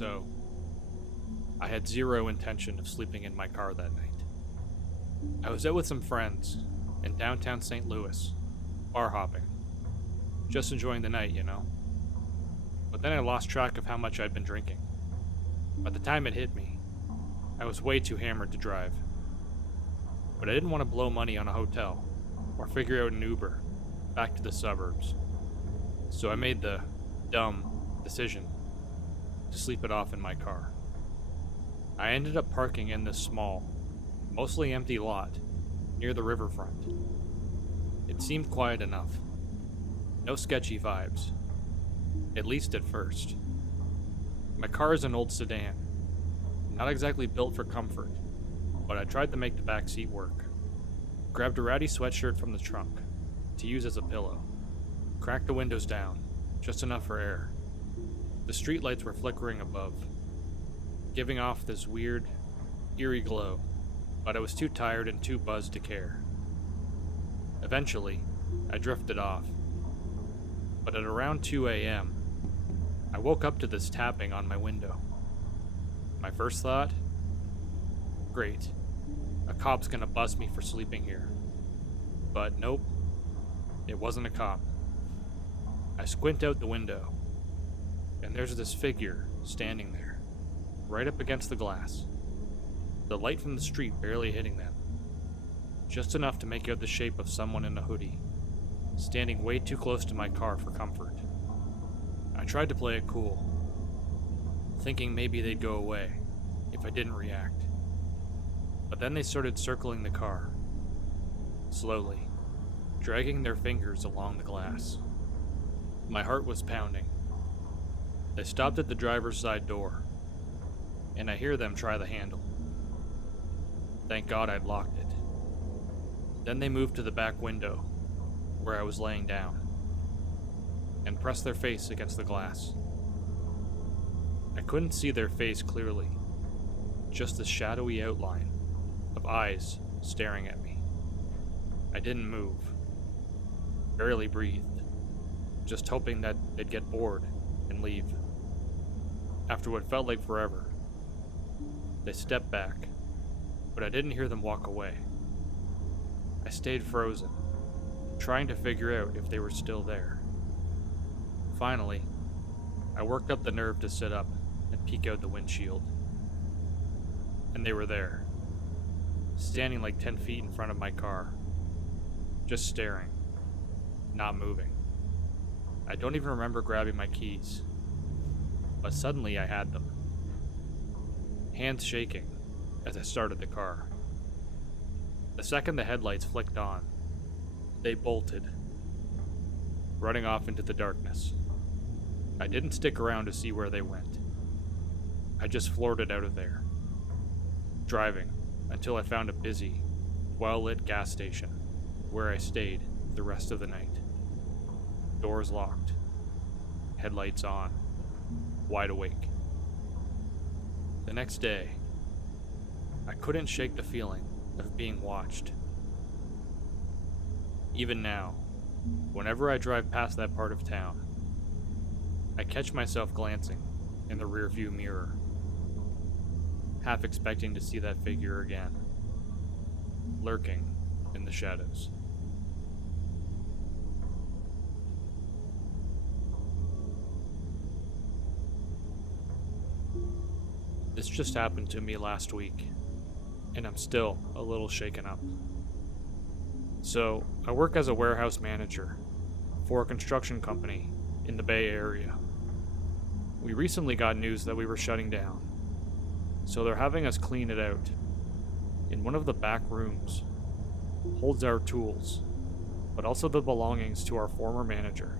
So, I had zero intention of sleeping in my car that night. I was out with some friends in downtown St. Louis, bar hopping. Just enjoying the night, you know. But then I lost track of how much I'd been drinking. By the time it hit me, I was way too hammered to drive. But I didn't want to blow money on a hotel or figure out an Uber back to the suburbs. So I made the dumb decision to sleep it off in my car. I ended up parking in this small, mostly empty lot near the riverfront. It seemed quiet enough. No sketchy vibes. At least at first. My car is an old sedan. Not exactly built for comfort, but I tried to make the back seat work. Grabbed a ratty sweatshirt from the trunk to use as a pillow. Cracked the windows down, just enough for air. The streetlights were flickering above, giving off this weird, eerie glow, but I was too tired and too buzzed to care. Eventually, I drifted off. But at around 2 a.m., I woke up to this tapping on my window. My first thought? Great. A cop's gonna bust me for sleeping here. But nope, it wasn't a cop. I squint out the window, and there's this figure standing there, right up against the glass. The light from the street barely hitting them. Just enough to make out the shape of someone in a hoodie, standing way too close to my car for comfort. I tried to play it cool, thinking maybe they'd go away if I didn't react. But then they started circling the car, slowly, dragging their fingers along the glass. My heart was pounding. They stopped at the driver's side door, and I hear them try the handle. Thank God I'd locked it. Then they moved to the back window, where I was laying down, and pressed their face against the glass. I couldn't see their face clearly, just the shadowy outline of eyes staring at me. I didn't move, barely breathed, just hoping that they'd get bored and leave. After what felt like forever, they stepped back, but I didn't hear them walk away. I stayed frozen, trying to figure out if they were still there. Finally, I worked up the nerve to sit up and peek out the windshield. And they were there, standing like 10 feet in front of my car, just staring, not moving. I don't even remember grabbing my keys, but suddenly I had them. Hands shaking as I started the car. The second the headlights flicked on, they bolted, running off into the darkness. I didn't stick around to see where they went. I just floored it out of there, driving until I found a busy, well-lit gas station, where I stayed the rest of the night. Doors locked, headlights on, wide awake. The next day, I couldn't shake the feeling of being watched. Even now, whenever I drive past that part of town, I catch myself glancing in the rearview mirror, half expecting to see that figure again, lurking in the shadows. This just happened to me last week, and I'm still a little shaken up. So, I work as a warehouse manager for a construction company in the Bay Area. We recently got news that we were shutting down, so they're having us clean it out. In one of the back rooms holds our tools, but also the belongings to our former manager.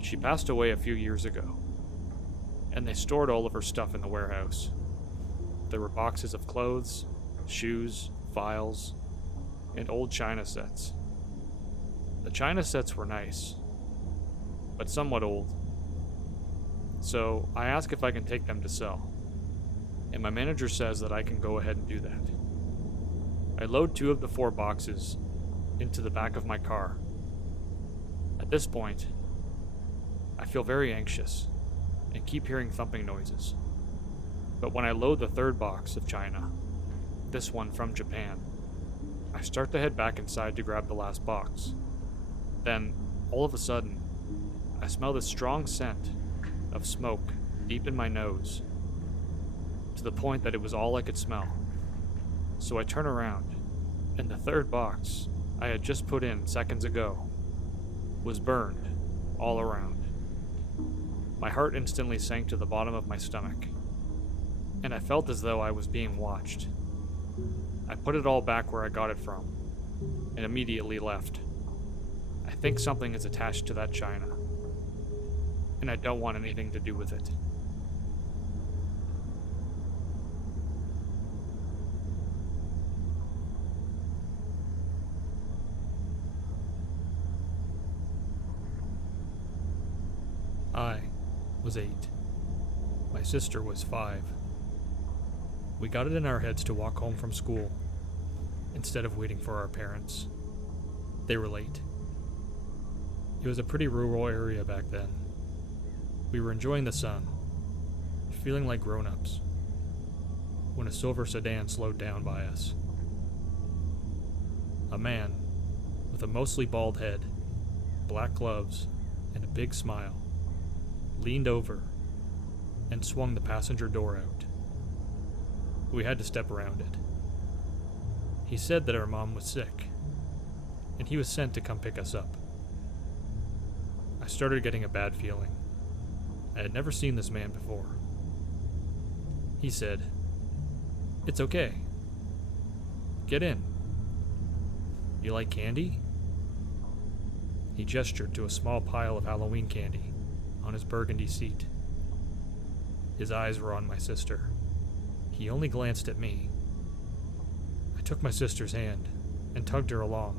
She passed away a few years ago, and they stored all of her stuff in the warehouse. There were boxes of clothes, shoes, files, and old china sets. The china sets were nice, but somewhat old. So I ask if I can take them to sell, and my manager says that I can go ahead and do that. I load 2 of the 4 boxes into the back of my car. At this point, I feel very anxious and keep hearing thumping noises, But when I load the third box of china, this one from Japan, I start to head back inside to grab the last box. Then, all of a sudden, I smell this strong scent of smoke deep in my nose, to the point that it was all I could smell. So I turn around, and the third box I had just put in seconds ago was burned all around. My heart instantly sank to the bottom of my stomach, and I felt as though I was being watched. I put it all back where I got it from, and immediately left. I think something is attached to that china, and I don't want anything to do with it. I was 8. My sister was 5. We got it in our heads to walk home from school instead of waiting for our parents. They were late. It was a pretty rural area back then. We were enjoying the sun, feeling like grown-ups, when a silver sedan slowed down by us. A man with a mostly bald head, black gloves, and a big smile leaned over and swung the passenger door out. We had to step around it. He said that our mom was sick, and he was sent to come pick us up. I started getting a bad feeling. I had never seen this man before. He said, "It's okay. Get in. You like candy?" He gestured to a small pile of Halloween candy on his burgundy seat. His eyes were on my sister. He only glanced at me. I took my sister's hand and tugged her along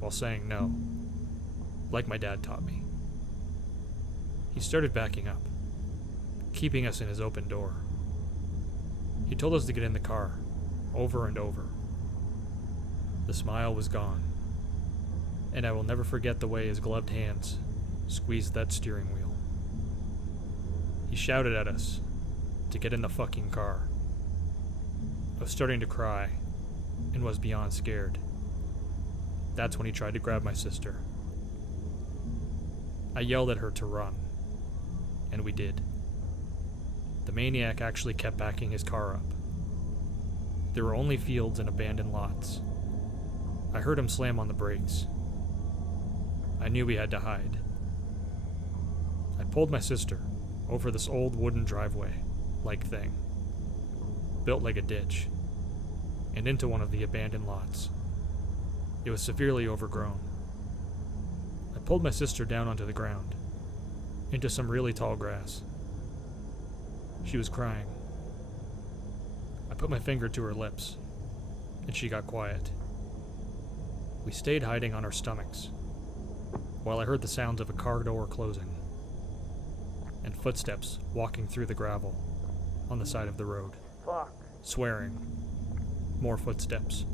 while saying no, like my dad taught me. He started backing up, keeping us in his open door. He told us to get in the car, over and over. The smile was gone, and I will never forget the way his gloved hands squeezed that steering wheel. He shouted at us to get in the fucking car. I was starting to cry and was beyond scared. That's when he tried to grab my sister. I yelled at her to run, and we did. The maniac actually kept backing his car up. There were only fields and abandoned lots. I heard him slam on the brakes. I knew we had to hide. I pulled my sister over this old wooden driveway-like thing, built like a ditch, and into one of the abandoned lots. It was severely overgrown. I pulled my sister down onto the ground, into some really tall grass. She was crying. I put my finger to her lips, and she got quiet. We stayed hiding on our stomachs, while I heard the sounds of a car door closing, and footsteps walking through the gravel on the side of the road. Fuck. Swearing. More footsteps.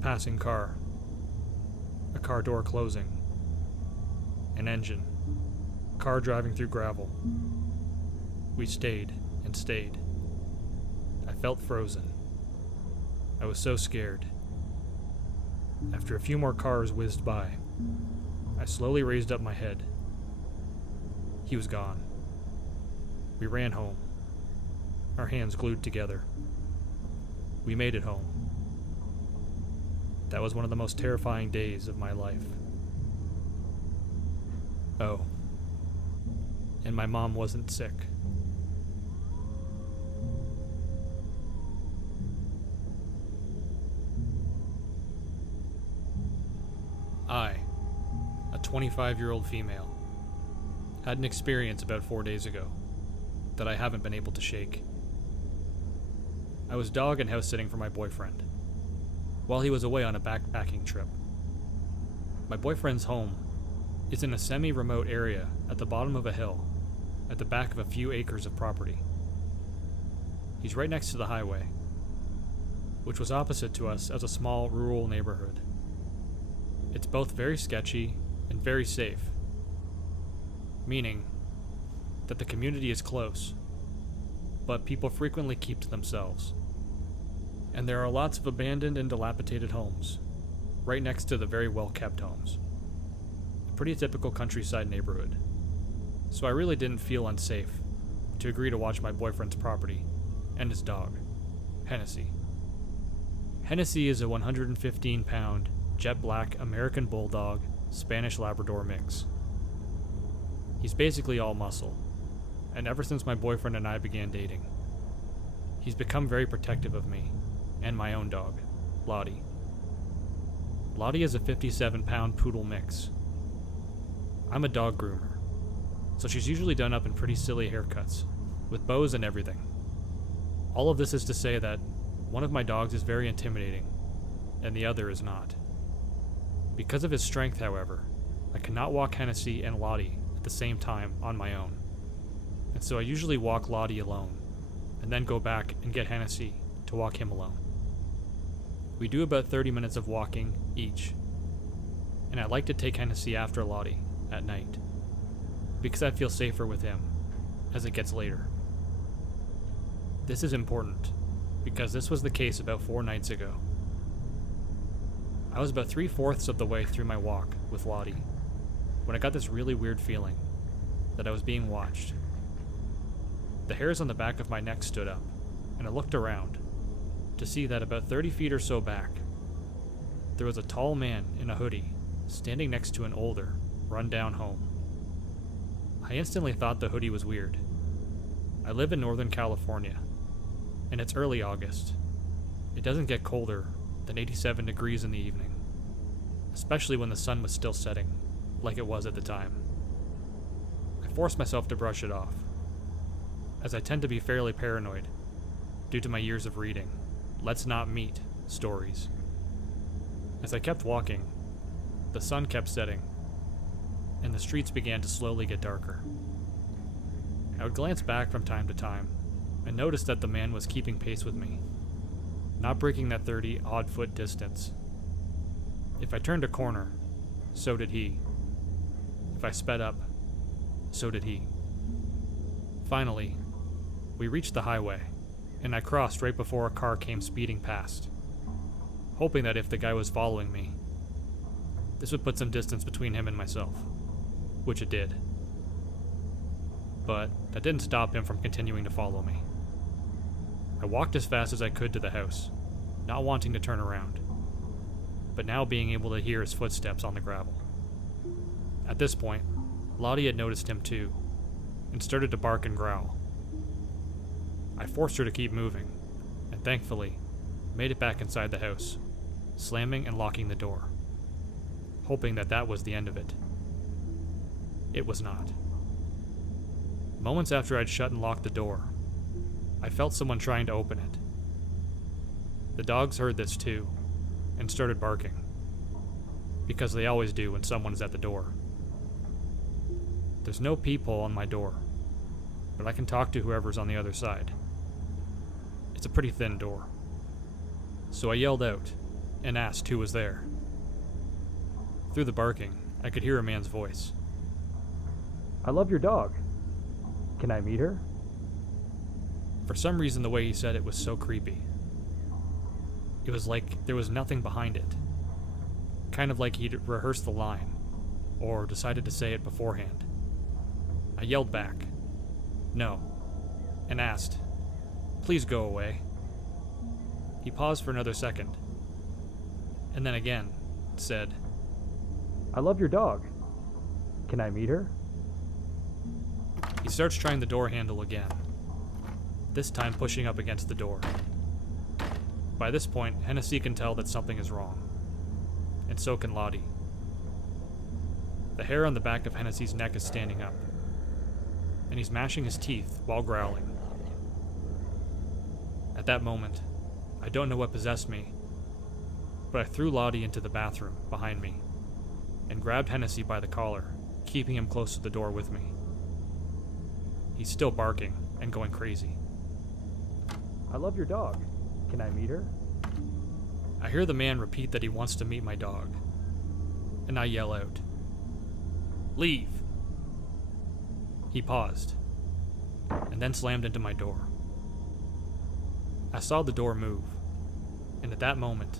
Passing car. A car door closing. An engine. Car driving through gravel. We stayed and stayed. I felt frozen. I was so scared. After a few more cars whizzed by, I slowly raised up my head. He was gone. We ran home, our hands glued together. We made it home. That was one of the most terrifying days of my life. Oh, and my mom wasn't sick. I, a 25-year-old female, had an experience about 4 days ago that I haven't been able to shake. I was dog and house sitting for my boyfriend while he was away on a backpacking trip. My boyfriend's home is in a semi-remote area at the bottom of a hill at the back of a few acres of property. He's right next to the highway, which was opposite to us as a small rural neighborhood. It's both very sketchy and very safe, meaning that the community is close, but people frequently keep to themselves. And there are lots of abandoned and dilapidated homes, right next to the very well-kept homes. A pretty typical countryside neighborhood. So I really didn't feel unsafe to agree to watch my boyfriend's property and his dog, Hennessy. Hennessy is a 115-pound, jet-black American Bulldog, Spanish Labrador mix. He's basically all muscle, and ever since my boyfriend and I began dating, he's become very protective of me and my own dog, Lottie. Lottie is a 57-pound poodle mix. I'm a dog groomer, so she's usually done up in pretty silly haircuts, with bows and everything. All of this is to say that one of my dogs is very intimidating, and the other is not. Because of his strength, however, I cannot walk Hennessy and Lottie at the same time on my own, and so I usually walk Lottie alone, and then go back and get Hennessy to walk him alone. We do about 30 minutes of walking each, and I like to take Hennessy after Lottie at night, because I feel safer with him as it gets later. This is important, because this was the case about 4 nights ago. I was about 3/4 of the way through my walk with Lottie when I got this really weird feeling that I was being watched. The hairs on the back of my neck stood up, and I looked around to see that about 30 feet or so back, there was a tall man in a hoodie standing next to an older, run-down home. I instantly thought the hoodie was weird. I live in Northern California, and it's early August. It doesn't get colder than 87 degrees in the evening, especially when the sun was still setting, like it was at the time. I forced myself to brush it off, as I tend to be fairly paranoid due to my years of reading "Let's Not Meet" stories. As I kept walking, the sun kept setting, and the streets began to slowly get darker. I would glance back from time to time and noticed that the man was keeping pace with me, not breaking that 30-odd foot distance. If I turned a corner, so did he. If I sped up, so did he. Finally, we reached the highway, and I crossed right before a car came speeding past, hoping that if the guy was following me, this would put some distance between him and myself, which it did. But that didn't stop him from continuing to follow me. I walked as fast as I could to the house, not wanting to turn around, but now being able to hear his footsteps on the gravel. At this point, Lottie had noticed him too, and started to bark and growl. I forced her to keep moving, and thankfully, made it back inside the house, slamming and locking the door, hoping that that was the end of it. It was not. Moments after I'd shut and locked the door, I felt someone trying to open it. The dogs heard this too, and started barking, because they always do when someone is at the door. There's no peephole on my door, but I can talk to whoever's on the other side. It's a pretty thin door. So I yelled out and asked who was there. Through the barking, I could hear a man's voice. "I love your dog. Can I meet her?" For some reason, the way he said it was so creepy. It was like there was nothing behind it. Kind of like he'd rehearsed the line, or decided to say it beforehand. I yelled back, "No," and asked, "Please go away." He paused for another second, and then again said, "I love your dog. Can I meet her?" He starts trying the door handle again, this time pushing up against the door. By this point, Hennessy can tell that something is wrong, and so can Lottie. The hair on the back of Hennessy's neck is standing up, and he's mashing his teeth while growling. At that moment, I don't know what possessed me, but I threw Lottie into the bathroom behind me, and grabbed Hennessy by the collar, keeping him close to the door with me. He's still barking and going crazy. "I love your dog. Can I meet her?" I hear the man repeat that he wants to meet my dog, and I yell out, "Leave!" He paused, and then slammed into my door, I saw the door move, and at that moment,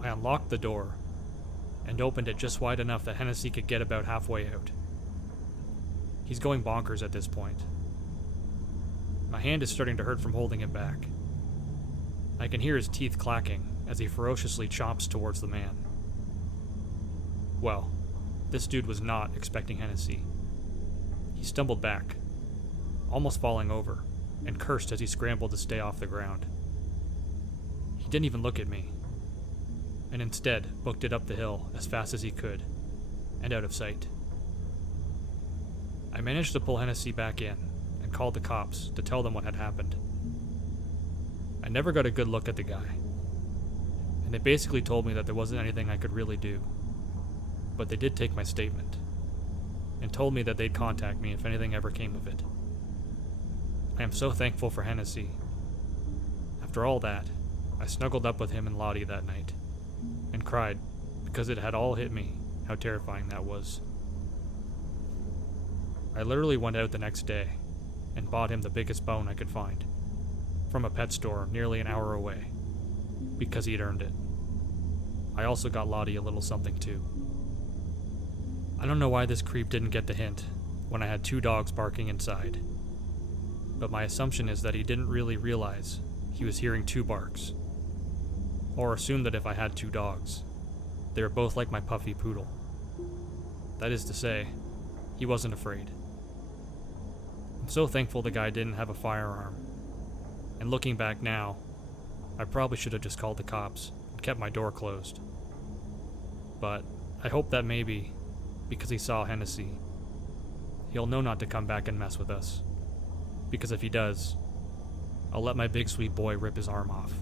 I unlocked the door and opened it just wide enough that Hennessy could get about halfway out. He's going bonkers at this point. My hand is starting to hurt from holding him back. I can hear his teeth clacking as he ferociously chomps towards the man. Well, this dude was not expecting Hennessy. He stumbled back, almost falling over, and cursed as he scrambled to stay off the ground. He didn't even look at me, and instead booked it up the hill as fast as he could, and out of sight. I managed to pull Hennessy back in and called the cops to tell them what had happened. I never got a good look at the guy, and they basically told me that there wasn't anything I could really do. But they did take my statement, and told me that they'd contact me if anything ever came of it. I am so thankful for Hennessy. After all that, I snuggled up with him and Lottie that night, and cried because it had all hit me how terrifying that was. I literally went out the next day and bought him the biggest bone I could find, from a pet store nearly an hour away, because he'd earned it. I also got Lottie a little something too. I don't know why this creep didn't get the hint when I had 2 dogs barking inside, but my assumption is that he didn't really realize he was hearing 2 barks, or assumed that if I had 2 dogs, they were both like my puffy poodle. That is to say, he wasn't afraid. I'm so thankful the guy didn't have a firearm, and looking back now, I probably should have just called the cops and kept my door closed. But I hope that maybe, because he saw Hennessy, he'll know not to come back and mess with us. Because if he does, I'll let my big sweet boy rip his arm off.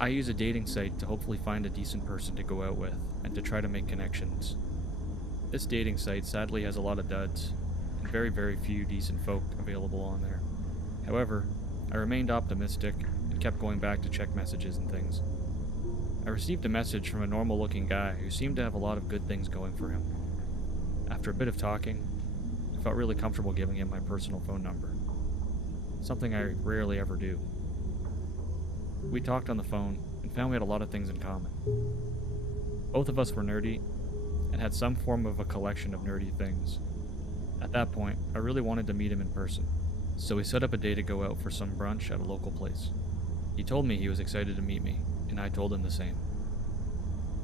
I use a dating site to hopefully find a decent person to go out with and to try to make connections. This dating site sadly has a lot of duds, and very, very few decent folk available on there. However, I remained optimistic and kept going back to check messages and things. I received a message from a normal-looking guy who seemed to have a lot of good things going for him. After a bit of talking, I felt really comfortable giving him my personal phone number, something I rarely ever do. We talked on the phone and found we had a lot of things in common. Both of us were nerdy and had some form of a collection of nerdy things. At that point, I really wanted to meet him in person, so we set up a day to go out for some brunch at a local place. He told me he was excited to meet me, and I told him the same.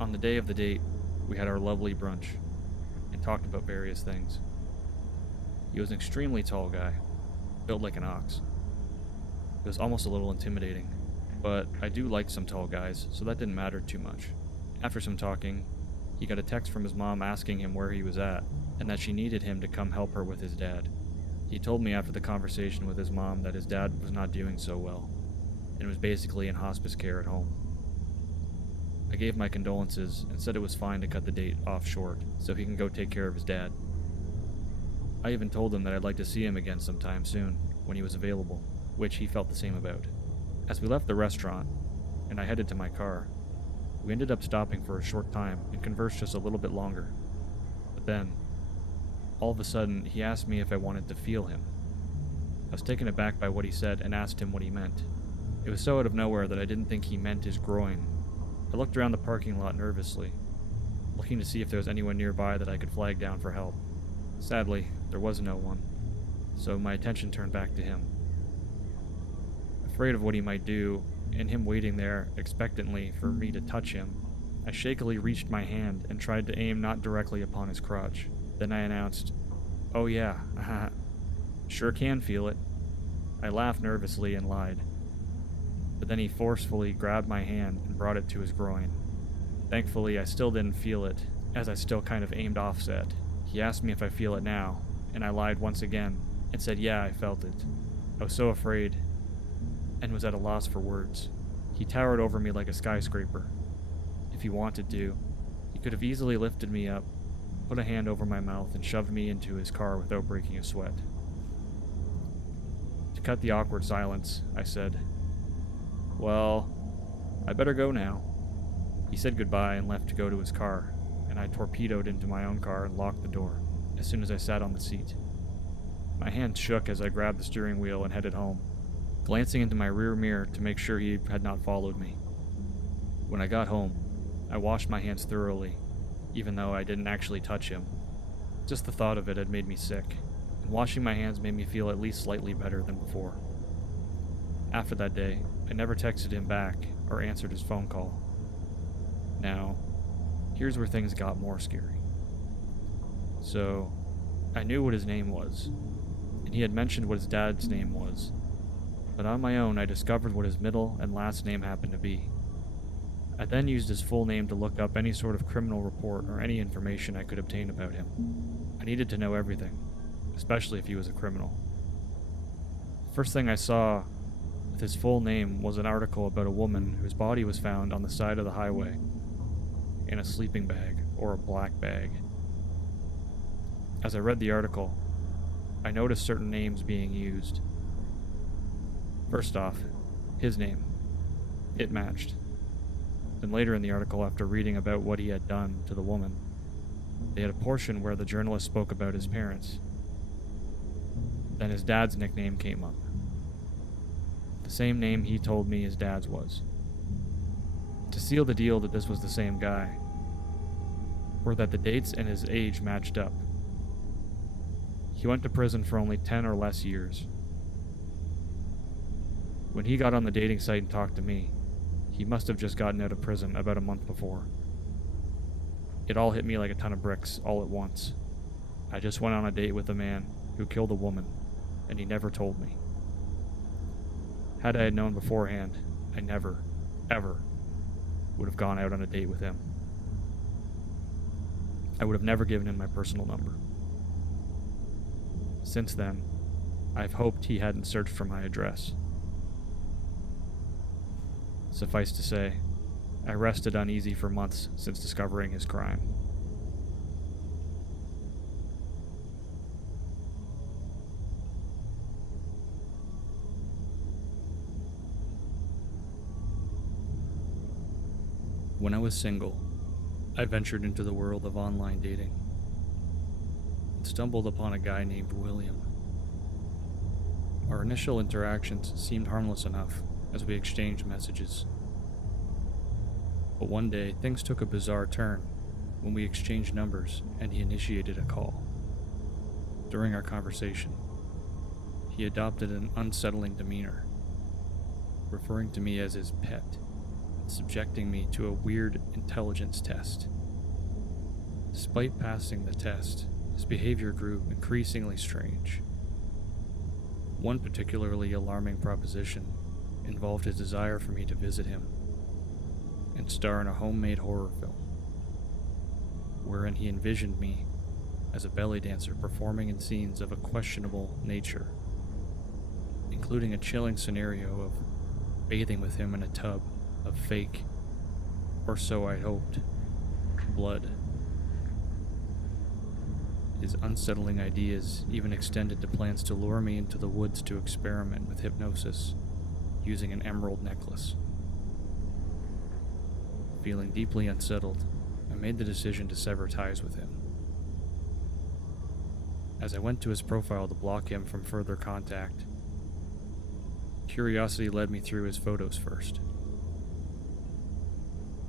On the day of the date, we had our lovely brunch and talked about various things. He was an extremely tall guy, built like an ox. It was almost a little intimidating, but I do like some tall guys, so that didn't matter too much. After some talking, he got a text from his mom asking him where he was at, and that she needed him to come help her with his dad. He told me after the conversation with his mom that his dad was not doing so well, and was basically in hospice care at home. I gave my condolences and said it was fine to cut the date off short, so he can go take care of his dad. I even told him that I'd like to see him again sometime soon, when he was available, which he felt the same about. As we left the restaurant, and I headed to my car, we ended up stopping for a short time and conversed just a little bit longer. But then, all of a sudden, he asked me if I wanted to feel him. I was taken aback by what he said and asked him what he meant. It was so out of nowhere that I didn't think he meant his groin. I looked around the parking lot nervously, looking to see if there was anyone nearby that I could flag down for help. Sadly, there was no one, so my attention turned back to him. Afraid of what he might do, and him waiting there expectantly for me to touch him, I shakily reached my hand and tried to aim not directly upon his crotch. Then I announced, "Oh yeah, sure can feel it." I laughed nervously and lied. But then he forcefully grabbed my hand and brought it to his groin. Thankfully, I still didn't feel it, as I still kind of aimed offset. He asked me if I feel it now, and I lied once again and said yeah, I felt it. I was so afraid and was at a loss for words. He towered over me like a skyscraper. If he wanted to, he could have easily lifted me up put a hand over my mouth, and shoved me into his car without breaking a sweat. To cut the awkward silence, I said, "Well, I better go now." He said goodbye and left to go to his car, and I torpedoed into my own car and locked the door as soon as I sat on the seat. My hand shook as I grabbed the steering wheel and headed home, glancing into my rear mirror to make sure he had not followed me. When I got home, I washed my hands thoroughly, even though I didn't actually touch him. Just the thought of it had made me sick, and washing my hands made me feel at least slightly better than before. After that day, I never texted him back or answered his phone call. Now, here's where things got more scary. So, I knew what his name was, and he had mentioned what his dad's name was, but on my own I discovered what his middle and last name happened to be. I then used his full name to look up any sort of criminal report or any information I could obtain about him. I needed to know everything, especially if he was a criminal. The first thing I saw with his full name was an article about a woman whose body was found on the side of the highway in a sleeping bag or a black bag. As I read the article, I noticed certain names being used. First off, his name. It matched. Then later in the article, after reading about what he had done to the woman, they had a portion where the journalist spoke about his parents. Then his dad's nickname came up. The same name he told me his dad's was. To seal the deal that this was the same guy, were that the dates and his age matched up. He went to prison for only 10 or less years. When he got on the dating site and talked to me, he must have just gotten out of prison about a month before. It all hit me like a ton of bricks all at once. I just went on a date with a man who killed a woman, and he never told me. Had I had known beforehand, I never, ever would have gone out on a date with him. I would have never given him my personal number. Since then, I've hoped he hadn't searched for my address. Suffice to say, I rested uneasy for months since discovering his crime. When I was single, I ventured into the world of online dating and stumbled upon a guy named William. Our initial interactions seemed harmless enough as we exchanged messages. But one day, things took a bizarre turn when we exchanged numbers and he initiated a call. During our conversation, he adopted an unsettling demeanor, referring to me as his pet, subjecting me to a weird intelligence test. Despite passing the test, his behavior grew increasingly strange. One particularly alarming proposition involved his desire for me to visit him and star in a homemade horror film, wherein he envisioned me as a belly dancer performing in scenes of a questionable nature, including a chilling scenario of bathing with him in a tub of fake, or so I'd hoped, blood. His unsettling ideas even extended to plans to lure me into the woods to experiment with hypnosis using an emerald necklace. Feeling deeply unsettled, I made the decision to sever ties with him. As I went to his profile to block him from further contact, curiosity led me through his photos first.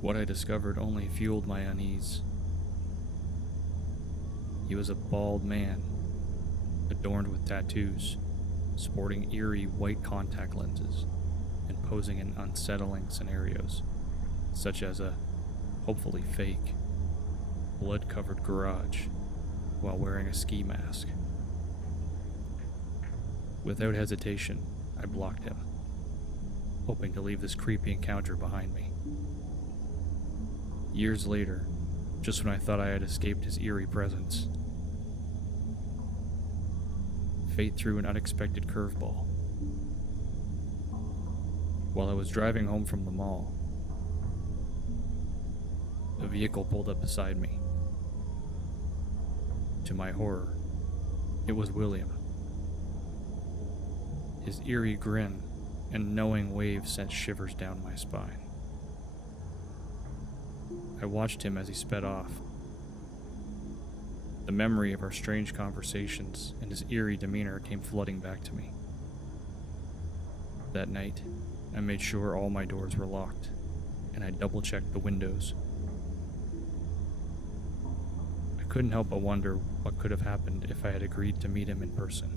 What I discovered only fueled my unease. He was a bald man, adorned with tattoos, sporting eerie white contact lenses, and posing in unsettling scenarios, such as a, hopefully fake, blood-covered garage while wearing a ski mask. Without hesitation, I blocked him, hoping to leave this creepy encounter behind me. Years later, just when I thought I had escaped his eerie presence, fate threw an unexpected curveball. While I was driving home from the mall, a vehicle pulled up beside me. To my horror, it was William. His eerie grin and knowing wave sent shivers down my spine. I watched him as he sped off. The memory of our strange conversations and his eerie demeanor came flooding back to me. That night, I made sure all my doors were locked, and I double-checked the windows. I couldn't help but wonder what could have happened if I had agreed to meet him in person.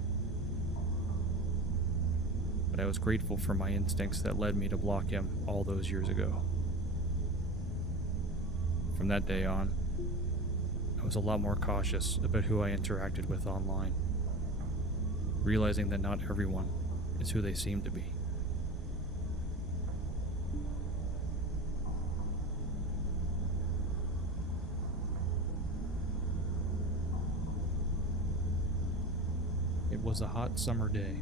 But I was grateful for my instincts that led me to block him all those years ago. From that day on, I was a lot more cautious about who I interacted with online, realizing that not everyone is who they seem to be. It was a hot summer day,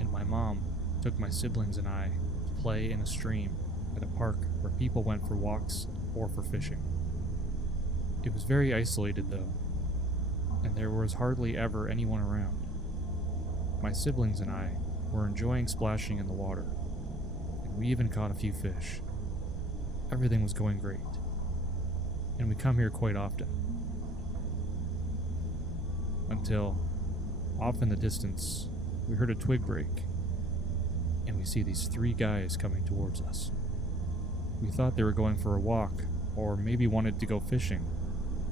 and my mom took my siblings and I to play in a stream at a park where people went for walks or for fishing. It was very isolated though, and there was hardly ever anyone around. My siblings and I were enjoying splashing in the water, and we even caught a few fish. Everything was going great, and we come here quite often. Until, off in the distance, we heard a twig break, and we see these three guys coming towards us. We thought they were going for a walk, or maybe wanted to go fishing,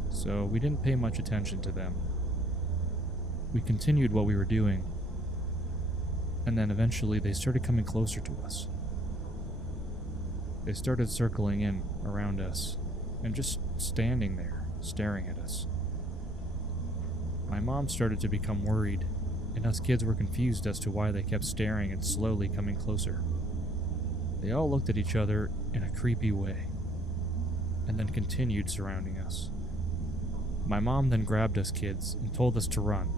so we didn't pay much attention to them. We continued what we were doing, and then eventually they started coming closer to us. They started circling in around us, and just standing there, staring at us. My mom started to become worried, and us kids were confused as to why they kept staring and slowly coming closer. They all looked at each other in a creepy way, and then continued surrounding us. My mom then grabbed us kids and told us to run,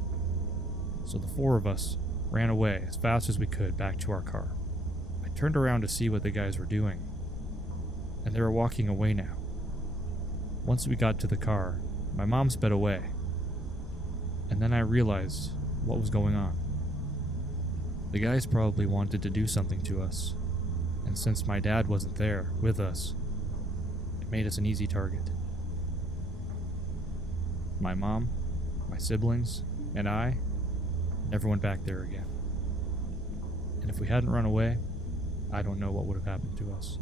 so the four of us ran away as fast as we could back to our car. I turned around to see what the guys were doing, and they were walking away now. Once we got to the car, my mom sped away, and then I realized what was going on. The guys probably wanted to do something to us, and since my dad wasn't there with us, it made us an easy target. My mom, my siblings, and I never went back there again. And if we hadn't run away, I don't know what would have happened to us.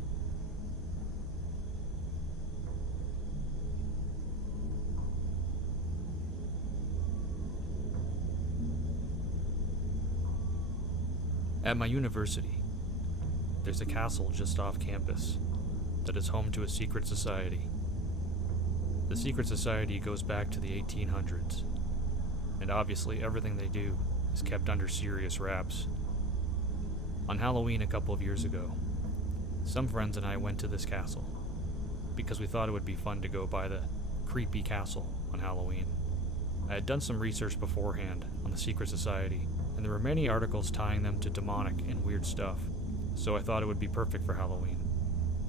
At my university, there's a castle just off campus that is home to a secret society. The secret society goes back to the 1800s, and obviously everything they do is kept under serious wraps. On Halloween a couple of years ago, some friends and I went to this castle because we thought it would be fun to go by the creepy castle on Halloween. I had done some research beforehand on the secret society, and there were many articles tying them to demonic and weird stuff, so I thought it would be perfect for Halloween.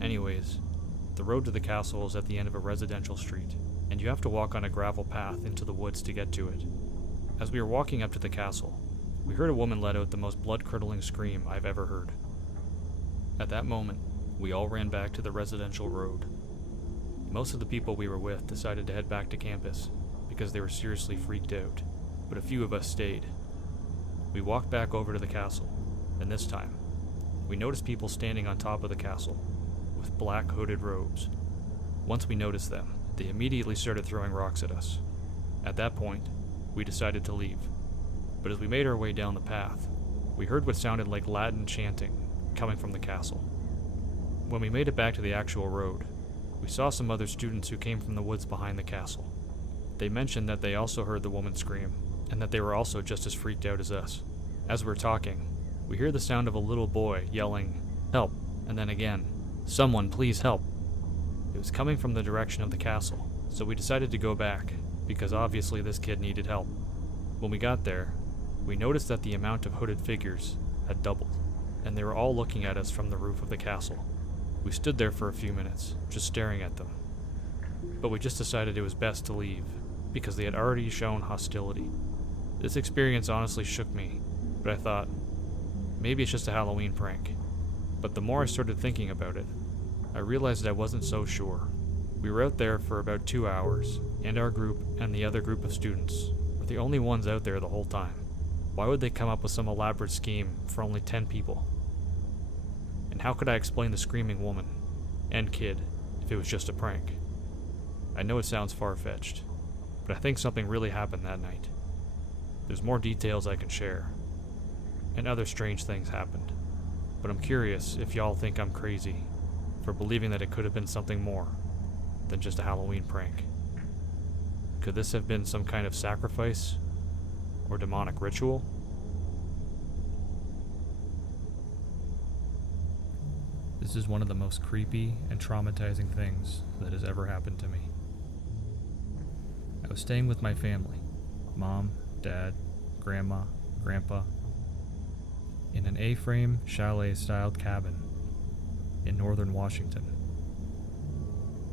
Anyways, the road to the castle is at the end of a residential street, and you have to walk on a gravel path into the woods to get to it. As we were walking up to the castle, we heard a woman let out the most blood-curdling scream I've ever heard. At that moment, we all ran back to the residential road. Most of the people we were with decided to head back to campus because they were seriously freaked out, but a few of us stayed. We walked back over to the castle, and this time, we noticed people standing on top of the castle with black hooded robes. Once we noticed them, they immediately started throwing rocks at us. At that point, we decided to leave, but as we made our way down the path, we heard what sounded like Latin chanting coming from the castle. When we made it back to the actual road, we saw some other students who came from the woods behind the castle. They mentioned that they also heard the woman scream, and that they were also just as freaked out as us. As we're talking, we hear the sound of a little boy yelling, "Help," and then again, "Someone, please help." It was coming from the direction of the castle, so we decided to go back, because obviously this kid needed help. When we got there, we noticed that the amount of hooded figures had doubled, and they were all looking at us from the roof of the castle. We stood there for a few minutes, just staring at them, but we just decided it was best to leave, because they had already shown hostility. This experience honestly shook me, but I thought, maybe it's just a Halloween prank. But the more I started thinking about it, I realized I wasn't so sure. We were out there for about 2 hours, and our group and the other group of students were the only ones out there the whole time. Why would they come up with some elaborate scheme for only 10 people? And how could I explain the screaming woman and kid if it was just a prank? I know it sounds far-fetched, but I think something really happened that night. There's more details I can share, and other strange things happened, but I'm curious if y'all think I'm crazy for believing that it could have been something more than just a Halloween prank. Could this have been some kind of sacrifice or demonic ritual? This is one of the most creepy and traumatizing things that has ever happened to me. I was staying with my family, mom, dad, grandma, grandpa, in an A-frame chalet-styled cabin in northern Washington.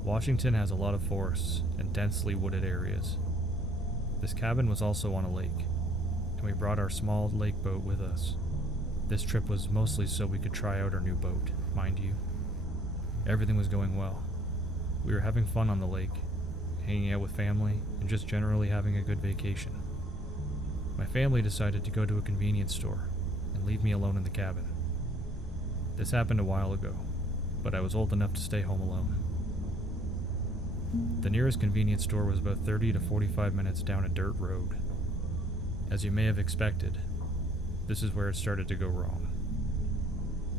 Washington has a lot of forests and densely wooded areas. This cabin was also on a lake, and we brought our small lake boat with us. This trip was mostly so we could try out our new boat, mind you. Everything was going well. We were having fun on the lake, hanging out with family, and just generally having a good vacation. My family decided to go to a convenience store and leave me alone in the cabin. This happened a while ago, but I was old enough to stay home alone. The nearest convenience store was about 30 to 45 minutes down a dirt road. As you may have expected, this is where it started to go wrong.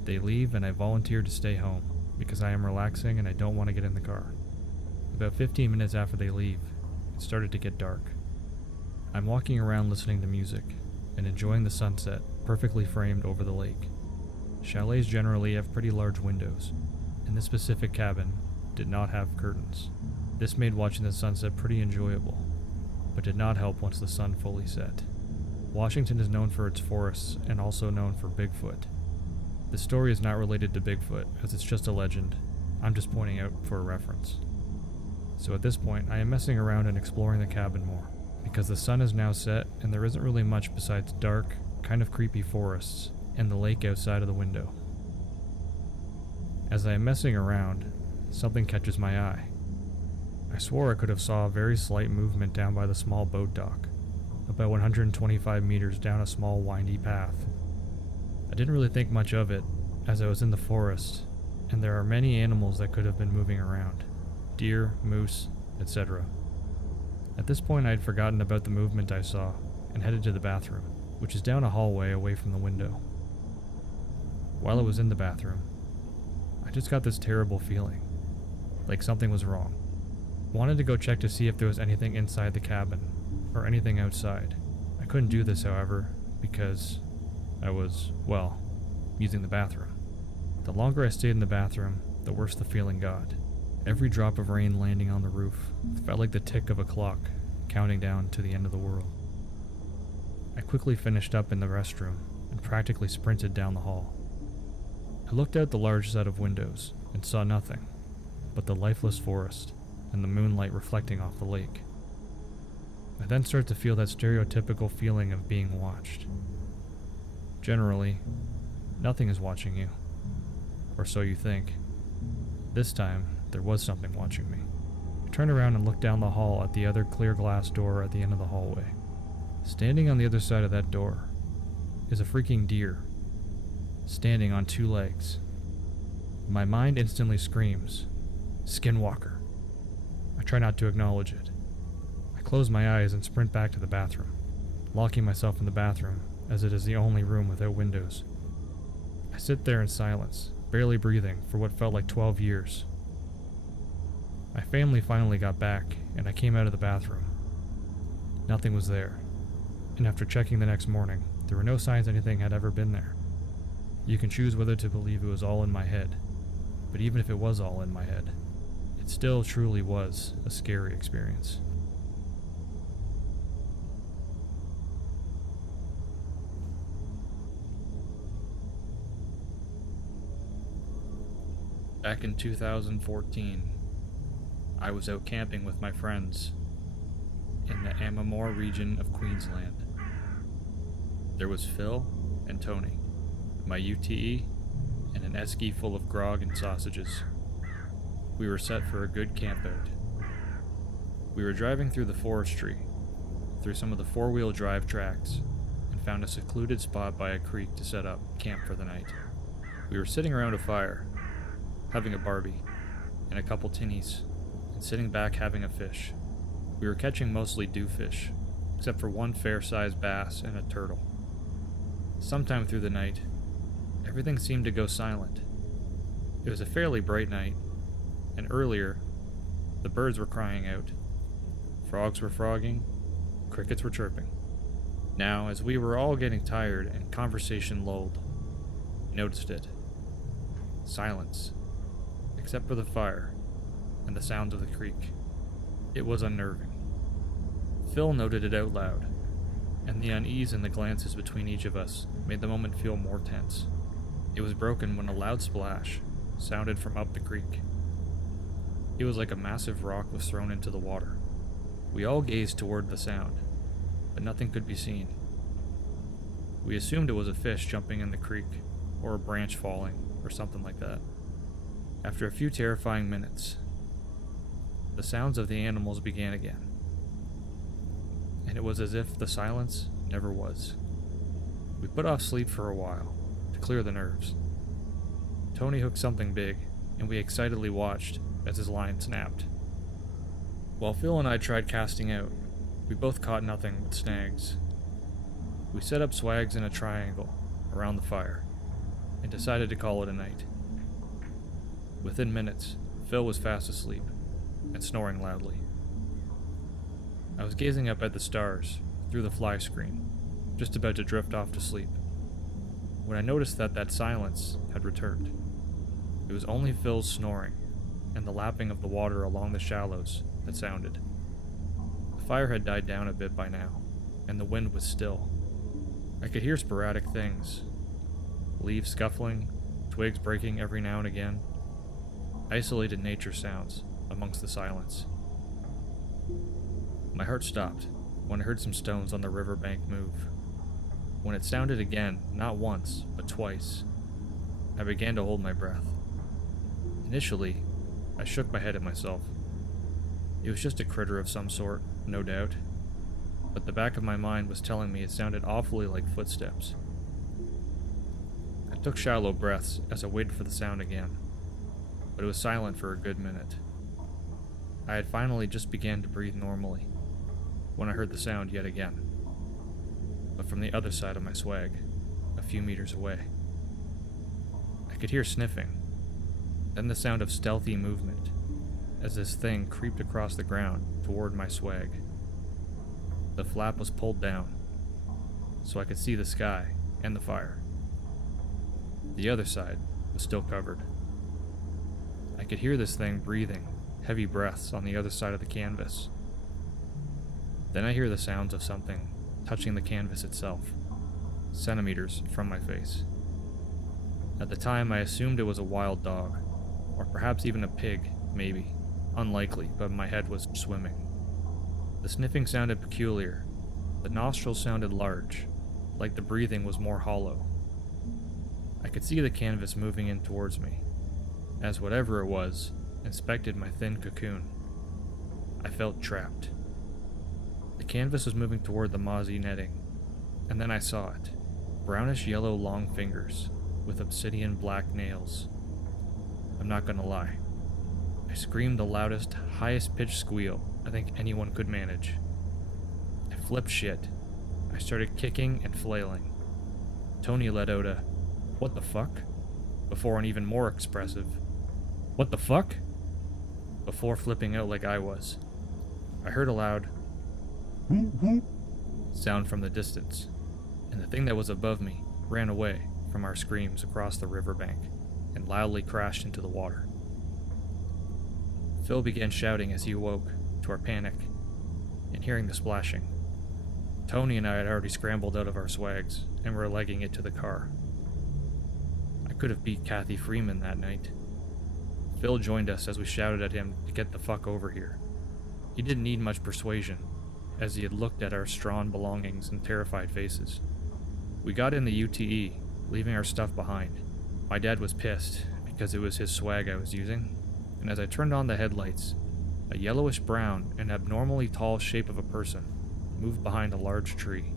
They leave and I volunteered to stay home because I am relaxing and I don't want to get in the car. About 15 minutes after they leave, it started to get dark. I'm walking around listening to music and enjoying the sunset perfectly framed over the lake. Chalets generally have pretty large windows, and this specific cabin did not have curtains. This made watching the sunset pretty enjoyable, but did not help once the sun fully set. Washington is known for its forests and also known for Bigfoot. The story is not related to Bigfoot, as it's just a legend. I'm just pointing out for a reference. So at this point, I am messing around and exploring the cabin more, because the sun is now set and there isn't really much besides dark, kind of creepy forests and the lake outside of the window. As I am messing around, something catches my eye. I swore I could have saw a very slight movement down by the small boat dock, about 125 meters down a small windy path. I didn't really think much of it, as I was in the forest, and there are many animals that could have been moving around. Deer, moose, etc. At this point I had forgotten about the movement I saw, and headed to the bathroom, which is down a hallway away from the window. While I was in the bathroom, I just got this terrible feeling, like something was wrong. Wanted to go check to see if there was anything inside the cabin, or anything outside. I couldn't do this, however, because I was, well, using the bathroom. The longer I stayed in the bathroom, the worse the feeling got. Every drop of rain landing on the roof felt like the tick of a clock, counting down to the end of the world. I quickly finished up in the restroom and practically sprinted down the hall. I looked out the large set of windows and saw nothing but the lifeless forest and the moonlight reflecting off the lake. I then started to feel that stereotypical feeling of being watched. Generally, nothing is watching you, or so you think. This time, there was something watching me. I turned around and looked down the hall at the other clear glass door at the end of the hallway. Standing on the other side of that door is a freaking deer, standing on 2 legs. My mind instantly screams, "Skinwalker." I try not to acknowledge it. I close my eyes and sprint back to the bathroom, locking myself in the bathroom as it is the only room without windows. I sit there in silence, barely breathing for what felt like 12 years. My family finally got back, and I came out of the bathroom. Nothing was there, and after checking the next morning, there were no signs anything had ever been there. You can choose whether to believe it was all in my head, but even if it was all in my head, it still truly was a scary experience. Back in 2014, I was out camping with my friends in the Amamore region of Queensland. There was Phil and Tony, my UTE, and an esky full of grog and sausages. We were set for a good campout. We were driving through the forestry, through some of the four-wheel drive tracks, and found a secluded spot by a creek to set up camp for the night. We were sitting around a fire, having a barbie, and a couple tinnies, and sitting back having a fish. We were catching mostly dewfish, except for one fair-sized bass and a turtle. Sometime through the night, everything seemed to go silent. It was a fairly bright night, and earlier, the birds were crying out. Frogs were frogging, crickets were chirping. Now, as we were all getting tired and conversation lulled, I noticed it. Silence, except for the fire and the sounds of the creek. It was unnerving. Phil noted it out loud, and the unease in the glances between each of us made the moment feel more tense. It was broken when a loud splash sounded from up the creek. It was like a massive rock was thrown into the water. We all gazed toward the sound, but nothing could be seen. We assumed it was a fish jumping in the creek, or a branch falling, or something like that. After a few terrifying minutes, the sounds of the animals began again, and it was as if the silence never was. We put off sleep for a while, to clear the nerves. Tony hooked something big, and we excitedly watched as his line snapped. While Phil and I tried casting out, we both caught nothing but snags. We set up swags in a triangle around the fire, and decided to call it a night. Within minutes, Phil was fast asleep, and snoring loudly. I was gazing up at the stars through the fly screen, just about to drift off to sleep, when I noticed that silence had returned. It was only Phil's snoring, and the lapping of the water along the shallows that sounded. The fire had died down a bit by now, and the wind was still. I could hear sporadic things. Leaves scuffling, twigs breaking every now and again. Isolated nature sounds amongst the silence. My heart stopped when I heard some stones on the riverbank move. When it sounded again, not once, but twice, I began to hold my breath. Initially, I shook my head at myself. It was just a critter of some sort, no doubt, but the back of my mind was telling me it sounded awfully like footsteps. I took shallow breaths as I waited for the sound again, but it was silent for a good minute. I had finally just began to breathe normally when I heard the sound yet again, but from the other side of my swag, a few meters away. I could hear sniffing, then the sound of stealthy movement as this thing creeped across the ground toward my swag. The flap was pulled down, so I could see the sky and the fire. The other side was still covered. I could hear this thing breathing heavy breaths on the other side of the canvas. Then I hear the sounds of something touching the canvas itself, centimeters from my face. At the time, I assumed it was a wild dog, or perhaps even a pig, maybe. Unlikely, but my head was swimming. The sniffing sounded peculiar. The nostrils sounded large, like the breathing was more hollow. I could see the canvas moving in towards me, as whatever it was inspected my thin cocoon. I felt trapped. The canvas was moving toward the mozzie netting, and then I saw it. Brownish yellow long fingers with obsidian black nails. I'm not gonna lie. I screamed the loudest, highest pitched squeal I think anyone could manage. I flipped shit. I started kicking and flailing. Tony let out a, "What the fuck?" before an even more expressive, "What the fuck?" before flipping out like I was. I heard a loud sound from the distance, and the thing that was above me ran away from our screams across the riverbank and loudly crashed into the water. Phil began shouting as he awoke to our panic and hearing the splashing. Tony and I had already scrambled out of our swags and were legging it to the car. I could have beat Kathy Freeman that night. Phil joined us as we shouted at him to get the fuck over here. He didn't need much persuasion, as he had looked at our strawn belongings and terrified faces. We got in the UTE, leaving our stuff behind. My dad was pissed because it was his swag I was using, and as I turned on the headlights, a yellowish brown and abnormally tall shape of a person moved behind a large tree.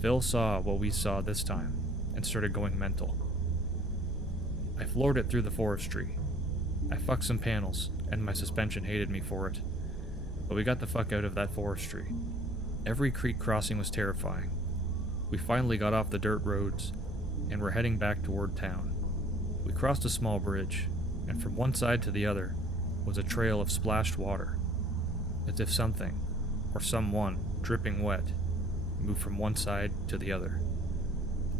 Phil saw what we saw this time and started going mental. I floored it through the forestry. I fucked some panels, and my suspension hated me for it. But we got the fuck out of that forestry. Every creek crossing was terrifying. We finally got off the dirt roads, and were heading back toward town. We crossed a small bridge, and from one side to the other was a trail of splashed water, as if something, or someone, dripping wet, moved from one side to the other.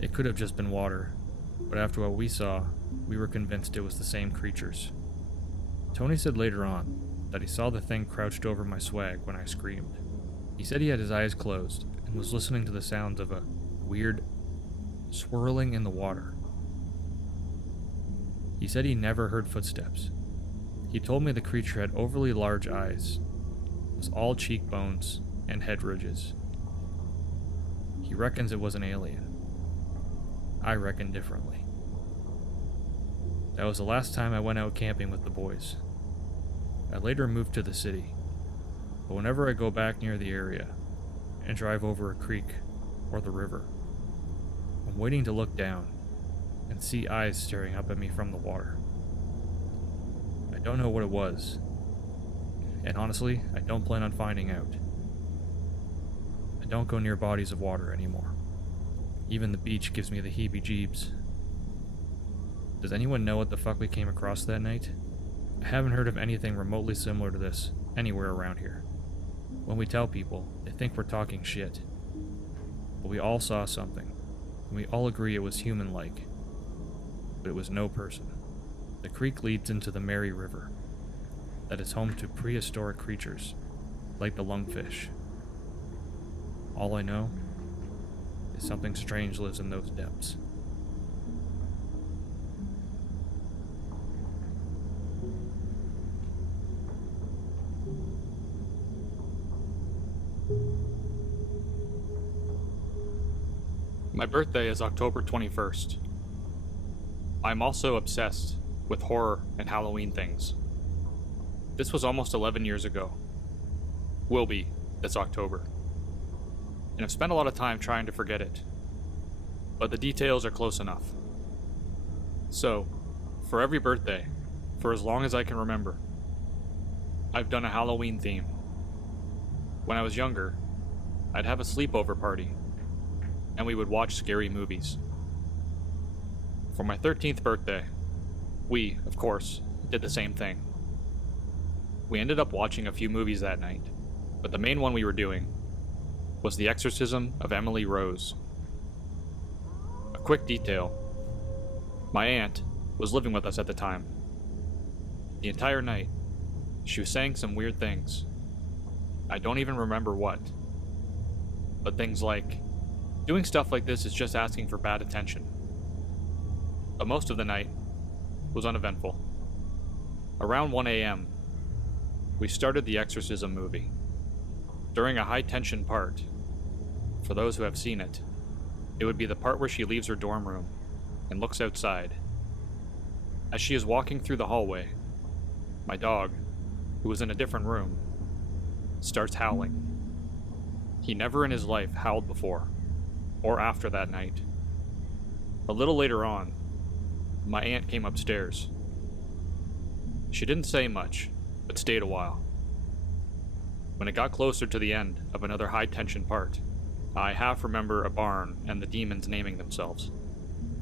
It could have just been water, but after what we saw, we were convinced it was the same creatures. Tony said later on that he saw the thing crouched over my swag when I screamed. He said he had his eyes closed and was listening to the sounds of a weird swirling in the water. He said he never heard footsteps. He told me the creature had overly large eyes, was all cheekbones and head ridges. He reckons it was an alien. I reckon differently. That was the last time I went out camping with the boys. I later moved to the city, but whenever I go back near the area and drive over a creek or the river, I'm waiting to look down and see eyes staring up at me from the water. I don't know what it was, and honestly, I don't plan on finding out. I don't go near bodies of water anymore. Even the beach gives me the heebie-jeebs. Does anyone know what the fuck we came across that night? I haven't heard of anything remotely similar to this anywhere around here. When we tell people, they think we're talking shit. But we all saw something, and we all agree it was human-like. But it was no person. The creek leads into the Mary River, that is home to prehistoric creatures, like the lungfish. All I know is something strange lives in those depths. My birthday is October 21st. I'm also obsessed with horror and Halloween things. This was almost 11 years ago. Will be this October. And I've spent a lot of time trying to forget it. But the details are close enough. So, for every birthday, for as long as I can remember, I've done a Halloween theme. When I was younger, I'd have a sleepover party, and we would watch scary movies. For my 13th birthday, we, of course, did the same thing. We ended up watching a few movies that night, but the main one we were doing was The Exorcism of Emily Rose. A quick detail: my aunt was living with us at the time. The entire night, she was saying some weird things. I don't even remember what. But things like, doing stuff like this is just asking for bad attention. But most of the night was uneventful. Around 1 a.m., we started the Exorcism movie. During a high-tension part, for those who have seen it, it would be the part where she leaves her dorm room and looks outside. As she is walking through the hallway, my dog, who was in a different room, starts howling. He never in his life howled before, or after that night. A little later on, my aunt came upstairs. She didn't say much, but stayed a while. When it got closer to the end of another high-tension part, I half remember a barn and the demons naming themselves.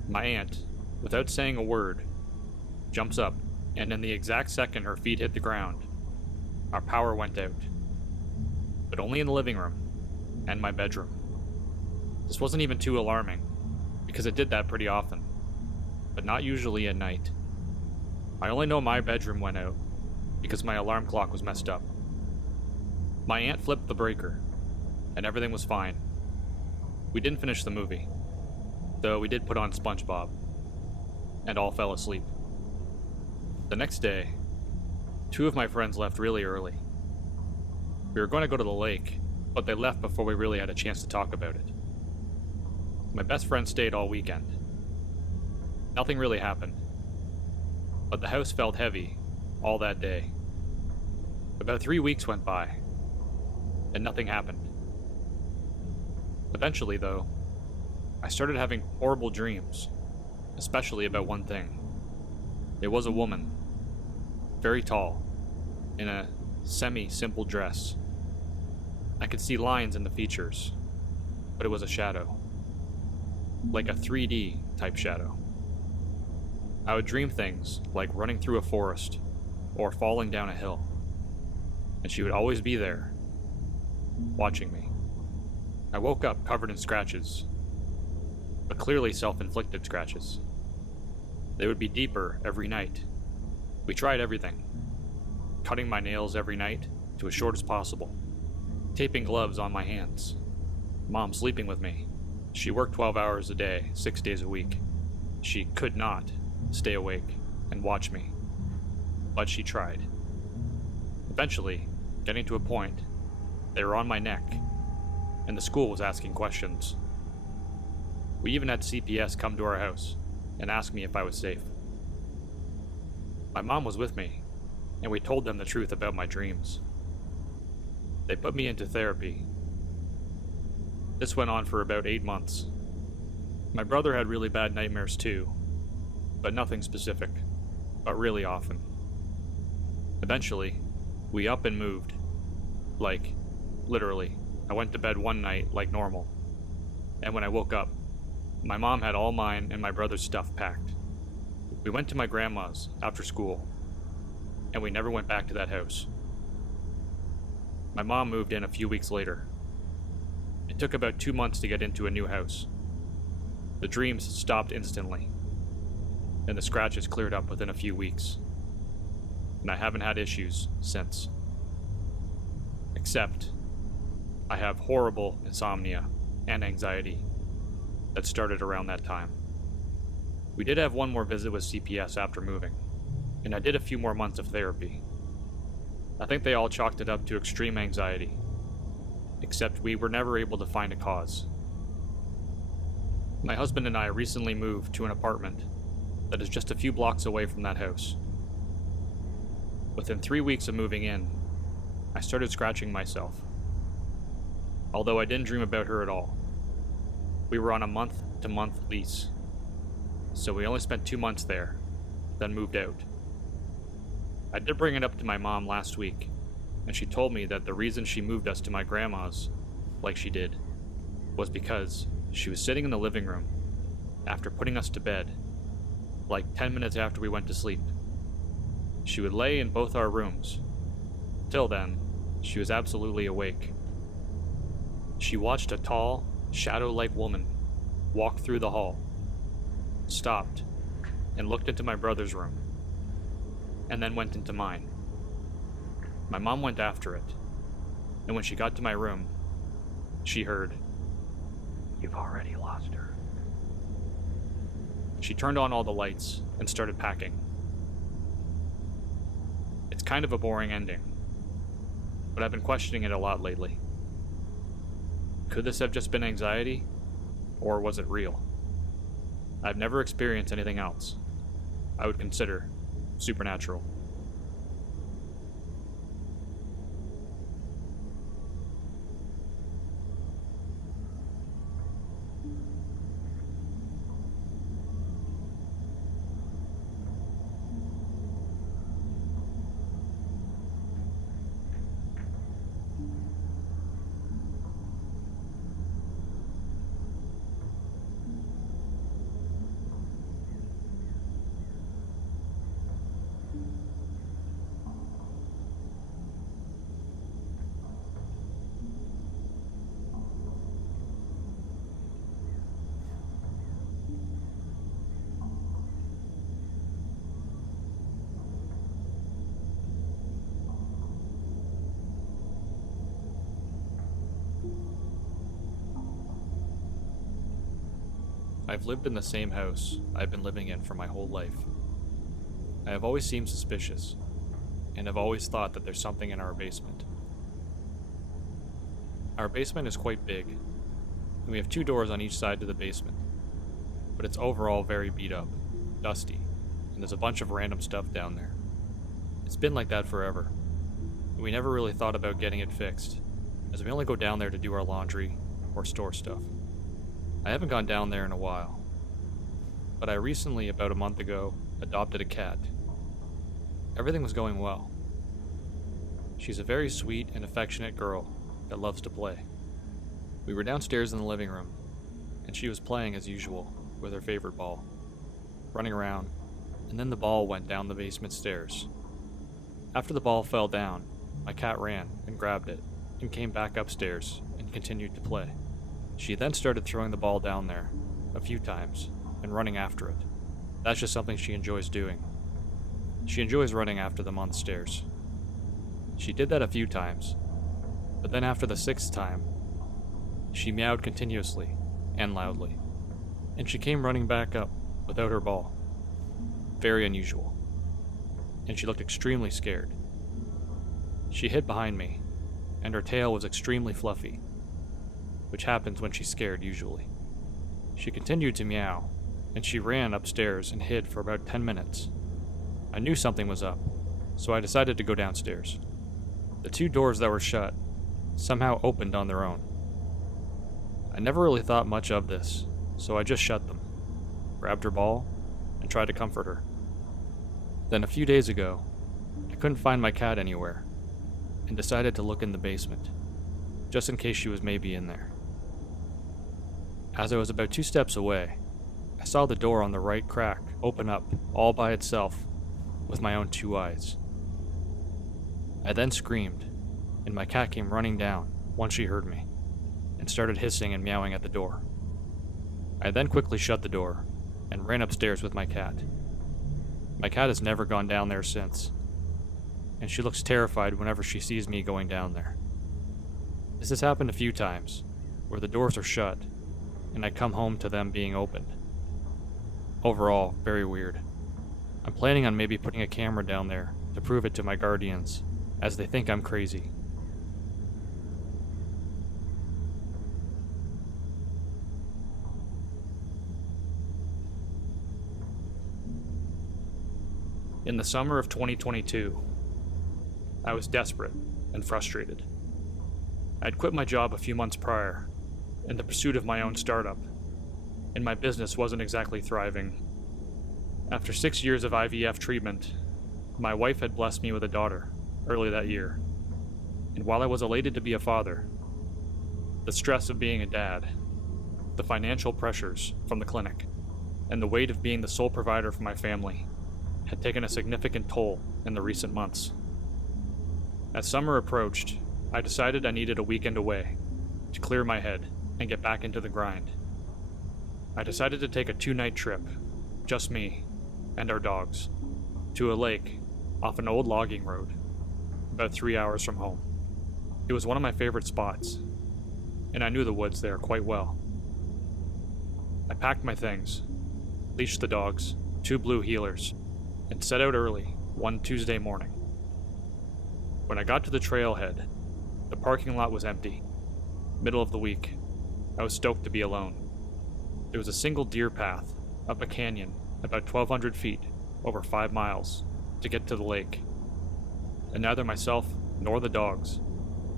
My aunt, without saying a word, jumps up, and in the exact second her feet hit the ground, our power went out. But only in the living room and my bedroom. This wasn't even too alarming, because it did that pretty often, but not usually at night. I only know my bedroom went out because my alarm clock was messed up. My aunt flipped the breaker, and everything was fine. We didn't finish the movie, though we did put on SpongeBob, and all fell asleep. The next day, 2 of my friends left really early. We were going to go to the lake, but they left before we really had a chance to talk about it. My best friend stayed all weekend. Nothing really happened, but the house felt heavy all that day. About 3 weeks went by, and nothing happened. Eventually, though, I started having horrible dreams, especially about one thing. It was a woman, very tall, in a semi-simple dress. I could see lines in the features, but it was a shadow, like a 3D type shadow. I would dream things like running through a forest or falling down a hill, and she would always be there, watching me. I woke up covered in scratches, but clearly self-inflicted scratches. They would be deeper every night. We tried everything, cutting my nails every night to as short as possible, taping gloves on my hands, Mom sleeping with me. She worked 12 hours a day, 6 days a week. She could not stay awake and watch me, but she tried. Eventually, getting to a point, they were on my neck, and the school was asking questions. We even had CPS come to our house and ask me if I was safe. My mom was with me, and we told them the truth about my dreams. They put me into therapy. This went on for about 8 months. My brother had really bad nightmares too, but nothing specific, but really often. Eventually, we up and moved. Like, literally, I went to bed one night like normal, and when I woke up, my mom had all mine and my brother's stuff packed. We went to my grandma's after school, and we never went back to that house. My mom moved in a few weeks later. It took about 2 months to get into a new house. The dreams stopped instantly, and the scratches cleared up within a few weeks. And I haven't had issues since. Except, I have horrible insomnia and anxiety that started around that time. We did have one more visit with CPS after moving, and I did a few more months of therapy. I think they all chalked it up to extreme anxiety, except we were never able to find a cause. My husband and I recently moved to an apartment that is just a few blocks away from that house. Within 3 weeks of moving in, I started scratching myself. Although I didn't dream about her at all. We were on a month-to-month lease, so we only spent 2 months there, then moved out. I did bring it up to my mom last week, and she told me that the reason she moved us to my grandma's, like she did, was because she was sitting in the living room after putting us to bed, like 10 minutes after we went to sleep. She would lay in both our rooms. Till then, she was absolutely awake. She watched a tall, shadow-like woman walk through the hall, stopped, and looked into my brother's room, and then went into mine. My mom went after it, and when she got to my room, she heard, "You've already lost her." She turned on all the lights and started packing. It's kind of a boring ending, but I've been questioning it a lot lately. Could this have just been anxiety, or was it real? I've never experienced anything else I would consider supernatural. I've lived in the same house I've been living in for my whole life. I have always seemed suspicious, and have always thought that there's something in our basement. Our basement is quite big, and we have 2 doors on each side to the basement, but it's overall very beat up, dusty, and there's a bunch of random stuff down there. It's been like that forever, and we never really thought about getting it fixed, as we only go down there to do our laundry or store stuff. I haven't gone down there in a while, but I recently, about a month ago, adopted a cat. Everything was going well. She's a very sweet and affectionate girl that loves to play. We were downstairs in the living room, and she was playing as usual with her favorite ball, running around, and then the ball went down the basement stairs. After the ball fell down, my cat ran and grabbed it, and came back upstairs and continued to play. She then started throwing the ball down there a few times and running after it. That's just something she enjoys doing. She enjoys running after them on the stairs. She did that a few times, but then after the 6th time, she meowed continuously and loudly, and she came running back up without her ball. Very unusual, and she looked extremely scared. She hid behind me, and her tail was extremely fluffy, which happens when she's scared usually. She continued to meow, and she ran upstairs and hid for about 10 minutes. I knew something was up, so I decided to go downstairs. The 2 doors that were shut somehow opened on their own. I never really thought much of this, so I just shut them, grabbed her ball, and tried to comfort her. Then a few days ago, I couldn't find my cat anywhere, and decided to look in the basement, just in case she was maybe in there. As I was about 2 steps away, I saw the door on the right crack open up all by itself with my own 2 eyes. I then screamed, and my cat came running down once she heard me, and started hissing and meowing at the door. I then quickly shut the door and ran upstairs with my cat. My cat has never gone down there since, and she looks terrified whenever she sees me going down there. This has happened a few times, where the doors are shut, and I come home to them being opened. Overall, very weird. I'm planning on maybe putting a camera down there to prove it to my guardians, as they think I'm crazy. In the summer of 2022, I was desperate and frustrated. I'd quit my job a few months prior in the pursuit of my own startup, and my business wasn't exactly thriving. After 6 years of IVF treatment, my wife had blessed me with a daughter early that year, and while I was elated to be a father, the stress of being a dad, the financial pressures from the clinic, and the weight of being the sole provider for my family had taken a significant toll in the recent months. As summer approached, I decided I needed a weekend away to clear my head and get back into the grind. I decided to take a 2-night trip, just me and our dogs, to a lake off an old logging road, about 3 hours from home. It was one of my favorite spots, and I knew the woods there quite well. I packed my things, leashed the dogs, 2 blue heelers, and set out early one Tuesday morning. When I got to the trailhead, the parking lot was empty. Middle of the week, I was stoked to be alone. There was a single deer path up a canyon about 1,200 feet over 5 miles to get to the lake, and neither myself nor the dogs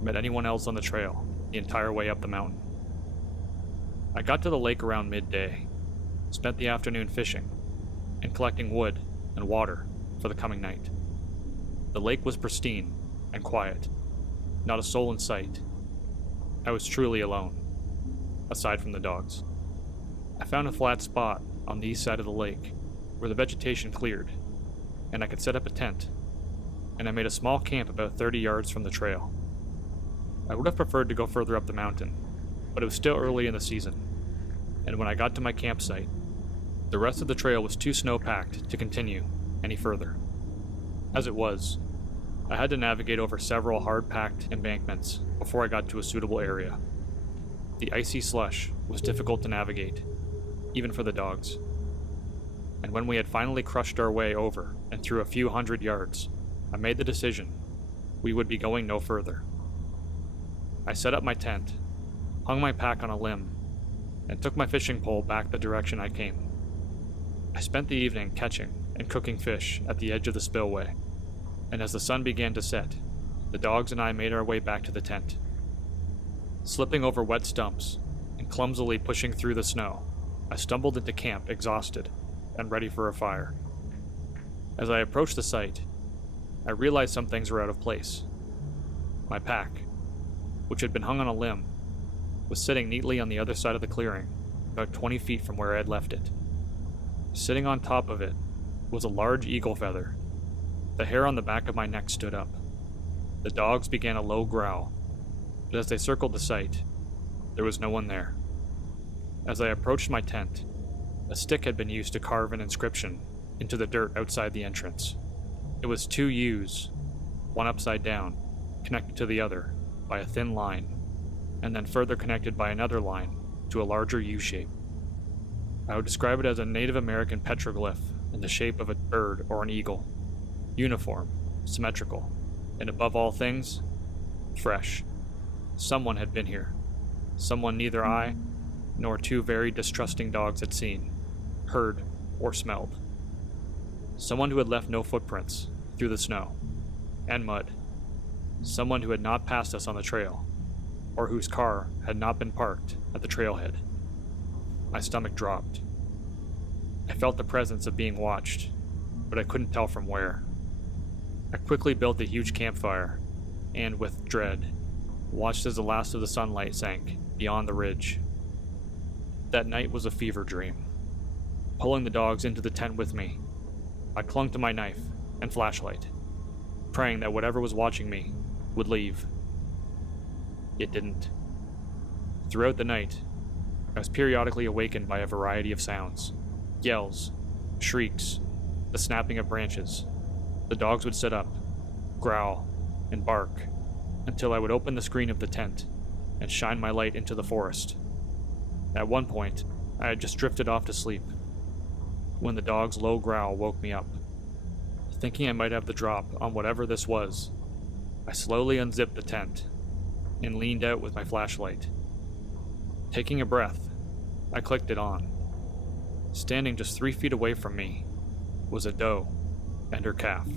met anyone else on the trail the entire way up the mountain. I got to the lake around midday, spent the afternoon fishing, and collecting wood and water for the coming night. The lake was pristine and quiet, not a soul in sight. I was truly alone, aside from the dogs. I found a flat spot on the east side of the lake where the vegetation cleared, and I could set up a tent, and I made a small camp about 30 yards from the trail. I would have preferred to go further up the mountain, but it was still early in the season, and when I got to my campsite, the rest of the trail was too snow-packed to continue any further. As it was, I had to navigate over several hard-packed embankments before I got to a suitable area. The icy slush was difficult to navigate, even for the dogs. And when we had finally crushed our way over and through a few hundred yards, I made the decision we would be going no further. I set up my tent, hung my pack on a limb, and took my fishing pole back the direction I came. I spent the evening catching and cooking fish at the edge of the spillway, and as the sun began to set, the dogs and I made our way back to the tent. Slipping over wet stumps and clumsily pushing through the snow, I stumbled into camp exhausted and ready for a fire. As I approached the site, I realized some things were out of place. My pack, which had been hung on a limb, was sitting neatly on the other side of the clearing, about 20 feet from where I had left it. Sitting on top of it was a large eagle feather. The hair on the back of my neck stood up. The dogs began a low growl, but as they circled the site, there was no one there. As I approached my tent, a stick had been used to carve an inscription into the dirt outside the entrance. It was 2 U's, one upside down, connected to the other by a thin line, and then further connected by another line to a larger U shape. I would describe it as a Native American petroglyph in the shape of a bird or an eagle. Uniform, symmetrical, and above all things, fresh. Someone had been here. Someone neither I nor 2 very distrusting dogs had seen, heard, or smelled. Someone who had left no footprints through the snow and mud. Someone who had not passed us on the trail, or whose car had not been parked at the trailhead. My stomach dropped. I felt the presence of being watched, but I couldn't tell from where. I quickly built a huge campfire, and with dread, watched as the last of the sunlight sank beyond the ridge. That night was a fever dream. Pulling the dogs into the tent with me, I clung to my knife and flashlight, praying that whatever was watching me would leave. It didn't. Throughout the night, I was periodically awakened by a variety of sounds. Yells, shrieks, the snapping of branches. The dogs would sit up, growl, and bark, until I would open the screen of the tent and shine my light into the forest. At one point, I had just drifted off to sleep, when the dog's low growl woke me up. Thinking I might have the drop on whatever this was, I slowly unzipped the tent and leaned out with my flashlight. Taking a breath, I clicked it on. Standing just 3 feet away from me was a doe and her calf.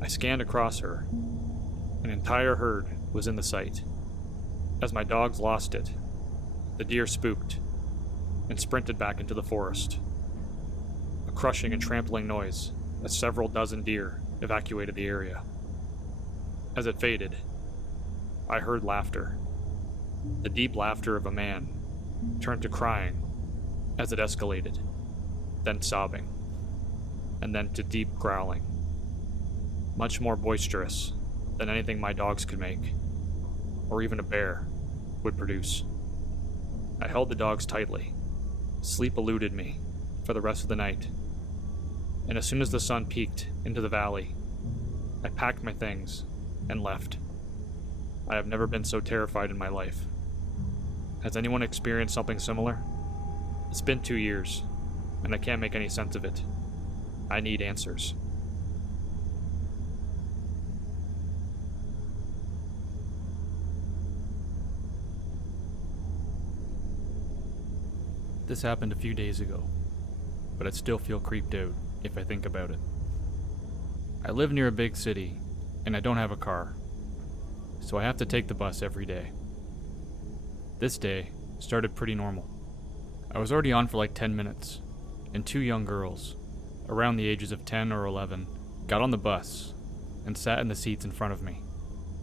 I scanned across her. An entire herd was in the sight. As my dogs lost it, the deer spooked and sprinted back into the forest. A crushing and trampling noise as several dozen deer evacuated the area. As it faded, I heard laughter. The deep laughter of a man turned to crying as it escalated, then sobbing, and then to deep growling. Much more boisterous than anything my dogs could make, or even a bear would produce. I held the dogs tightly. Sleep eluded me for the rest of the night, and as soon as the sun peeked into the valley, I packed my things and left. I have never been so terrified in my life. Has anyone experienced something similar? It's been 2 years, and I can't make any sense of it. I need answers. This happened a few days ago, but I still feel creeped out if I think about it. I live near a big city, and I don't have a car, so I have to take the bus every day. This day started pretty normal. I was already on for like 10 minutes, and 2 young girls, around the ages of 10 or 11, got on the bus and sat in the seats in front of me.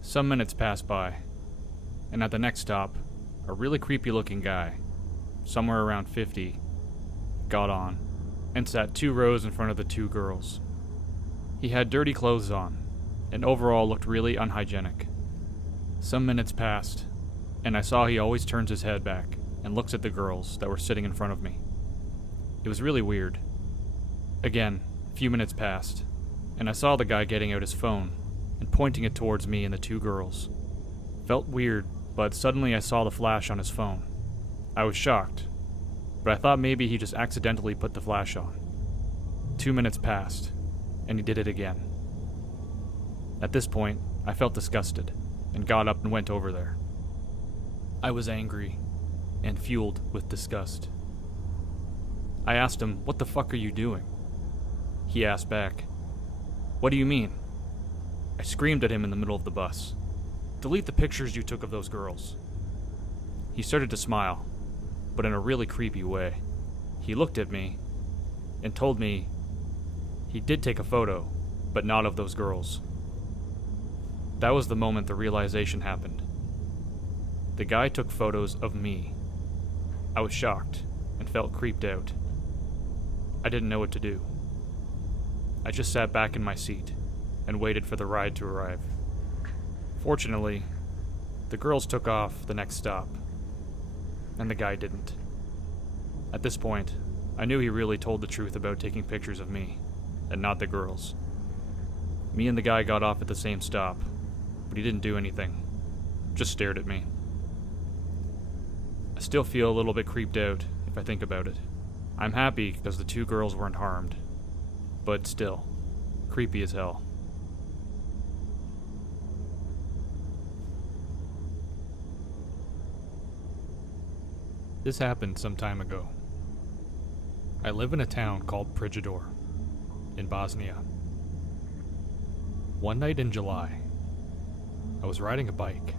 Some minutes passed by, and at the next stop, a really creepy looking guy, somewhere around 50, got on and sat 2 rows in front of the 2 girls. He had dirty clothes on, and overall looked really unhygienic. Some minutes passed, and I saw he always turns his head back and looks at the girls that were sitting in front of me. It was really weird. Again, a few minutes passed, and I saw the guy getting out his phone and pointing it towards me and the 2 girls. Felt weird, but suddenly I saw the flash on his phone. I was shocked, but I thought maybe he just accidentally put the flash on. 2 minutes passed, and he did it again. At this point, I felt disgusted, and got up and went over there. I was angry and fueled with disgust. I asked him, "What the fuck are you doing?" He asked back, "What do you mean?" I screamed at him in the middle of the bus, "Delete the pictures you took of those girls." He started to smile, but in a really creepy way. He looked at me and told me he did take a photo, but not of those girls. That was the moment the realization happened. The guy took photos of me. I was shocked and felt creeped out. I didn't know what to do. I just sat back in my seat and waited for the ride to arrive. Fortunately, the girls took off the next stop, and the guy didn't. At this point, I knew he really told the truth about taking pictures of me, and not the girls. Me and the guy got off at the same stop, but he didn't do anything, just stared at me. I still feel a little bit creeped out if I think about it. I'm happy because the two girls weren't harmed, but still, creepy as hell. This happened some time ago. I live in a town called Prijedor, in Bosnia. One night in July, I was riding a bike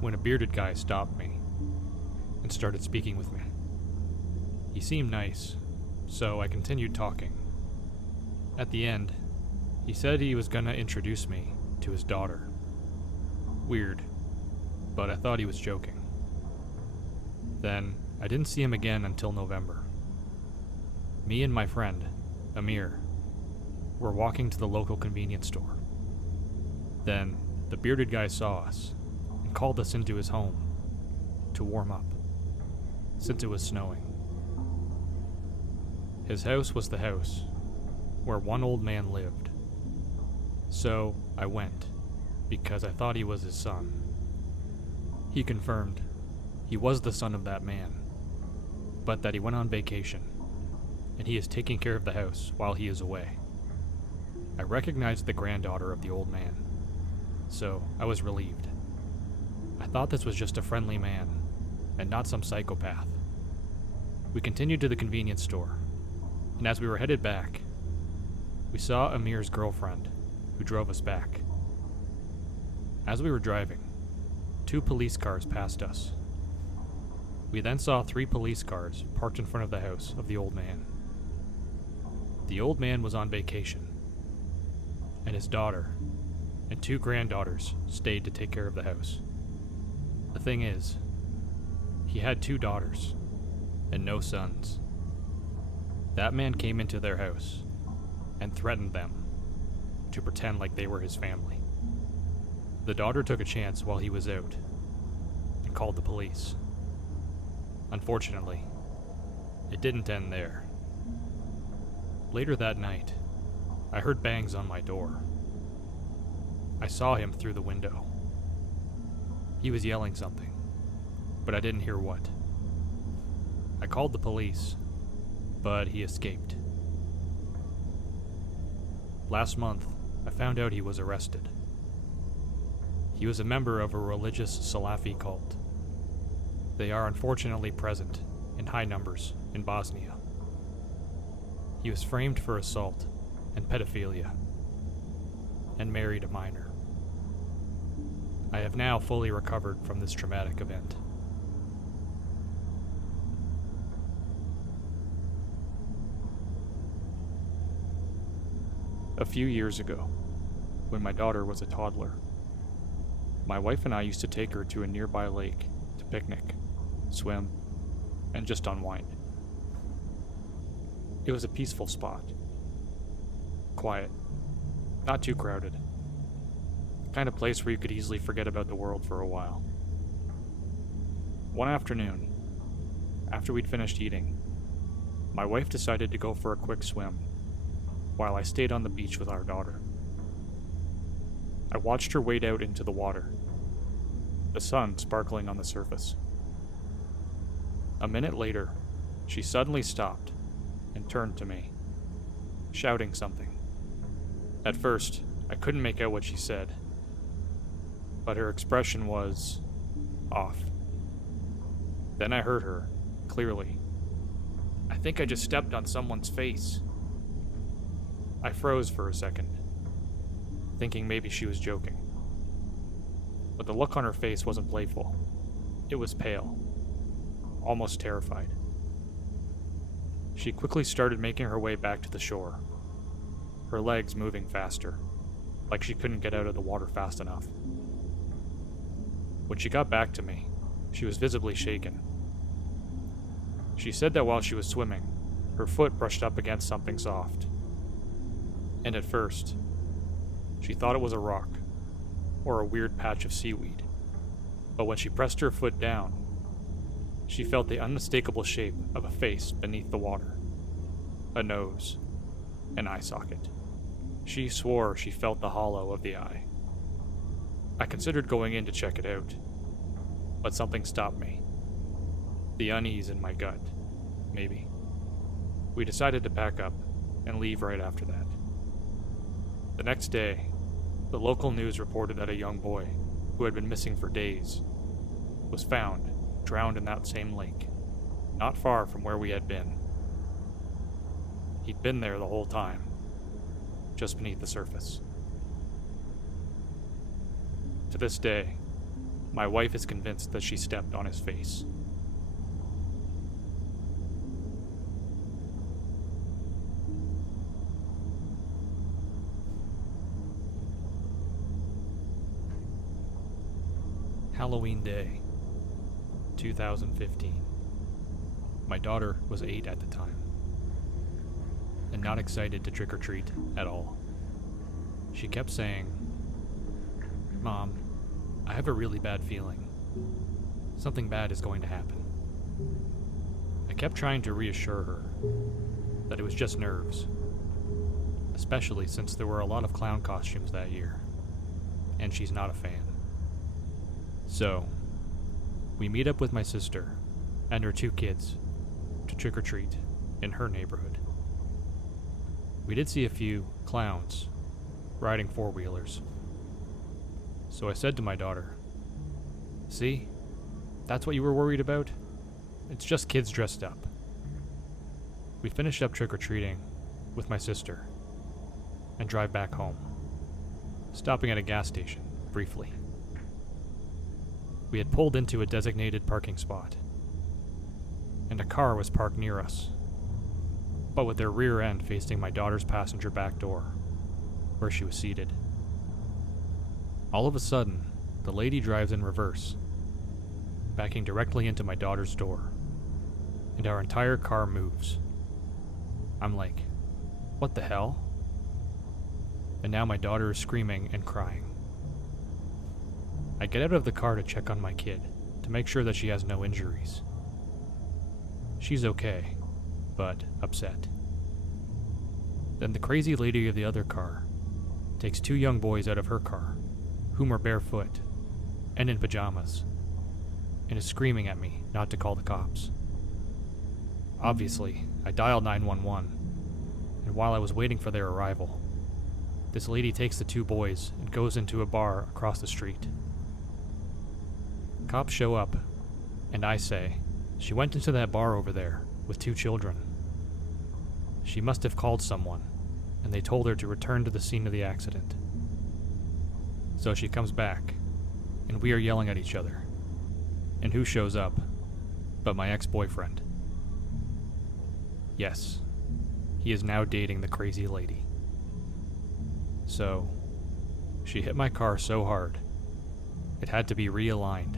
when a bearded guy stopped me and started speaking with me. He seemed nice, so I continued talking. At the end, he said he was gonna introduce me to his daughter. Weird, but I thought he was joking. Then, I didn't see him again until November. Me and my friend, Amir, were walking to the local convenience store. Then, the bearded guy saw us and called us into his home to warm up, since it was snowing. His house was the house where one old man lived. So, I went, because I thought he was his son. He confirmed he was the son of that man, but that he went on vacation, and he is taking care of the house while he is away. I recognized the granddaughter of the old man, so I was relieved. I thought this was just a friendly man, and not some psychopath. We continued to the convenience store, and as we were headed back, we saw Amir's girlfriend, who drove us back. As we were driving, 2 police cars passed us. We then saw 3 police cars parked in front of the house of the old man. The old man was on vacation, and his daughter and 2 granddaughters stayed to take care of the house. The thing is, he had 2 daughters and no sons. That man came into their house and threatened them to pretend like they were his family. The daughter took a chance while he was out and called the police. Unfortunately, it didn't end there. Later that night, I heard bangs on my door. I saw him through the window. He was yelling something, but I didn't hear what. I called the police, but he escaped. Last month, I found out he was arrested. He was a member of a religious Salafi cult. They are unfortunately present in high numbers in Bosnia. He was framed for assault and pedophilia, and married a minor. I have now fully recovered from this traumatic event. A few years ago, when my daughter was a toddler, my wife and I used to take her to a nearby lake to picnic, swim, and just unwind. It was a peaceful spot. Quiet, not too crowded. The kind of place where you could easily forget about the world for a while. One afternoon, after we'd finished eating, my wife decided to go for a quick swim, while I stayed on the beach with our daughter. I watched her wade out into the water, the sun sparkling on the surface. A minute later, she suddenly stopped and turned to me, shouting something. At first, I couldn't make out what she said, but her expression was, off. Then I heard her, clearly. I think I just stepped on someone's face. I froze for a second, thinking maybe she was joking. But the look on her face wasn't playful. It was pale, almost terrified. She quickly started making her way back to the shore, her legs moving faster, like she couldn't get out of the water fast enough. When she got back to me, she was visibly shaken. She said that while she was swimming, her foot brushed up against something soft. And at first, she thought it was a rock, or a weird patch of seaweed. But when she pressed her foot down, she felt the unmistakable shape of a face beneath the water. A nose, an eye socket. She swore she felt the hollow of the eye. I considered going in to check it out, but something stopped me. The unease in my gut, maybe. We decided to pack up and leave right after that. The next day, the local news reported that a young boy, who had been missing for days, was found drowned in that same lake, not far from where we had been. He'd been there the whole time, just beneath the surface. To this day, my wife is convinced that she stepped on his face. Halloween Day, 2015. My daughter was 8 at the time, and not excited to trick or treat at all. She kept saying, "Mom, I have a really bad feeling. Something bad is going to happen." I kept trying to reassure her that it was just nerves, especially since there were a lot of clown costumes that year, and she's not a fan. So, we meet up with my sister and her 2 kids to trick or treat in her neighborhood. We did see a few clowns riding 4-wheelers. So I said to my daughter, "See, that's what you were worried about? It's just kids dressed up." We finished up trick or treating with my sister and drive back home, stopping at a gas station briefly. We had pulled into a designated parking spot, and a car was parked near us, but with their rear end facing my daughter's passenger back door, where she was seated. All of a sudden, the lady drives in reverse, backing directly into my daughter's door, and our entire car moves. I'm like, what the hell? And now my daughter is screaming and crying. I get out of the car to check on my kid, to make sure that she has no injuries. She's okay, but upset. Then the crazy lady of the other car takes 2 young boys out of her car, whom are barefoot and in pajamas, and is screaming at me not to call the cops. Obviously, I dialed 911, and while I was waiting for their arrival, this lady takes the 2 boys and goes into a bar across the street. Cops show up, and I say, she went into that bar over there with 2 children. She must have called someone, and they told her to return to the scene of the accident. So she comes back, and we are yelling at each other. And who shows up but my ex-boyfriend? Yes, he is now dating the crazy lady. So, she hit my car so hard, it had to be realigned,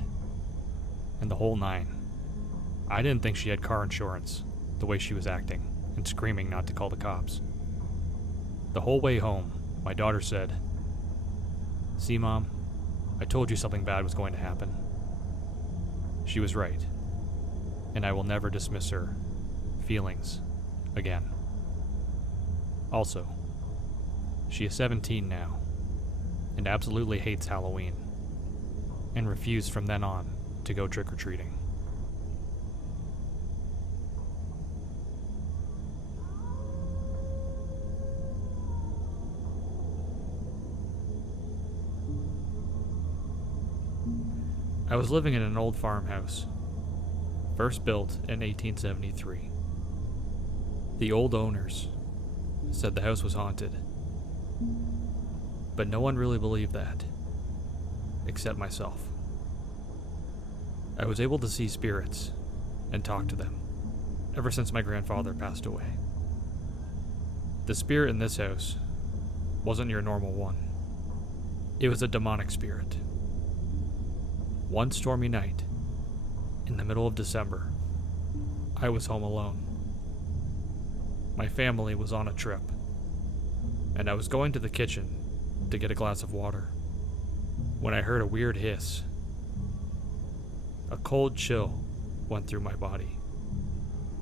and the whole 9. I didn't think she had car insurance, the way she was acting, and screaming not to call the cops. The whole way home, my daughter said, "See, Mom, I told you something bad was going to happen." She was right, and I will never dismiss her feelings again. Also, she is 17 now, and absolutely hates Halloween, and refused from then on to go trick-or-treating. I was living in an old farmhouse, first built in 1873. The old owners said the house was haunted, but no one really believed that, except myself. I was able to see spirits and talk to them ever since my grandfather passed away. The spirit in this house wasn't your normal one. It was a demonic spirit. One stormy night, in the middle of December, I was home alone. My family was on a trip, and I was going to the kitchen to get a glass of water when I heard a weird hiss. A cold chill went through my body.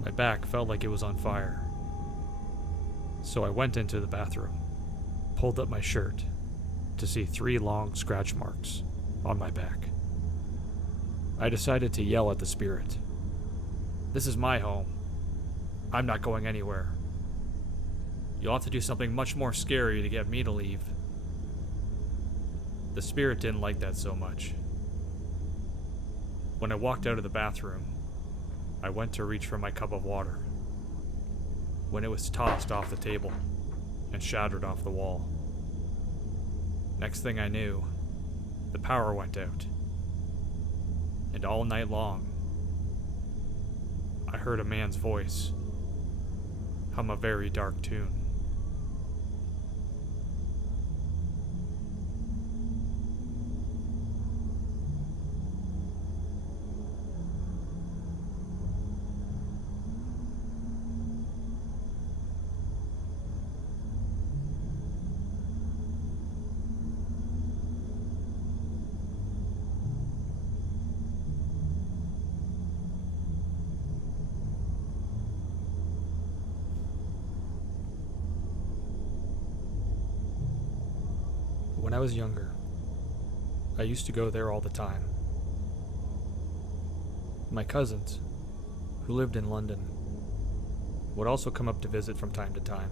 My back felt like it was on fire. So I went into the bathroom, pulled up my shirt to see 3 long scratch marks on my back. I decided to yell at the spirit. "This is my home. I'm not going anywhere. You'll have to do something much more scary to get me to leave." The spirit didn't like that so much. When I walked out of the bathroom, I went to reach for my cup of water, when it was tossed off the table and shattered off the wall. Next thing I knew, the power went out. And all night long, I heard a man's voice hum a very dark tune. When I was younger, I used to go there all the time. My cousins, who lived in London, would also come up to visit from time to time.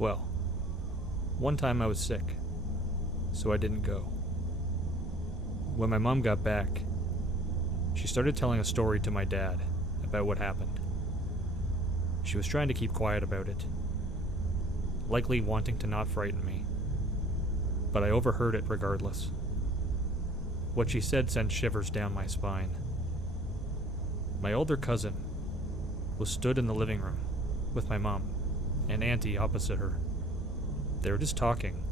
Well, one time I was sick, so I didn't go. When my mom got back, she started telling a story to my dad about what happened. She was trying to keep quiet about it, likely wanting to not frighten me, but I overheard it regardless. What she said sent shivers down my spine. My older cousin was stood in the living room with my mom and auntie opposite her. They were just talking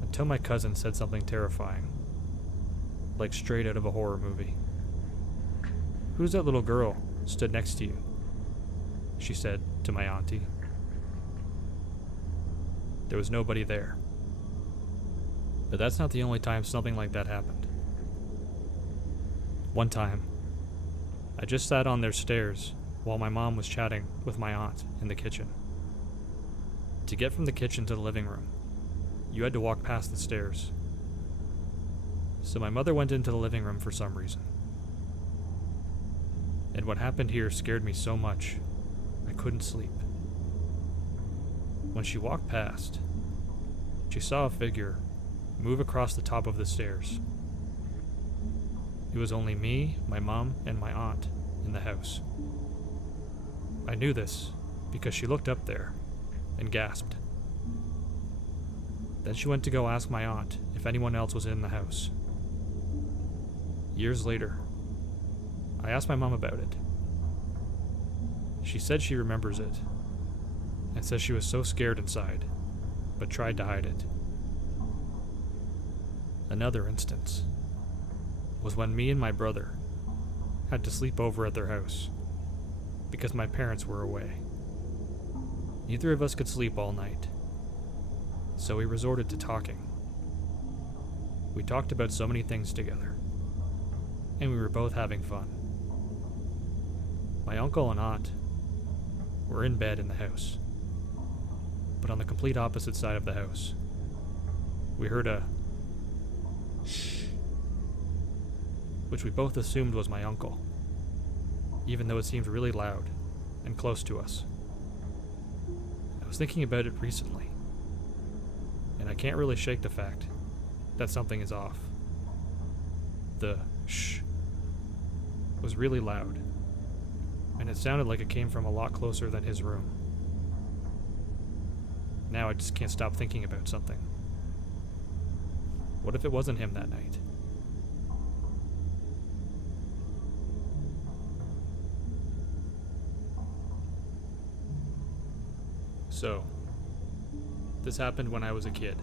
until my cousin said something terrifying, like straight out of a horror movie. "Who's that little girl stood next to you?" she said to my auntie. There was nobody there. But that's not the only time something like that happened. One time, I just sat on their stairs while my mom was chatting with my aunt in the kitchen. To get from the kitchen to the living room, you had to walk past the stairs. So my mother went into the living room for some reason. And what happened here scared me so much, I couldn't sleep. When she walked past, she saw a figure move across the top of the stairs. It was only me, my mom, and my aunt in the house. I knew this because she looked up there and gasped. Then she went to go ask my aunt if anyone else was in the house. Years later, I asked my mom about it. She said she remembers it and says she was so scared inside, but tried to hide it. Another instance was when me and my brother had to sleep over at their house because my parents were away. Neither of us could sleep all night, so we resorted to talking. We talked about so many things together, and we were both having fun. My uncle and aunt were in bed in the house, but on the complete opposite side of the house, we heard a which we both assumed was my uncle, even though it seemed really loud and close to us. I was thinking about it recently, and I can't really shake the fact that something is off. the shh was really loud, and it sounded like it came from a lot closer than his room. Now I just can't stop thinking about something. What if it wasn't him that night? So, this happened when I was a kid.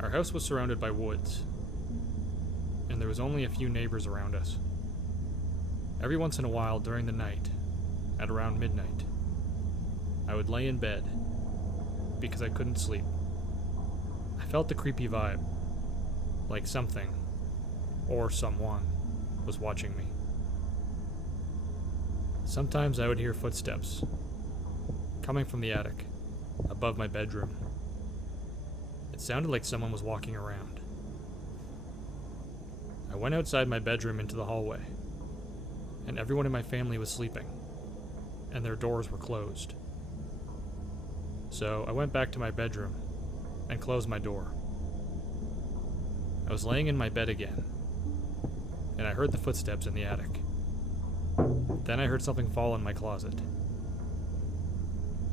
Our house was surrounded by woods, and there was only a few neighbors around us. Every once in a while during the night, at around midnight, I would lay in bed because I couldn't sleep. I felt the creepy vibe, like something, or someone, was watching me. Sometimes I would hear footsteps coming from the attic, above my bedroom. It sounded like someone was walking around. I went outside my bedroom into the hallway, and everyone in my family was sleeping, and their doors were closed. So I went back to my bedroom and closed my door. I was laying in my bed again, and I heard the footsteps in the attic. Then I heard something fall in my closet.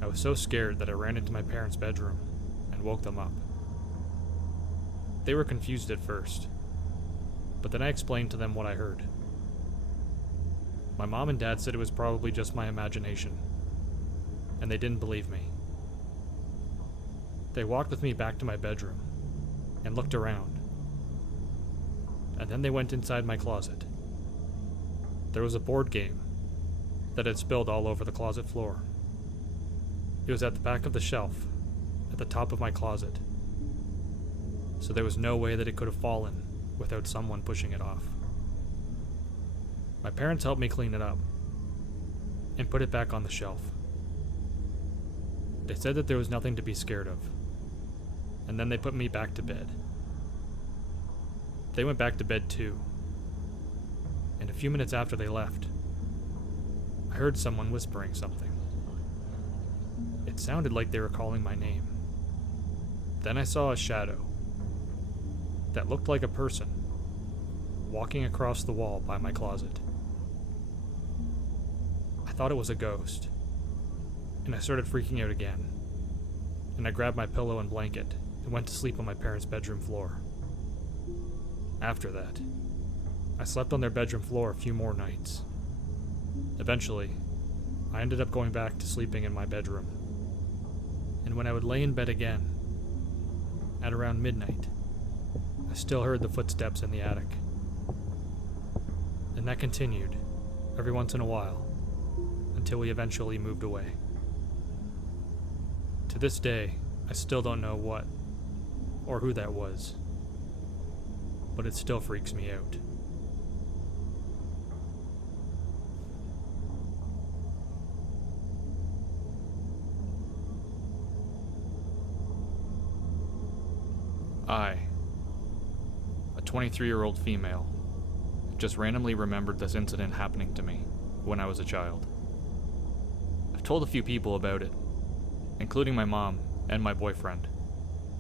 I was so scared that I ran into my parents' bedroom and woke them up. They were confused at first, but then I explained to them what I heard. My mom and dad said it was probably just my imagination, and they didn't believe me. They walked with me back to my bedroom and looked around, and then they went inside my closet. There was a board game that had spilled all over the closet floor. It was at the back of the shelf, at the top of my closet, so there was no way that it could have fallen without someone pushing it off. My parents helped me clean it up and put it back on the shelf. They said that there was nothing to be scared of, and then they put me back to bed. They went back to bed too, and a few minutes after they left, I heard someone whispering something. It sounded like they were calling my name. Then I saw a shadow that looked like a person walking across the wall by my closet. I thought it was a ghost, and I started freaking out again, and I grabbed my pillow and blanket and went to sleep on my parents' bedroom floor. After that, I slept on their bedroom floor a few more nights. Eventually, I ended up going back to sleeping in my bedroom. And when I would lay in bed again, at around midnight, I still heard the footsteps in the attic. And that continued, every once in a while, until we eventually moved away. To this day, I still don't know what or who that was, but it still freaks me out. I, a 23-year-old female, just randomly remembered this incident happening to me when I was a child. I've told a few people about it, including my mom and my boyfriend,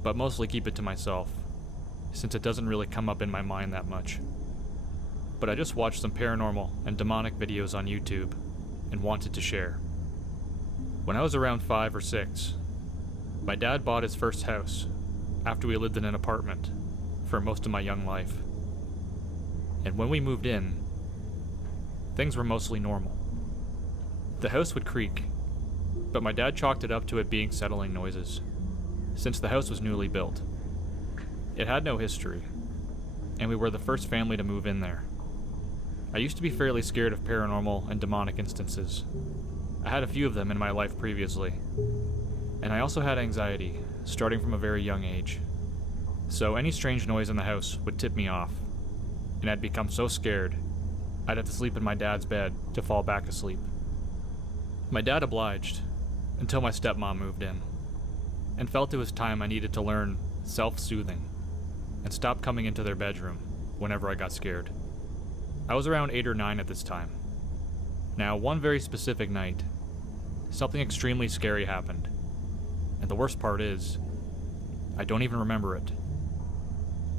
but mostly keep it to myself, since it doesn't really come up in my mind that much. But I just watched some paranormal and demonic videos on YouTube and wanted to share. When I was around 5 or 6, my dad bought his first house after we lived in an apartment for most of my young life. And when we moved in, things were mostly normal. The house would creak, but my dad chalked it up to it being settling noises, since the house was newly built. It had no history, and we were the first family to move in there. I used to be fairly scared of paranormal and demonic instances. I had a few of them in my life previously, and I also had anxiety, starting from a very young age. So any strange noise in the house would tip me off, and I'd become so scared, I'd have to sleep in my dad's bed to fall back asleep. My dad obliged, until my stepmom moved in, and felt it was time I needed to learn self-soothing, and stop coming into their bedroom whenever I got scared. I was around 8 or 9 at this time. Now, one very specific night, something extremely scary happened. And the worst part is, I don't even remember it.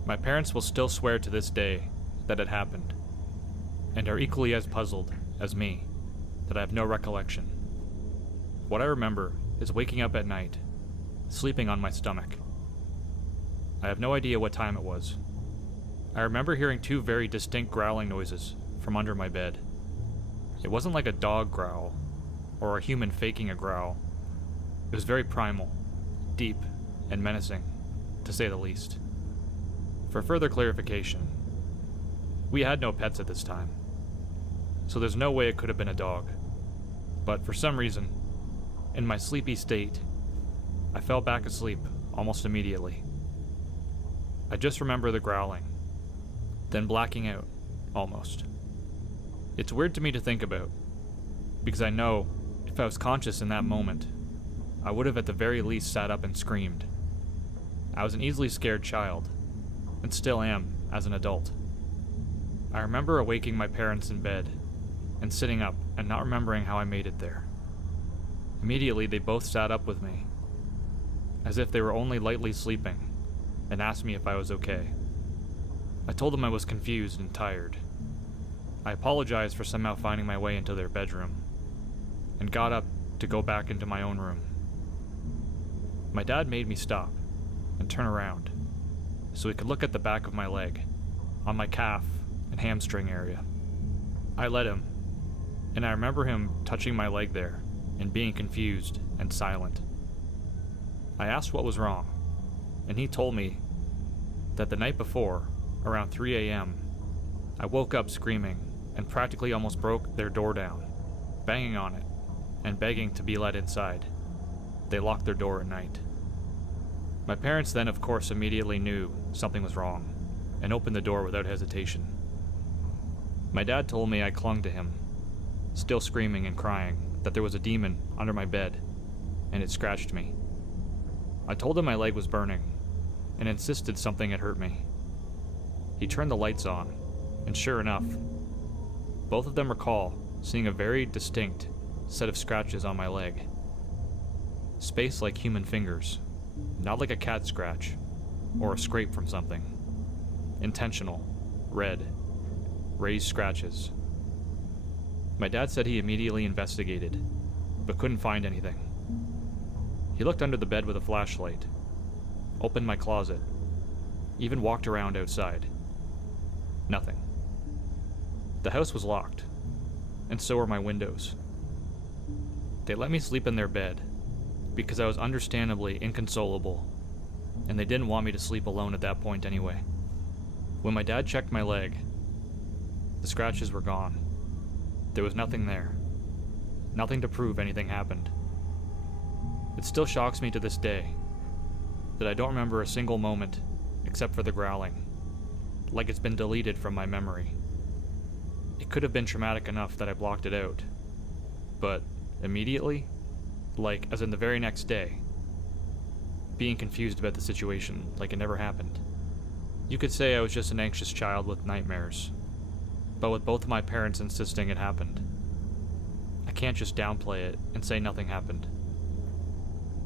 My parents will still swear to this day that had happened, and are equally as puzzled as me that I have no recollection. What I remember is waking up at night, sleeping on my stomach. I have no idea what time it was. I remember hearing two very distinct growling noises from under my bed. It wasn't like a dog growl, or a human faking a growl. It was very primal, deep, and menacing, to say the least. For further clarification, we had no pets at this time, so there's no way it could have been a dog. But for some reason, in my sleepy state, I fell back asleep almost immediately. I just remember the growling, then blacking out, almost. It's weird to me to think about, because I know if I was conscious in that moment, I would have at the very least sat up and screamed. I was an easily scared child, and still am as an adult. I remember awaking my parents in bed, and sitting up and not remembering how I made it there. Immediately they both sat up with me, as if they were only lightly sleeping, and asked me if I was okay. I told them I was confused and tired. I apologized for somehow finding my way into their bedroom, and got up to go back into my own room. My dad made me stop and turn around so he could look at the back of my leg, on my calf and hamstring area. I let him, and I remember him touching my leg there and being confused and silent. I asked what was wrong, and he told me that the night before, around 3 a.m., I woke up screaming and practically almost broke their door down, banging on it and begging to be let inside. They locked their door at night. My parents then, of course, immediately knew something was wrong and opened the door without hesitation. My dad told me I clung to him, still screaming and crying that there was a demon under my bed, and it scratched me. I told him my leg was burning and insisted something had hurt me. He turned the lights on, and sure enough, both of them recall seeing a very distinct set of scratches on my leg. Spaced like human fingers, not like a cat scratch or a scrape from something. Intentional, red, raised scratches. My dad said he immediately investigated, but couldn't find anything. He looked under the bed with a flashlight, opened my closet, even walked around outside. Nothing. The house was locked, and so were my windows. They let me sleep in their bed because I was understandably inconsolable, and they didn't want me to sleep alone at that point anyway. When my dad checked my leg, the scratches were gone. There was nothing there. Nothing to prove anything happened. It still shocks me to this day that I don't remember a single moment except for the growling, like it's been deleted from my memory. It could have been traumatic enough that I blocked it out, but immediately, like as in the very next day, being confused about the situation like it never happened. You could say I was just an anxious child with nightmares, but with both of my parents insisting it happened, I can't just downplay it and say nothing happened.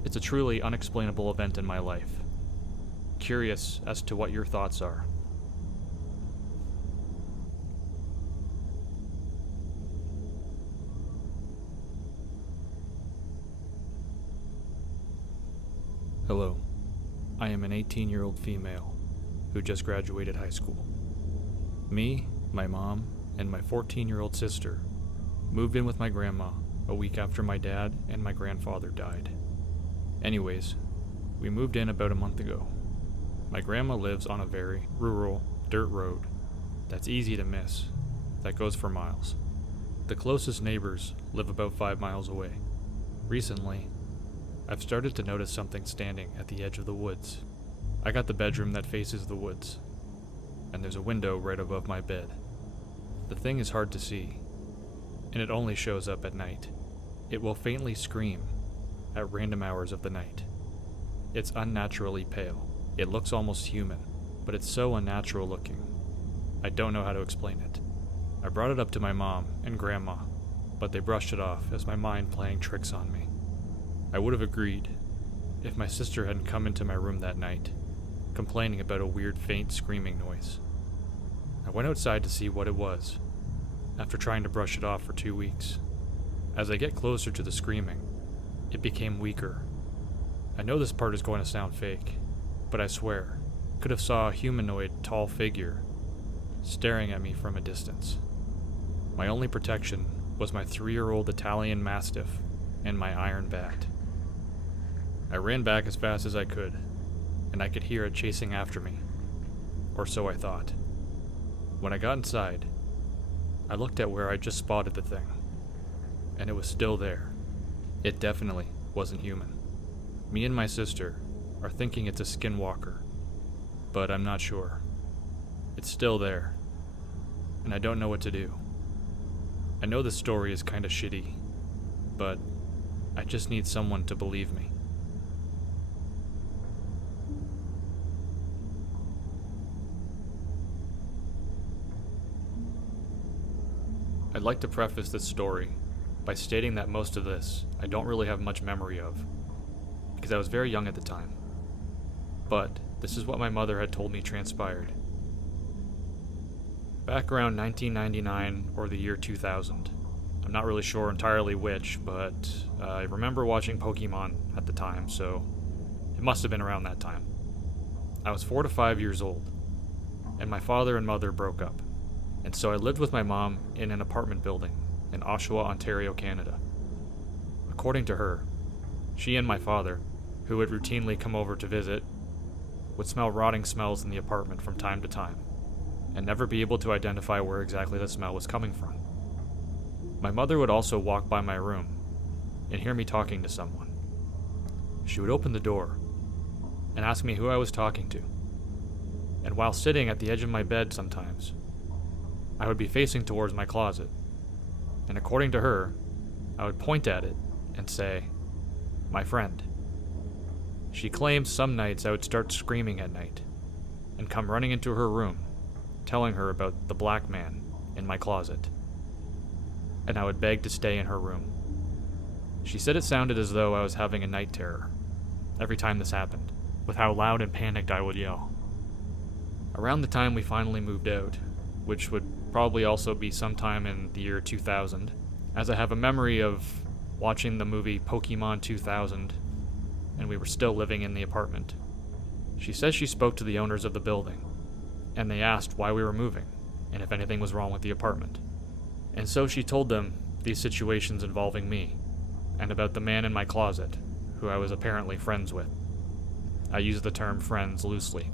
It's a truly unexplainable event in my life. Curious as to what your thoughts are. Hello, I am an 18-year-old female who just graduated high school. Me, my mom, and my 14-year-old sister moved in with my grandma a week after my dad and my grandfather died. Anyways, we moved in about a month ago. My grandma lives on a very rural dirt road that's easy to miss, that goes for miles. The closest neighbors live about 5 miles away. Recently, I've started to notice something standing at the edge of the woods. I got the bedroom that faces the woods, and there's a window right above my bed. The thing is hard to see, and it only shows up at night. It will faintly scream at random hours of the night. It's unnaturally pale. It looks almost human, but it's so unnatural looking. I don't know how to explain it. I brought it up to my mom and grandma, but they brushed it off as my mind playing tricks on me. I would have agreed if my sister hadn't come into my room that night, complaining about a weird faint screaming noise. I went outside to see what it was, after trying to brush it off for 2 weeks. As I get closer to the screaming, it became weaker. I know this part is going to sound fake, but I swear, I could have saw a humanoid tall figure staring at me from a distance. My only protection was my 3-year-old Italian Mastiff and my iron bat. I ran back as fast as I could, and I could hear it chasing after me. Or so I thought. When I got inside, I looked at where I just spotted the thing, and it was still there. It definitely wasn't human. Me and my sister are thinking it's a skinwalker, but I'm not sure. It's still there, and I don't know what to do. I know this story is kinda shitty, but I just need someone to believe me. I'd like to preface this story by stating that most of this I don't really have much memory of, because I was very young at the time. But this is what my mother had told me transpired. Back around 1999 or the year 2000, I'm not really sure entirely which, but I remember watching Pokemon at the time, so it must have been around that time. I was 4 to 5 years old, and my father and mother broke up. And so I lived with my mom in an apartment building in Oshawa, Ontario, Canada. According to her, she and my father, who would routinely come over to visit, would smell rotting smells in the apartment from time to time, and never be able to identify where exactly the smell was coming from. My mother would also walk by my room and hear me talking to someone. She would open the door and ask me who I was talking to. And while sitting at the edge of my bed sometimes, I would be facing towards my closet, and according to her, I would point at it and say, "My friend." She claimed some nights I would start screaming at night, and come running into her room, telling her about the black man in my closet, and I would beg to stay in her room. She said it sounded as though I was having a night terror every time this happened, with how loud and panicked I would yell. Around the time we finally moved out, which would probably also be sometime in the year 2000, as I have a memory of watching the movie Pokemon 2000, and we were still living in the apartment. She says she spoke to the owners of the building, and they asked why we were moving, and if anything was wrong with the apartment. And so she told them these situations involving me, and about the man in my closet, who I was apparently friends with. I use the term friends loosely.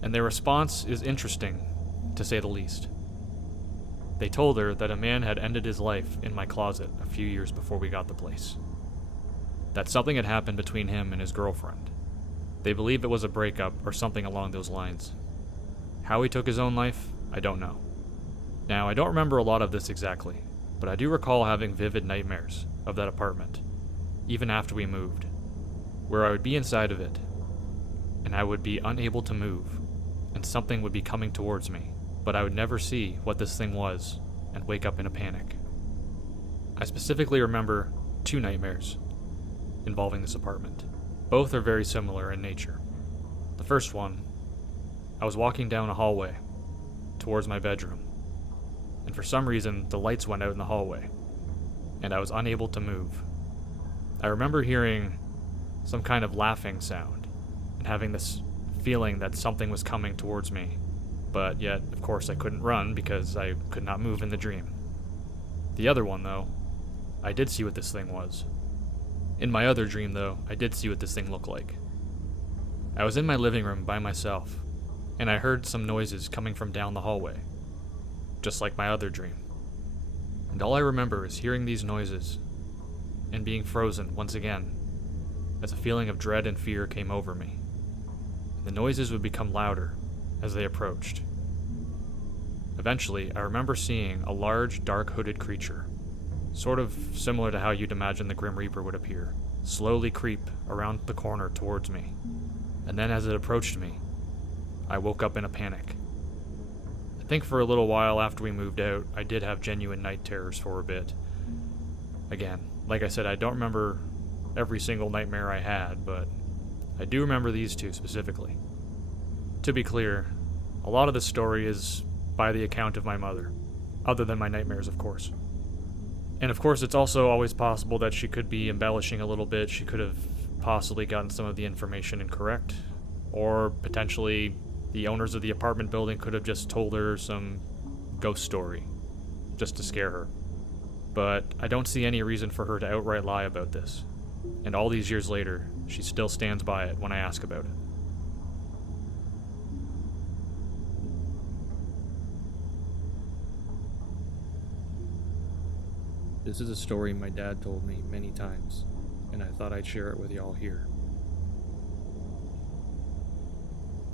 And their response is interesting, to say the least. They told her that a man had ended his life in my closet a few years before we got the place. That something had happened between him and his girlfriend. They believe it was a breakup or something along those lines. How he took his own life, I don't know. Now, I don't remember a lot of this exactly, but I do recall having vivid nightmares of that apartment, even after we moved, where I would be inside of it, and I would be unable to move, and something would be coming towards me, but I would never see what this thing was and wake up in a panic. I specifically remember 2 nightmares involving this apartment. Both are very similar in nature. The first one, I was walking down a hallway towards my bedroom, and for some reason the lights went out in the hallway, and I was unable to move. I remember hearing some kind of laughing sound, and having this feeling that something was coming towards me, but yet, of course, I couldn't run because I could not move in the dream. The other one, though, I did see what this thing was. In my other dream, though, I did see what this thing looked like. I was in my living room by myself, and I heard some noises coming from down the hallway, just like my other dream. And all I remember is hearing these noises and being frozen once again as a feeling of dread and fear came over me. The noises would become louder as they approached. Eventually, I remember seeing a large, dark hooded creature, sort of similar to how you'd imagine the Grim Reaper would appear, slowly creep around the corner towards me. And then as it approached me, I woke up in a panic. I think for a little while after we moved out, I did have genuine night terrors for a bit. Again, like I said, I don't remember every single nightmare I had, but I do remember these 2 specifically. To be clear, a lot of this story is by the account of my mother, other than my nightmares, of course. And of course, it's also always possible that she could be embellishing a little bit. She could have possibly gotten some of the information incorrect, or potentially the owners of the apartment building could have just told her some ghost story just to scare her. But I don't see any reason for her to outright lie about this. And all these years later, she still stands by it when I ask about it. This is a story my dad told me many times, and I thought I'd share it with y'all here.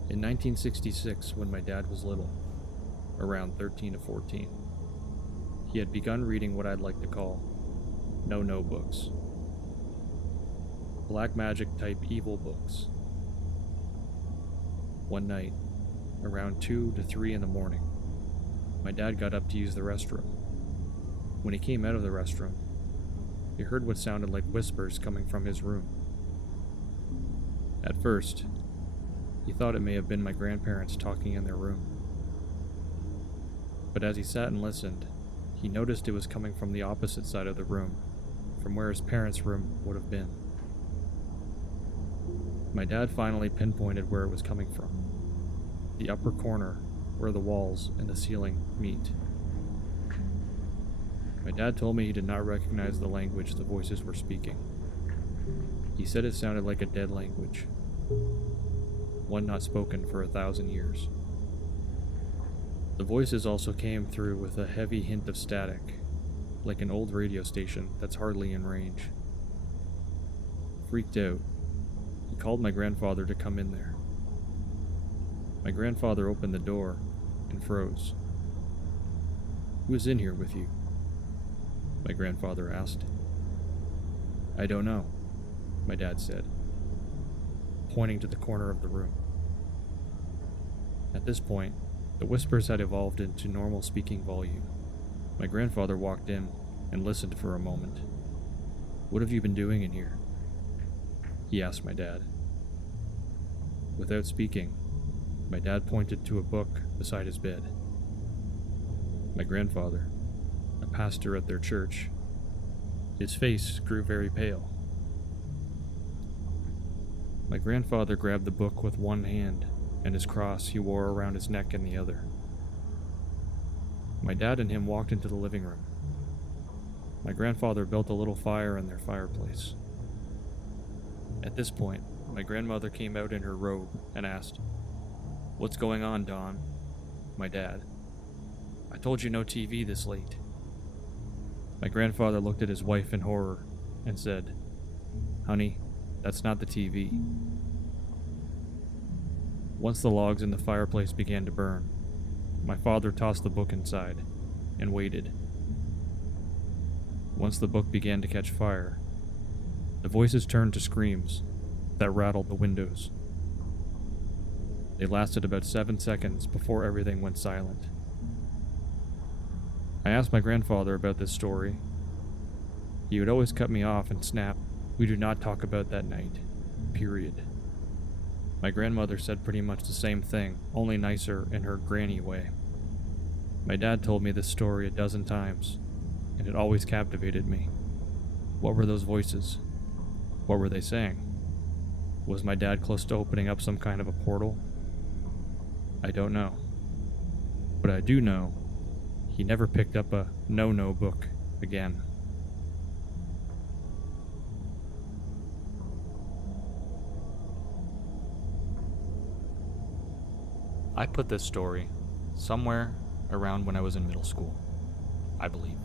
In 1966, when my dad was little, around 13 to 14, he had begun reading what I'd like to call no-no books. Black magic type evil books. One night, around 2 to 3 in the morning, my dad got up to use the restroom. When he came out of the restroom, he heard what sounded like whispers coming from his room. At first, he thought it may have been my grandparents talking in their room. But as he sat and listened, he noticed it was coming from the opposite side of the room, from where his parents' room would have been. My dad finally pinpointed where it was coming from. The upper corner, where the walls and the ceiling meet. My dad told me he did not recognize the language the voices were speaking. He said it sounded like a dead language, one not spoken for 1,000 years. The voices also came through with a heavy hint of static, like an old radio station that's hardly in range. Freaked out, he called my grandfather to come in there. My grandfather opened the door and froze. "Who is in here with you?" my grandfather asked. "I don't know," my dad said, pointing to the corner of the room. At this point, the whispers had evolved into normal speaking volume. My grandfather walked in and listened for a moment. "What have you been doing in here?" he asked my dad. Without speaking, my dad pointed to a book beside his bed. My grandfather, a pastor at their church, his face grew very pale. My grandfather grabbed the book with one hand and his cross he wore around his neck in the other. My dad and him walked into the living room. My grandfather built a little fire in their fireplace. At this point, my grandmother came out in her robe and asked, "What's going on, Don?" My dad, "I told you no TV this late." My grandfather looked at his wife in horror and said, "Honey, that's not the TV." Once the logs in the fireplace began to burn, my father tossed the book inside and waited. Once the book began to catch fire, the voices turned to screams that rattled the windows. They lasted about 7 seconds before everything went silent. I asked my grandfather about this story. He would always cut me off and snap, "We do not talk about that night. Period." My grandmother said pretty much the same thing, only nicer in her granny way. My dad told me this story 12 times, and it always captivated me. What were those voices? What were they saying? Was my dad close to opening up some kind of a portal? I don't know. But I do know he never picked up a no-no book again. I put this story somewhere around when I was in middle school, I believe.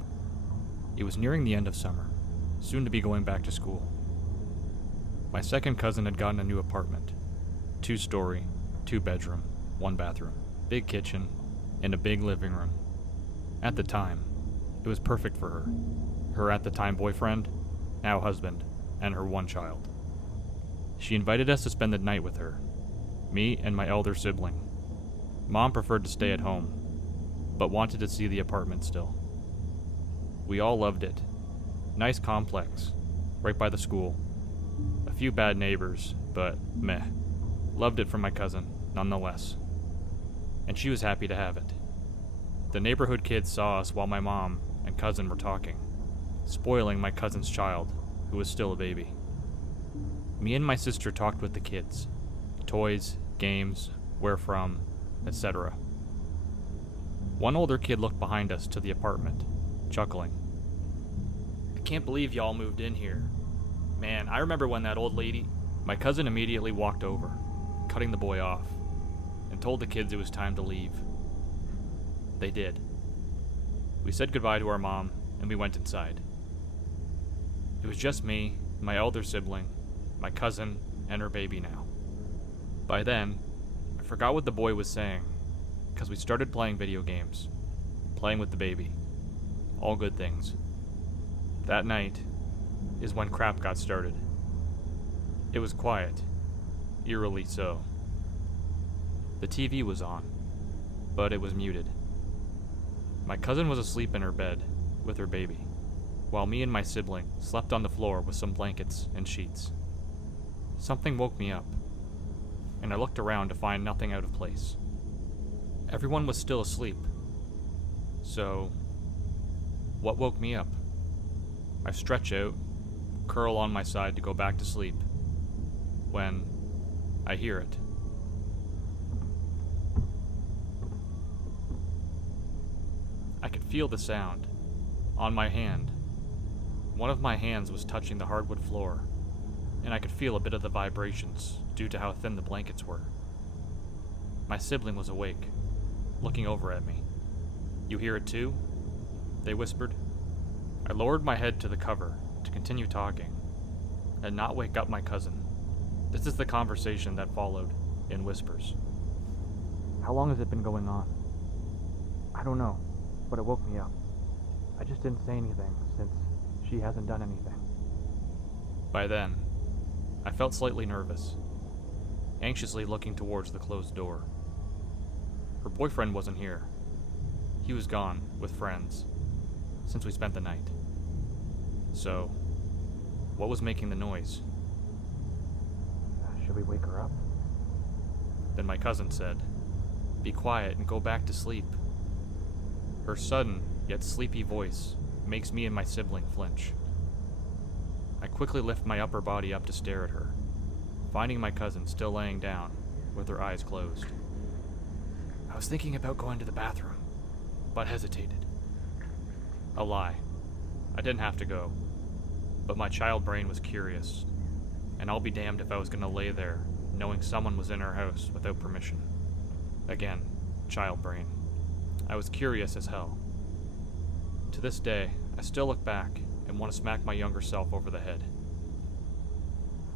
It was nearing the end of summer, soon to be going back to school. My second cousin had gotten a new apartment. 2-story, 2-bedroom, 1 bathroom, big kitchen, and a big living room. At the time, it was perfect for her. Her at the time boyfriend, now husband, and her 1 child. She invited us to spend the night with her, me and my elder sibling. Mom preferred to stay at home, but wanted to see the apartment still. We all loved it. Nice complex, right by the school. A few bad neighbors, but meh. Loved it for my cousin, nonetheless. And she was happy to have it. The neighborhood kids saw us while my mom and cousin were talking, spoiling my cousin's child, who was still a baby. Me and my sister talked with the kids. Toys, games, where from, etc. One older kid looked behind us to the apartment, chuckling. "I can't believe y'all moved in here. Man, I remember when that old lady..." My cousin immediately walked over, cutting the boy off, and told the kids it was time to leave. They did. We said goodbye to our mom, and we went inside. It was just me, my elder sibling, my cousin, and her baby now. By then, I forgot what the boy was saying, because we started playing video games, playing with the baby. All good things. That night is when crap got started. It was quiet, eerily so. The TV was on, but it was muted. My cousin was asleep in her bed with her baby, while me and my sibling slept on the floor with some blankets and sheets. Something woke me up, and I looked around to find nothing out of place. Everyone was still asleep. So, what woke me up? I stretch out, curl on my side to go back to sleep, when I hear it. I could feel the sound on my hand. One of my hands was touching the hardwood floor, and I could feel a bit of the vibrations due to how thin the blankets were. My sibling was awake, looking over at me. "You hear it too?" they whispered. I lowered my head to the cover to continue talking, and not wake up my cousin. This is the conversation that followed, in whispers. How long has it been going on? I don't know, but it woke me up. I just didn't say anything since she hasn't done anything. By then, I felt slightly nervous, anxiously looking towards the closed door. Her boyfriend wasn't here. He was gone with friends since we spent the night. So, what was making the noise? Should we wake her up? Then my cousin said, "Be quiet and go back to sleep." Her sudden, yet sleepy voice makes me and my sibling flinch. I quickly lift my upper body up to stare at her, finding my cousin still laying down with her eyes closed. I was thinking about going to the bathroom, but hesitated. A lie. I didn't have to go, but my child brain was curious, and I'll be damned if I was going to lay there knowing someone was in our house without permission. Again, child brain. I was curious as hell. To this day, I still look back and want to smack my younger self over the head.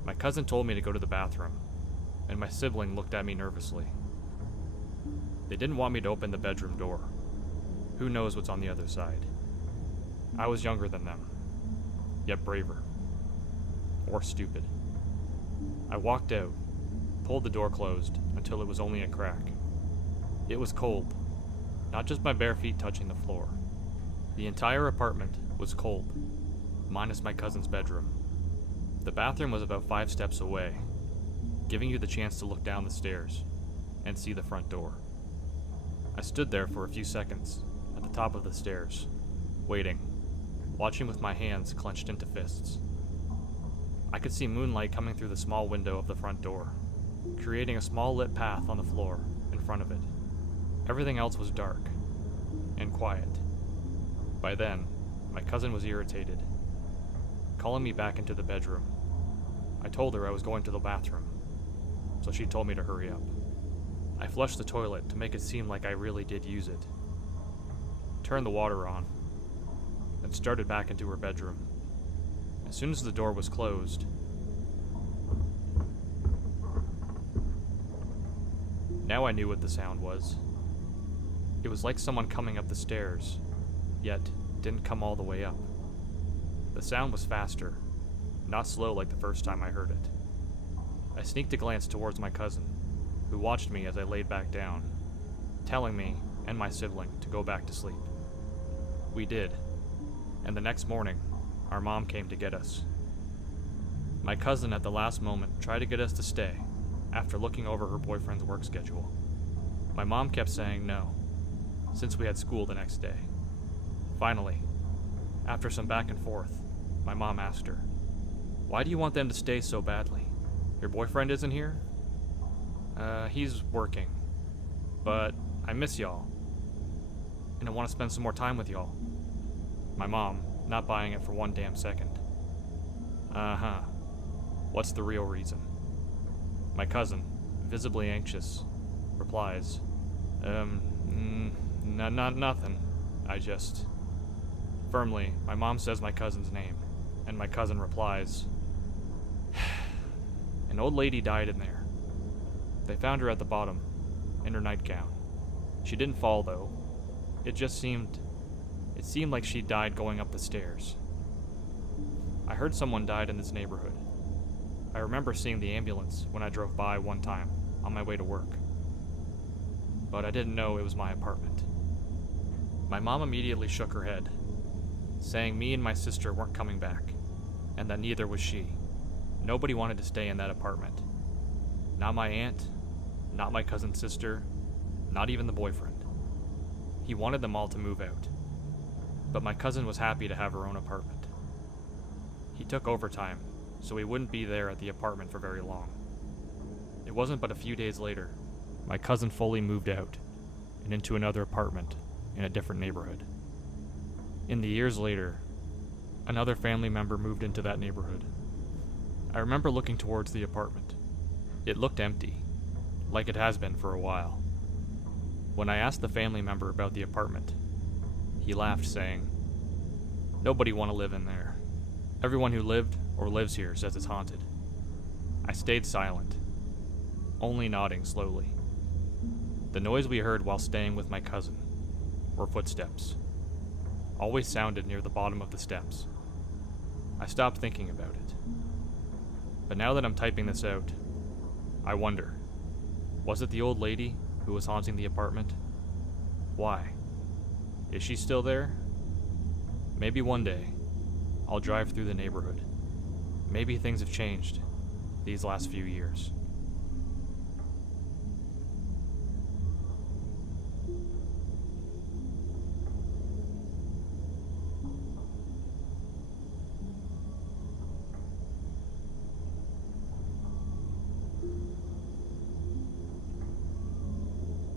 My cousin told me to go to the bathroom, and my sibling looked at me nervously. They didn't want me to open the bedroom door. Who knows what's on the other side? I was younger than them, yet braver. Or stupid. I walked out, pulled the door closed until it was only a crack. It was cold, not just my bare feet touching the floor. The entire apartment was cold, minus my cousin's bedroom. The bathroom was about 5 steps away, giving you the chance to look down the stairs and see the front door. I stood there for a few seconds at the top of the stairs, waiting, watching with my hands clenched into fists. I could see moonlight coming through the small window of the front door, creating a small lit path on the floor in front of it. Everything else was dark and quiet. By then, my cousin was irritated, calling me back into the bedroom. I told her I was going to the bathroom, so she told me to hurry up. I flushed the toilet to make it seem like I really did use it, turned the water on, and started back into her bedroom. As soon as the door was closed, now I knew what the sound was. It was like someone coming up the stairs, yet didn't come all the way up. The sound was faster, not slow like the first time I heard it. I sneaked a glance towards my cousin, who watched me as I laid back down, telling me and my sibling to go back to sleep. We did, and the next morning, our mom came to get us. My cousin at the last moment tried to get us to stay after looking over her boyfriend's work schedule. My mom kept saying no, since we had school the next day. Finally, after some back and forth, my mom asked her, "Why do you want them to stay so badly? Your boyfriend isn't here?" He's working. But I miss y'all. And I want to spend some more time with y'all. My mom, not buying it for one damn second. Uh-huh. What's the real reason? My cousin, visibly anxious, replies, nothing. I just... Firmly, my mom says my cousin's name, and my cousin replies, "An old lady died in there. They found her at the bottom, in her nightgown. She didn't fall, though. It seemed like she died going up the stairs. I heard someone died in this neighborhood. I remember seeing the ambulance when I drove by one time on my way to work. But I didn't know it was my apartment." My mom immediately shook her head, saying me and my sister weren't coming back, and that neither was she. Nobody wanted to stay in that apartment. Not my aunt, not my cousin's sister, not even the boyfriend. He wanted them all to move out, but my cousin was happy to have her own apartment. He took overtime, so he wouldn't be there at the apartment for very long. It wasn't but a few days later, my cousin fully moved out, and into another apartment in a different neighborhood. In the years later, another family member moved into that neighborhood. I remember looking towards the apartment. It looked empty, like it has been for a while. When I asked the family member about the apartment, he laughed, saying, "Nobody want to live in there. Everyone who lived or lives here says it's haunted." I stayed silent, only nodding slowly. The noise we heard while staying with my cousin were footsteps. Always sounded near the bottom of the steps. I stopped thinking about it. But now that I'm typing this out, I wonder, was it the old lady who was haunting the apartment? Why? Is she still there? Maybe one day, I'll drive through the neighborhood. Maybe things have changed these last few years.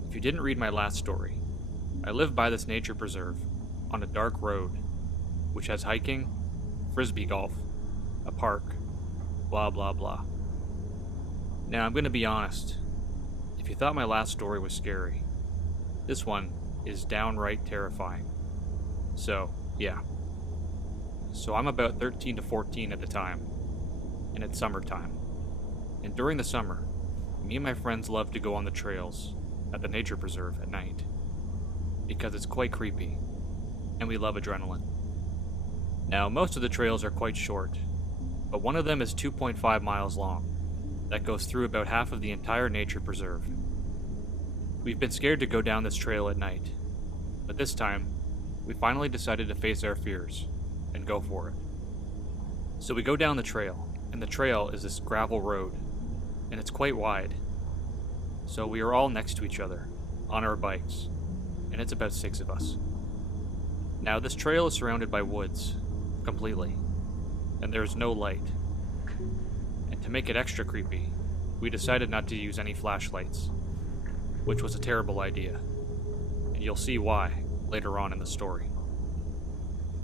If you didn't read my last story, I live by this nature preserve on a dark road, which has hiking, frisbee golf, a park, blah blah blah. Now I'm going to be honest, if you thought my last story was scary, this one is downright terrifying. So, yeah. So I'm about 13 to 14 at the time, and it's summertime. And during the summer, me and my friends love to go on the trails at the nature preserve at night, because it's quite creepy, and we love adrenaline. Now, most of the trails are quite short, but one of them is 2.5 miles long, that goes through about half of the entire nature preserve. We've been scared to go down this trail at night, but this time, we finally decided to face our fears, and go for it. So we go down the trail, and the trail is this gravel road, and it's quite wide. So we are all next to each other, on our bikes, and it's about 6 of us. Now this trail is surrounded by woods, completely, and there is no light. And to make it extra creepy, we decided not to use any flashlights, which was a terrible idea, and you'll see why later on in the story.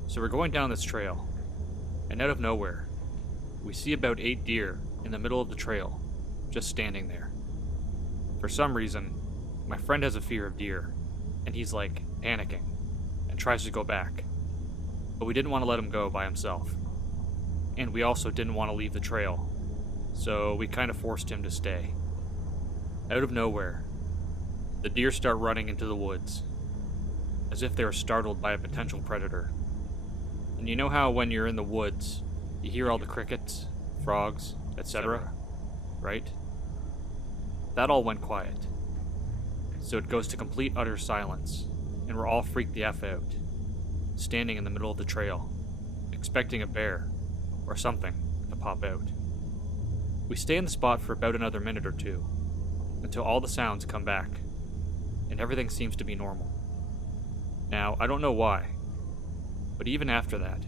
So we're going down this trail, and out of nowhere, we see about 8 deer in the middle of the trail, just standing there. For some reason, my friend has a fear of deer, and he's like panicking, and tries to go back. But we didn't want to let him go by himself. And we also didn't want to leave the trail, so we kind of forced him to stay. Out of nowhere, the deer start running into the woods, as if they were startled by a potential predator. And you know how when you're in the woods, you hear all the crickets, frogs, etc., right? That all went quiet. So it goes to complete utter silence, and we're all freaked the F out, standing in the middle of the trail, expecting a bear or something to pop out. We stay in the spot for about another minute or two, until all the sounds come back, and everything seems to be normal. Now, I don't know why, but even after that,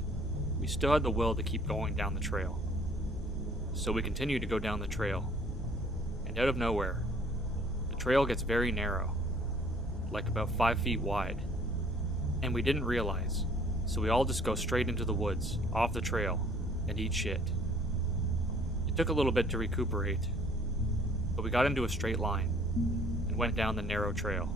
we still had the will to keep going down the trail. So we continued to go down the trail, and out of nowhere, the trail gets very narrow, like about 5 feet wide, and we didn't realize, so we all just go straight into the woods, off the trail, and eat shit. It took a little bit to recuperate, but we got into a straight line, and went down the narrow trail.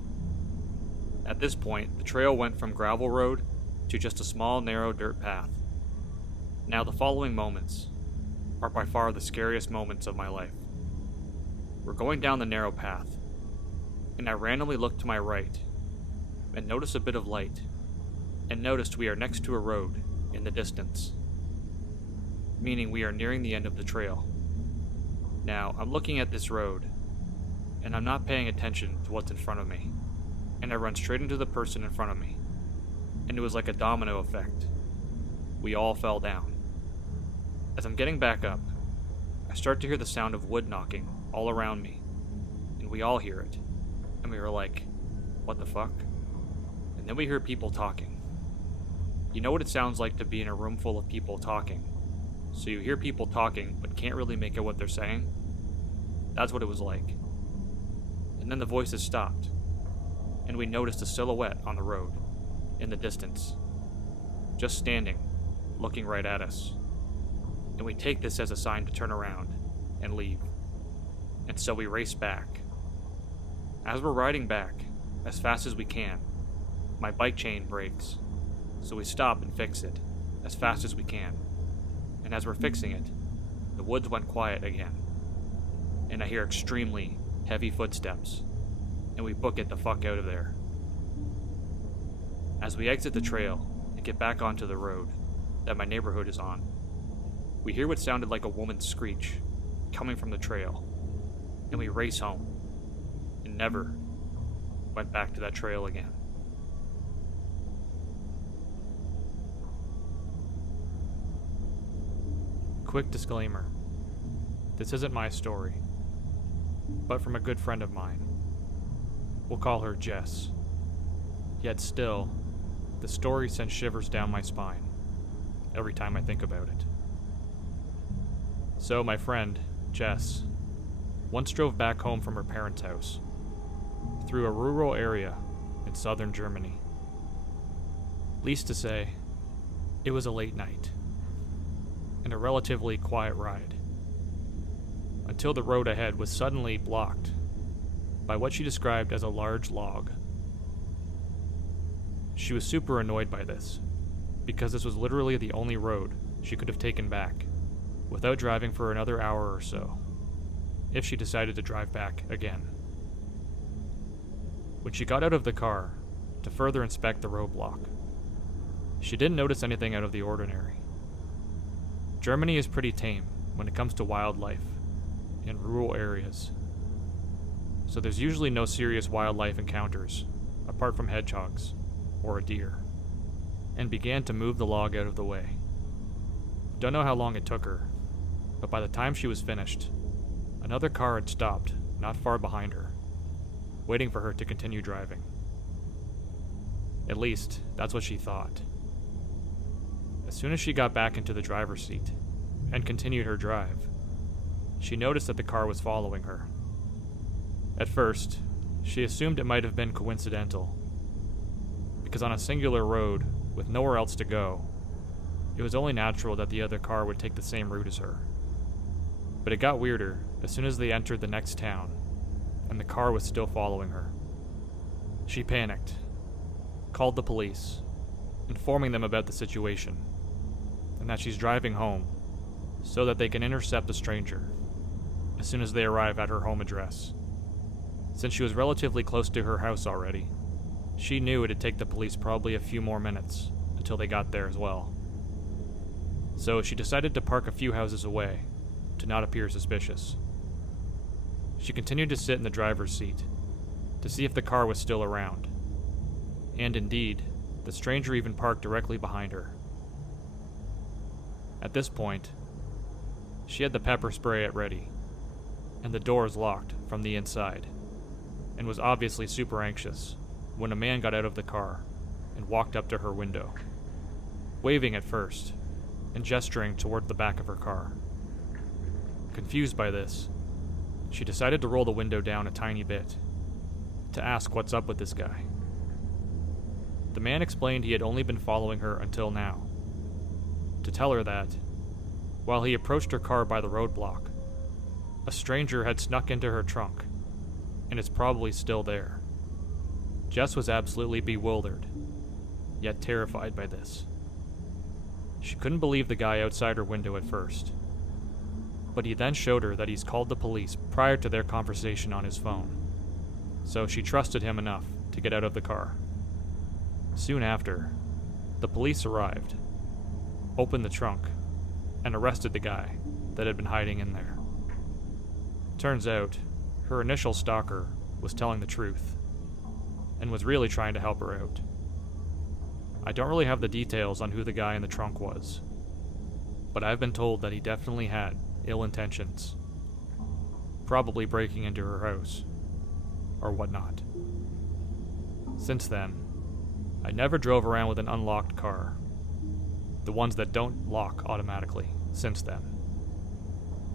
At this point, the trail went from gravel road to just a small narrow dirt path. Now the following moments are by far the scariest moments of my life. We're going down the narrow path, and I randomly look to my right and notice a bit of light, and noticed we are next to a road in the distance, meaning we are nearing the end of the trail. Now, I'm looking at this road, and I'm not paying attention to what's in front of me, and I run straight into the person in front of me, and it was like a domino effect. We all fell down. As I'm getting back up, I start to hear the sound of wood knocking all around me, and we all hear it, and we were like, what the fuck? And then we hear people talking. You know what it sounds like to be in a room full of people talking, so you hear people talking but can't really make out what they're saying? That's what it was like. And then the voices stopped, and we noticed a silhouette on the road, in the distance, just standing, looking right at us. And we take this as a sign to turn around and leave. And so we race back. As we're riding back, as fast as we can, my bike chain breaks, so we stop and fix it, as fast as we can. And as we're fixing it, the woods went quiet again, and I hear extremely heavy footsteps, and we book it the fuck out of there. As we exit the trail and get back onto the road that my neighborhood is on, we hear what sounded like a woman's screech coming from the trail, and we race home, and never went back to that trail again. Quick disclaimer. This isn't my story, but from a good friend of mine. We'll call her Jess. Yet still, the story sends shivers down my spine every time I think about it. So my friend, Jess, once drove back home from her parents' house through a rural area in southern Germany. Least to say, it was a late night and a relatively quiet ride, until the road ahead was suddenly blocked by what she described as a large log. She was super annoyed by this, because this was literally the only road she could have taken back, without driving for another hour or so, if she decided to drive back again. When she got out of the car to further inspect the roadblock, she didn't notice anything out of the ordinary. Germany is pretty tame when it comes to wildlife in rural areas, so there's usually no serious wildlife encounters apart from hedgehogs or a deer, and began to move the log out of the way. Don't know how long it took her, but by the time she was finished, another car had stopped not far behind her, waiting for her to continue driving. At least, that's what she thought. As soon as she got back into the driver's seat and continued her drive, she noticed that the car was following her. At first, she assumed it might have been coincidental, because on a singular road with nowhere else to go, it was only natural that the other car would take the same route as her. But it got weirder as soon as they entered the next town, and the car was still following her. She panicked, called the police, informing them about the situation, and that she's driving home so that they can intercept the stranger as soon as they arrive at her home address. Since she was relatively close to her house already, she knew it'd take the police probably a few more minutes until they got there as well. So she decided to park a few houses away to not appear suspicious. She continued to sit in the driver's seat to see if the car was still around, and indeed, the stranger even parked directly behind her. At this point, she had the pepper spray at ready, and the doors locked from the inside, and was obviously super anxious when a man got out of the car and walked up to her window, waving at first and gesturing toward the back of her car. Confused by this, she decided to roll the window down a tiny bit to ask what's up with this guy. The man explained he had only been following her until now, to tell her that, while he approached her car by the roadblock, a stranger had snuck into her trunk, and is probably still there. Jess was absolutely bewildered, yet terrified by this. She couldn't believe the guy outside her window at first, but he then showed her that he's called the police prior to their conversation on his phone, so she trusted him enough to get out of the car. Soon after, the police arrived, opened the trunk, and arrested the guy that had been hiding in there. Turns out, her initial stalker was telling the truth, and was really trying to help her out. I don't really have the details on who the guy in the trunk was, but I've been told that he definitely had ill intentions, probably breaking into her house, or whatnot. Since then, I never drove around with an unlocked car, the ones that don't lock automatically since then,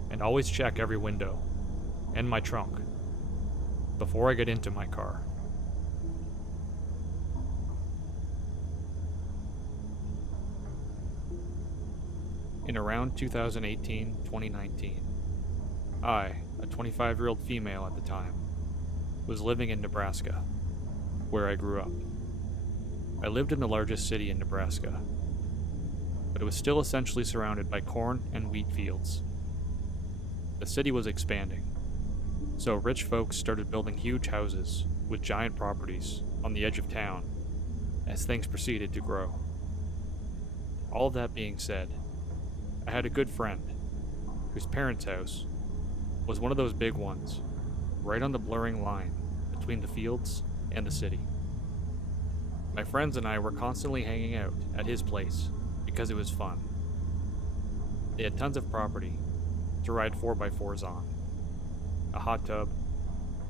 and always check every window and my trunk before I get into my car. In around 2018-2019, I, a 25-year-old female at the time, was living in Nebraska, where I grew up. I lived in the largest city in Nebraska, but it was still essentially surrounded by corn and wheat fields. The city was expanding, so rich folks started building huge houses with giant properties on the edge of town as things proceeded to grow. All of that being said, I had a good friend whose parents' house was one of those big ones, right on the blurring line between the fields and the city. My friends and I were constantly hanging out at his place because it was fun. They had tons of property to ride 4x4s on, a hot tub,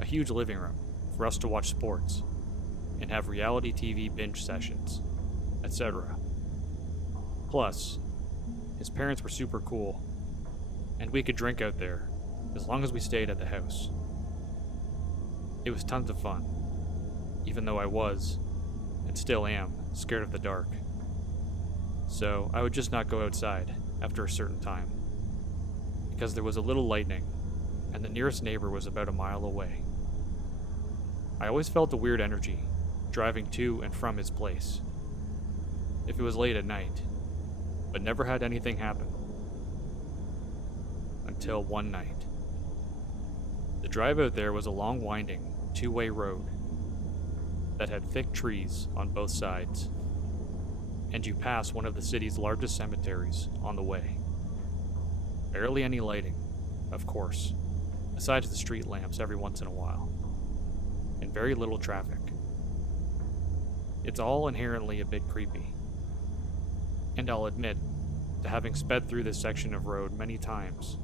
a huge living room for us to watch sports and have reality TV binge sessions, etc. Plus, his parents were super cool, and we could drink out there as long as we stayed at the house. It was tons of fun, even though I was, and still am, scared of the dark. So I would just not go outside after a certain time, because there was a little lightning, and the nearest neighbor was about a mile away. I always felt a weird energy driving to and from his place, if it was late at night, but never had anything happen. Until one night. The drive out there was a long winding, two-way road that had thick trees on both sides, and you pass one of the city's largest cemeteries on the way. Barely any lighting, of course, besides the street lamps every once in a while, and very little traffic. It's all inherently a bit creepy, and I'll admit to having sped through this section of road many times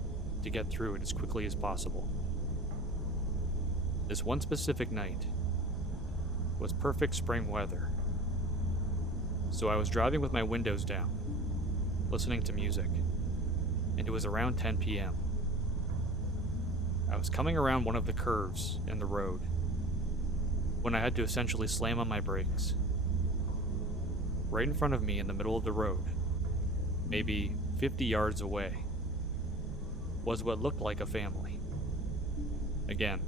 to get through it as quickly as possible. This one specific night was perfect spring weather, so I was driving with my windows down, listening to music, and it was around 10 p.m. I was coming around one of the curves in the road when I had to essentially slam on my brakes. Right in front of me in the middle of the road, maybe 50 yards away, was what looked like a family. Again,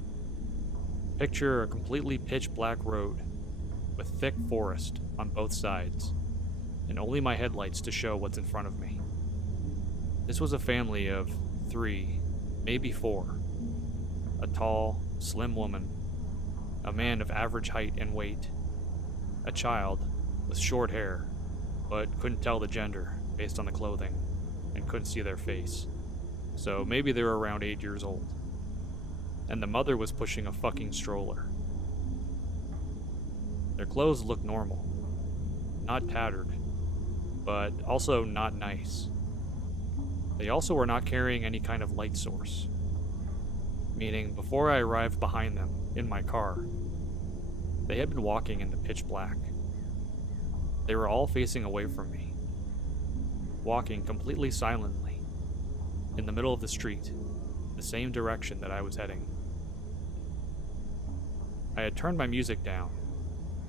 picture a completely pitch black road with thick forest on both sides, and only my headlights to show what's in front of me. This was a family of 3, maybe 4. A tall, slim woman, a man of average height and weight, a child with short hair, but couldn't tell the gender based on the clothing, and couldn't see their face, so maybe they were around 8 years old. And the mother was pushing a fucking stroller. Their clothes looked normal, not tattered, but also not nice. They also were not carrying any kind of light source, meaning before I arrived behind them in my car, they had been walking in the pitch black. They were all facing away from me, walking completely silently, in the middle of the street, the same direction that I was heading. I had turned my music down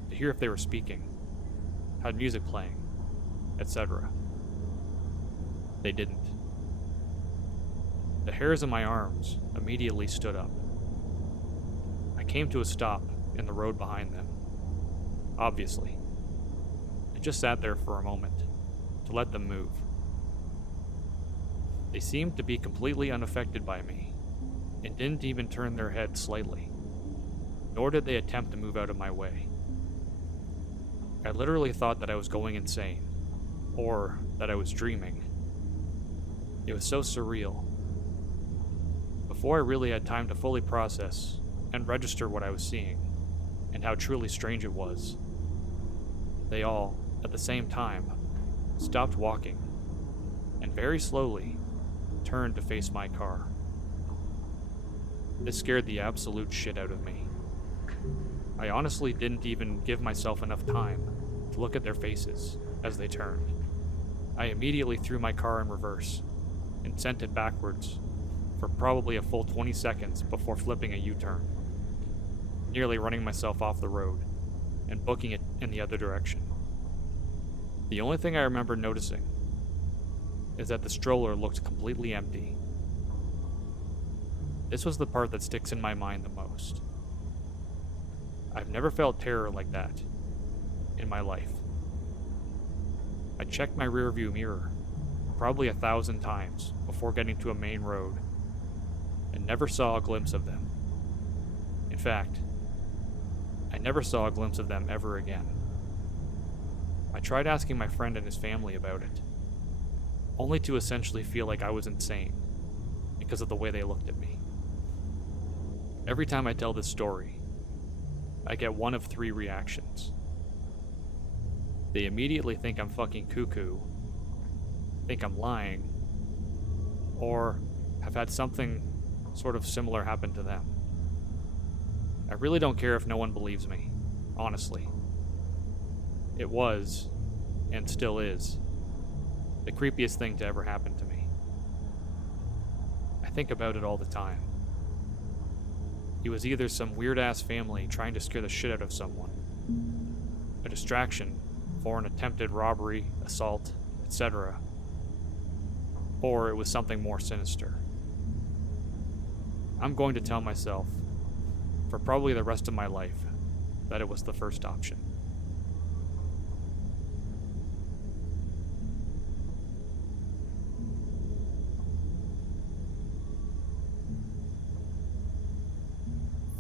to hear if they were speaking, had music playing, etc. They didn't. The hairs on my arms immediately stood up. I came to a stop in the road behind them. Obviously. I just sat there for a moment to let them move. They seemed to be completely unaffected by me and didn't even turn their head slightly, nor did they attempt to move out of my way. I literally thought that I was going insane, or that I was dreaming. It was so surreal. Before I really had time to fully process and register what I was seeing, and how truly strange it was, they all, at the same time, stopped walking, and very slowly turned to face my car. This scared the absolute shit out of me. I honestly didn't even give myself enough time to look at their faces as they turned. I immediately threw my car in reverse and sent it backwards for probably a full 20 seconds before flipping a U-turn, nearly running myself off the road and booking it in the other direction. The only thing I remember noticing is that the stroller looked completely empty. This was the part that sticks in my mind the most. I've never felt terror like that in my life. I checked my rearview mirror probably 1,000 times before getting to a main road and never saw a glimpse of them. In fact, I never saw a glimpse of them ever again. I tried asking my friend and his family about it, only to essentially feel like I was insane because of the way they looked at me. Every time I tell this story, I get one of 3 reactions. They immediately think I'm fucking cuckoo, think I'm lying, or have had something sort of similar happen to them. I really don't care if no one believes me, honestly. It was, and still is, the creepiest thing to ever happen to me. I think about it all the time. It was either some weird-ass family trying to scare the shit out of someone, a distraction for an attempted robbery, assault, etc., or it was something more sinister. I'm going to tell myself, for probably the rest of my life, that it was the first option.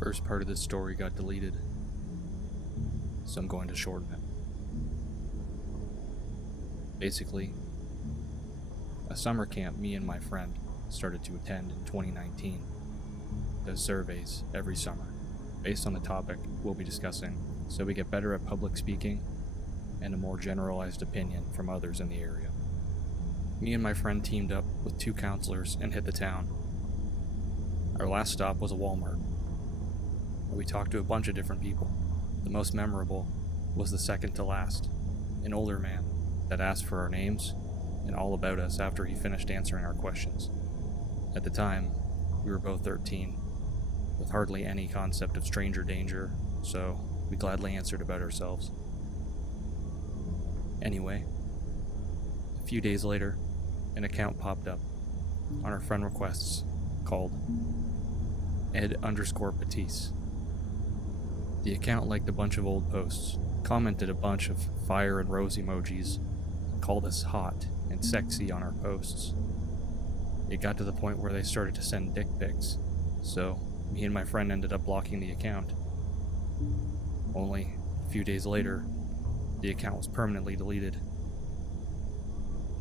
First part of this story got deleted, so I'm going to shorten it. Basically, a summer camp me and my friend started to attend in 2019 does surveys every summer based on the topic we'll be discussing, so we get better at public speaking and a more generalized opinion from others in the area. Me and my friend teamed up with 2 counselors and hit the town. Our last stop was a Walmart. We talked to a bunch of different people. The most memorable was the second to last, an older man that asked for our names and all about us after he finished answering our questions. At the time, we were both 13, with hardly any concept of stranger danger, so we gladly answered about ourselves. Anyway, a few days later, an account popped up on our friend requests called Ed_Batiste. The account liked a bunch of old posts, commented a bunch of fire and rose emojis, and called us hot and sexy on our posts. It got to the point where they started to send dick pics, so me and my friend ended up blocking the account. Only a few days later, the account was permanently deleted.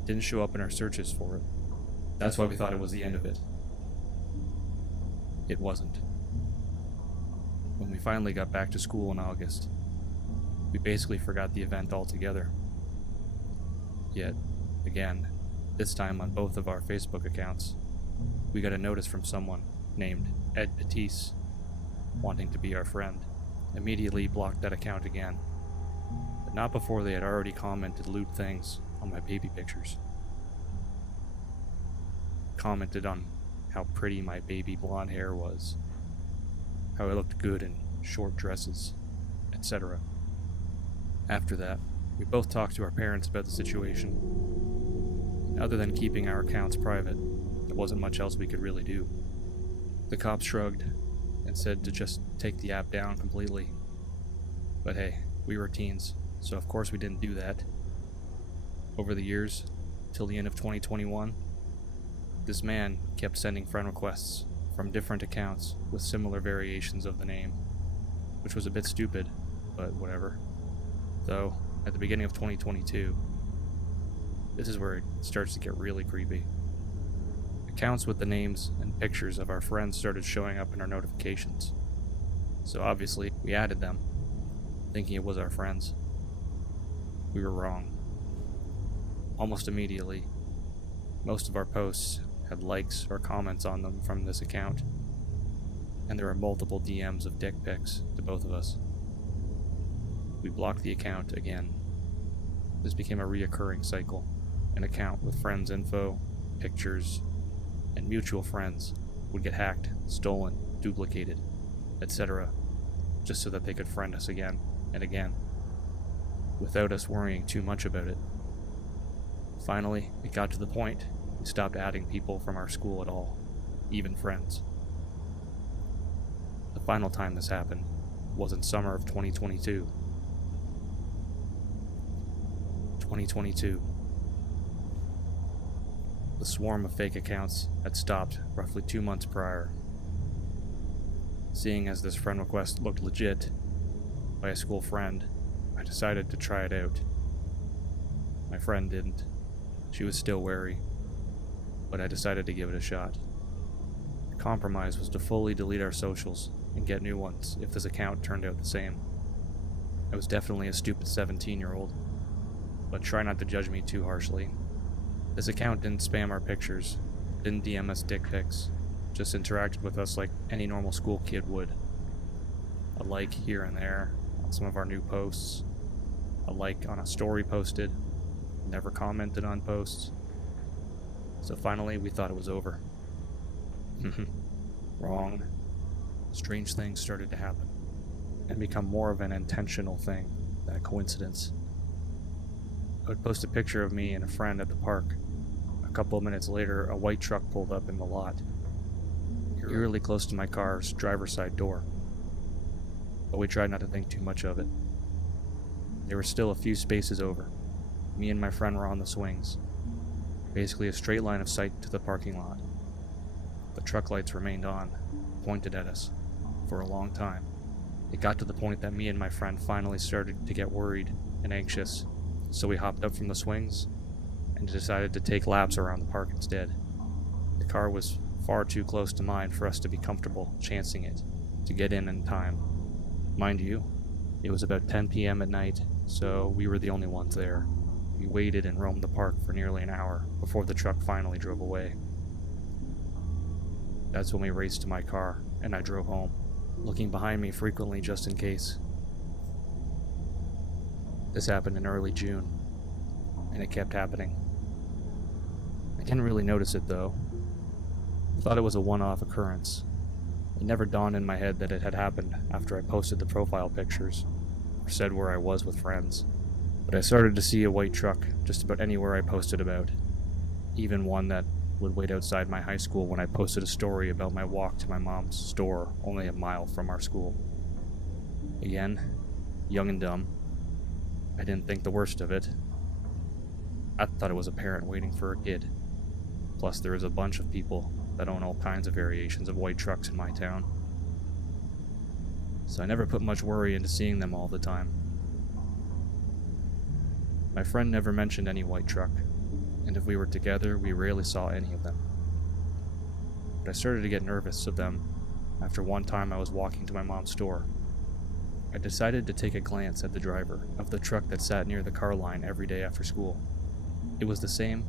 Didn't show up in our searches for it. That's why we thought it was the end of it. It wasn't. When we finally got back to school in August, we basically forgot the event altogether. Yet, again, this time on both of our Facebook accounts, we got a notice from someone named Ed Batiste wanting to be our friend. Immediately blocked that account again. but not before they had already commented lewd things on my baby pictures. Commented on how pretty my baby blonde hair was, how I looked good in short dresses, etc. After that, we both talked to our parents about the situation. Other than keeping our accounts private, there wasn't much else we could really do. The cops shrugged and said to just take the app down completely. But hey, we were teens, so of course we didn't do that. Over the years, till the end of 2021, this man kept sending friend requests from different accounts with similar variations of the name, which was a bit stupid, but whatever. Though, at the beginning of 2022, this is where it starts to get really creepy. Accounts with the names and pictures of our friends started showing up in our notifications. So obviously, we added them, thinking it was our friends. We were wrong. Almost immediately, most of our posts had likes or comments on them from this account, and there were multiple DMs of dick pics to both of us. We blocked the account again. This became a reoccurring cycle. An account with friends' info, pictures, and mutual friends would get hacked, stolen, duplicated, etc., just so that they could friend us again and again, without us worrying too much about it. Finally, it got to the point we stopped adding people from our school at all, even friends. The final time this happened was in summer of 2022. 2022. The swarm of fake accounts had stopped roughly 2 months prior. Seeing as this friend request looked legit by a school friend, I decided to try it out. My friend didn't. She was still wary, but I decided to give it a shot. The compromise was to fully delete our socials and get new ones if this account turned out the same. I was definitely a stupid 17-year-old, but try not to judge me too harshly. This account didn't spam our pictures, didn't DM us dick pics, just interacted with us like any normal school kid would. A like here and there on some of our new posts, a like on a story posted, never commented on posts. So finally, we thought it was over. Wrong. Strange things started to happen, and become more of an intentional thing than a coincidence. I would post a picture of me and a friend at the park. A couple of minutes later, a white truck pulled up in the lot, eerily close to my car's driver's side door. But we tried not to think too much of it. They were still a few spaces over. Me and my friend were on the swings, basically a straight line of sight to the parking lot. The truck lights remained on, pointed at us, for a long time. It got to the point that me and my friend finally started to get worried and anxious, so we hopped up from the swings and decided to take laps around the park instead. The car was far too close to mine for us to be comfortable chancing it to get in time. Mind you, it was about 10 p.m. at night, so we were the only ones there. We waited and roamed the park for nearly an hour before the truck finally drove away. That's when we raced to my car, and I drove home, looking behind me frequently just in case. This happened in early June, and it kept happening. I didn't really notice it though. I thought it was a one-off occurrence. It never dawned in my head that it had happened after I posted the profile pictures, or said where I was with friends. But I started to see a white truck just about anywhere I posted about, even one that would wait outside my high school when I posted a story about my walk to my mom's store only a mile from our school. Again, young and dumb, I didn't think the worst of it. I thought it was a parent waiting for a kid. Plus, there is a bunch of people that own all kinds of variations of white trucks in my town. So I never put much worry into seeing them all the time. My friend never mentioned any white truck, and if we were together, we rarely saw any of them. But I started to get nervous of them after one time I was walking to my mom's store. I decided to take a glance at the driver of the truck that sat near the car line every day after school. It was the same,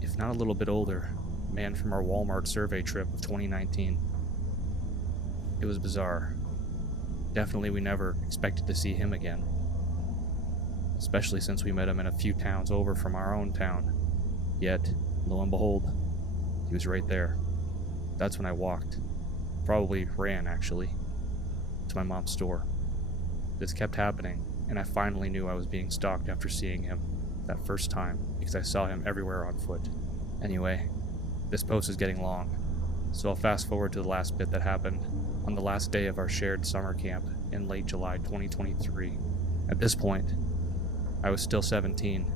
if not a little bit older, man from our Walmart survey trip of 2019. It was bizarre. Definitely we never expected to see him again. especially since we met him in a few towns over from our own town. Yet, lo and behold, he was right there. That's when I walked, probably ran actually, to my mom's store. This kept happening, and I finally knew I was being stalked after seeing him that first time, because I saw him everywhere on foot. Anyway, this post is getting long, so I'll fast forward to the last bit that happened on the last day of our shared summer camp in late July 2023. At this point, I was still 17,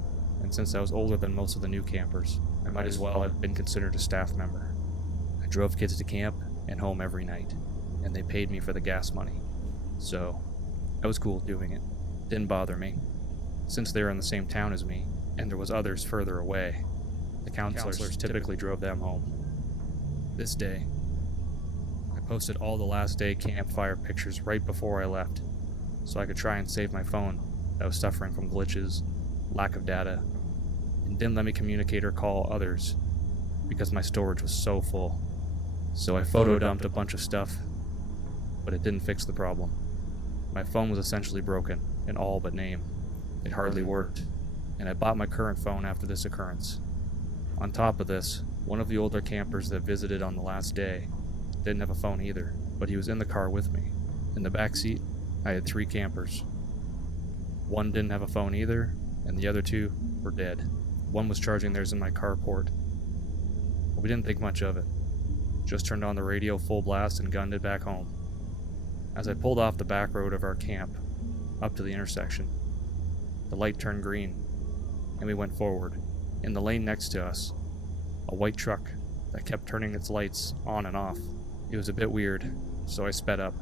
and since I was older than most of the new campers, I might as well have been considered a staff member. I drove kids to camp and home every night, and they paid me for the gas money, so I was cool doing it. Didn't bother me. Since they were in the same town as me, and there was others further away, the counselors typically drove them home. This day, I posted all the last day campfire pictures right before I left, so I could try and save my phone that was suffering from glitches, lack of data, and didn't let me communicate or call others because my storage was so full. So I photo dumped a bunch of stuff, but it didn't fix the problem. My phone was essentially broken in all but name. It hardly worked, and I bought my current phone after this occurrence. On top of this, one of the older campers that visited on the last day didn't have a phone either, but he was in the car with me. In the back seat, I had 3 campers. One didn't have a phone either, and the other 2 were dead. One was charging theirs in my carport. But we didn't think much of it. Just turned on the radio full blast and gunned it back home. As I pulled off the back road of our camp, up to the intersection, the light turned green, and we went forward. In the lane next to us, a white truck that kept turning its lights on and off. It was a bit weird, so I sped up,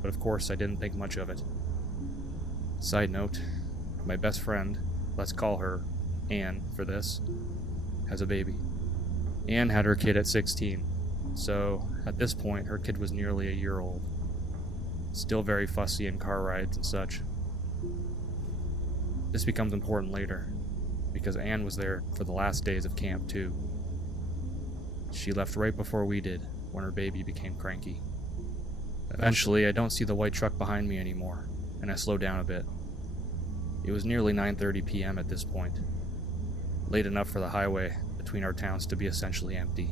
but of course I didn't think much of it. Side note, my best friend, let's call her Anne for this, has a baby. Anne had her kid at 16, so at this point her kid was nearly a year old. Still very fussy in car rides and such. This becomes important later, because Anne was there for the last days of camp too. She left right before we did, when her baby became cranky. Eventually, I don't see the white truck behind me anymore, and I slow down a bit. It was nearly 9:30 p.m. at this point, late enough for the highway between our towns to be essentially empty.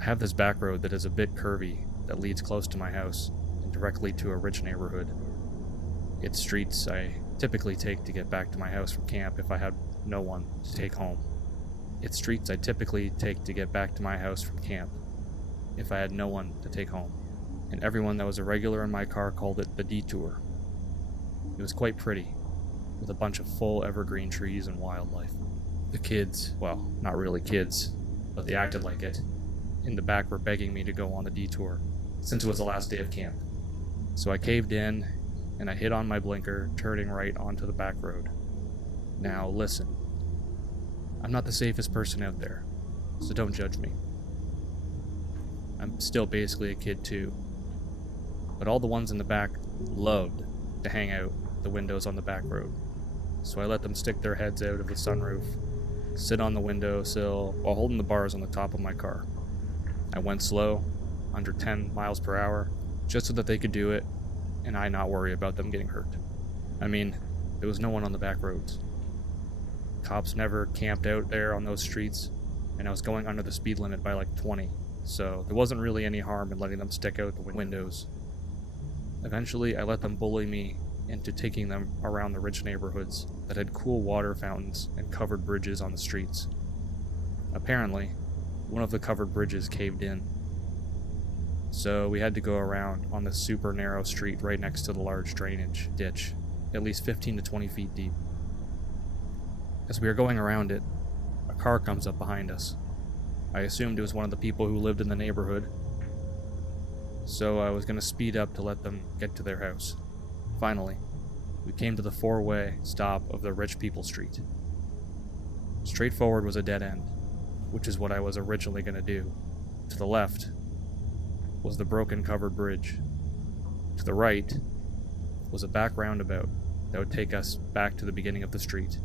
I have this back road that is a bit curvy that leads close to my house and directly to a rich neighborhood. It's streets I typically take to get back to my house from camp if I had no one to take home. It's streets I typically take to get back to my house from camp if I had no one to take home, and everyone that was a regular in my car called it the detour. It was quite pretty, with a bunch of full evergreen trees and wildlife. The kids, well, not really kids, but they acted like it, in the back were begging me to go on the detour, since it was the last day of camp. So I caved in, and I hit on my blinker, turning right onto the back road. Now listen, I'm not the safest person out there, so don't judge me. I'm still basically a kid too, but all the ones in the back loved to hang out the windows on the back road, so I let them stick their heads out of the sunroof, sit on the windowsill while holding the bars on the top of my car. I went slow, under 10 miles per hour, just so that they could do it and I not worry about them getting hurt. I mean, there was no one on the back roads. Cops never camped out there on those streets, and I was going under the speed limit by like 20, so there wasn't really any harm in letting them stick out the windows. Eventually, I let them bully me into taking them around the rich neighborhoods that had cool water fountains and covered bridges on the streets. Apparently, one of the covered bridges caved in, so we had to go around on this super narrow street right next to the large drainage ditch, at least 15 to 20 feet deep. As we were going around it, a car comes up behind us. I assumed it was one of the people who lived in the neighborhood, so I was going to speed up to let them get to their house. Finally, we came to the 4-way stop of the rich people street. Straight forward was a dead end, which is what I was originally going to do. To the left was the broken covered bridge. To the right was a back roundabout that would take us back to the beginning of the street,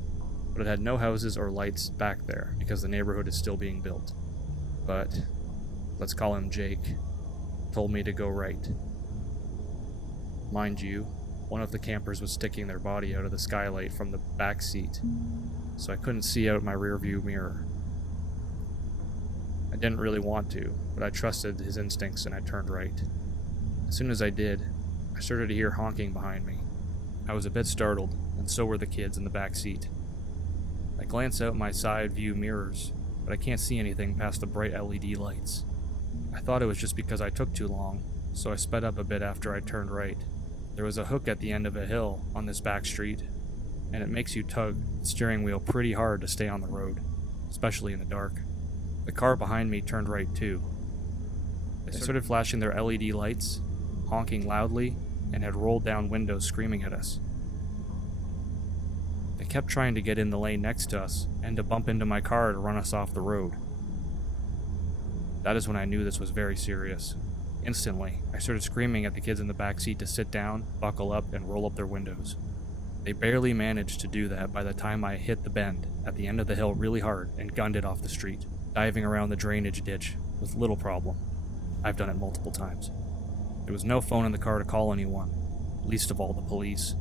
but it had no houses or lights back there because the neighborhood is still being built. But, let's call him Jake, told me to go right. Mind you, One of the campers was sticking their body out of the skylight from the back seat, so I couldn't see out my rearview mirror. I didn't really want to, but I trusted his instincts and I turned right. As soon as I did, I started to hear honking behind me. I was a bit startled, and so were the kids in the back seat. I glance out my side view mirrors, but I can't see anything past the bright LED lights. I thought it was just because I took too long, so I sped up a bit after I turned right. There was a hook at the end of a hill on this back street, and it makes you tug the steering wheel pretty hard to stay on the road, especially in the dark. The car behind me turned right too. They started flashing their LED lights, honking loudly, and had rolled down windows screaming at us. They kept trying to get in the lane next to us and to bump into my car to run us off the road. That is when I knew this was very serious. Instantly, I started screaming at the kids in the back seat to sit down, buckle up, and roll up their windows. They barely managed to do that by the time I hit the bend at the end of the hill really hard and gunned it off the street, diving around the drainage ditch with little problem. I've done it multiple times. There was no phone in the car to call anyone, least of all the police.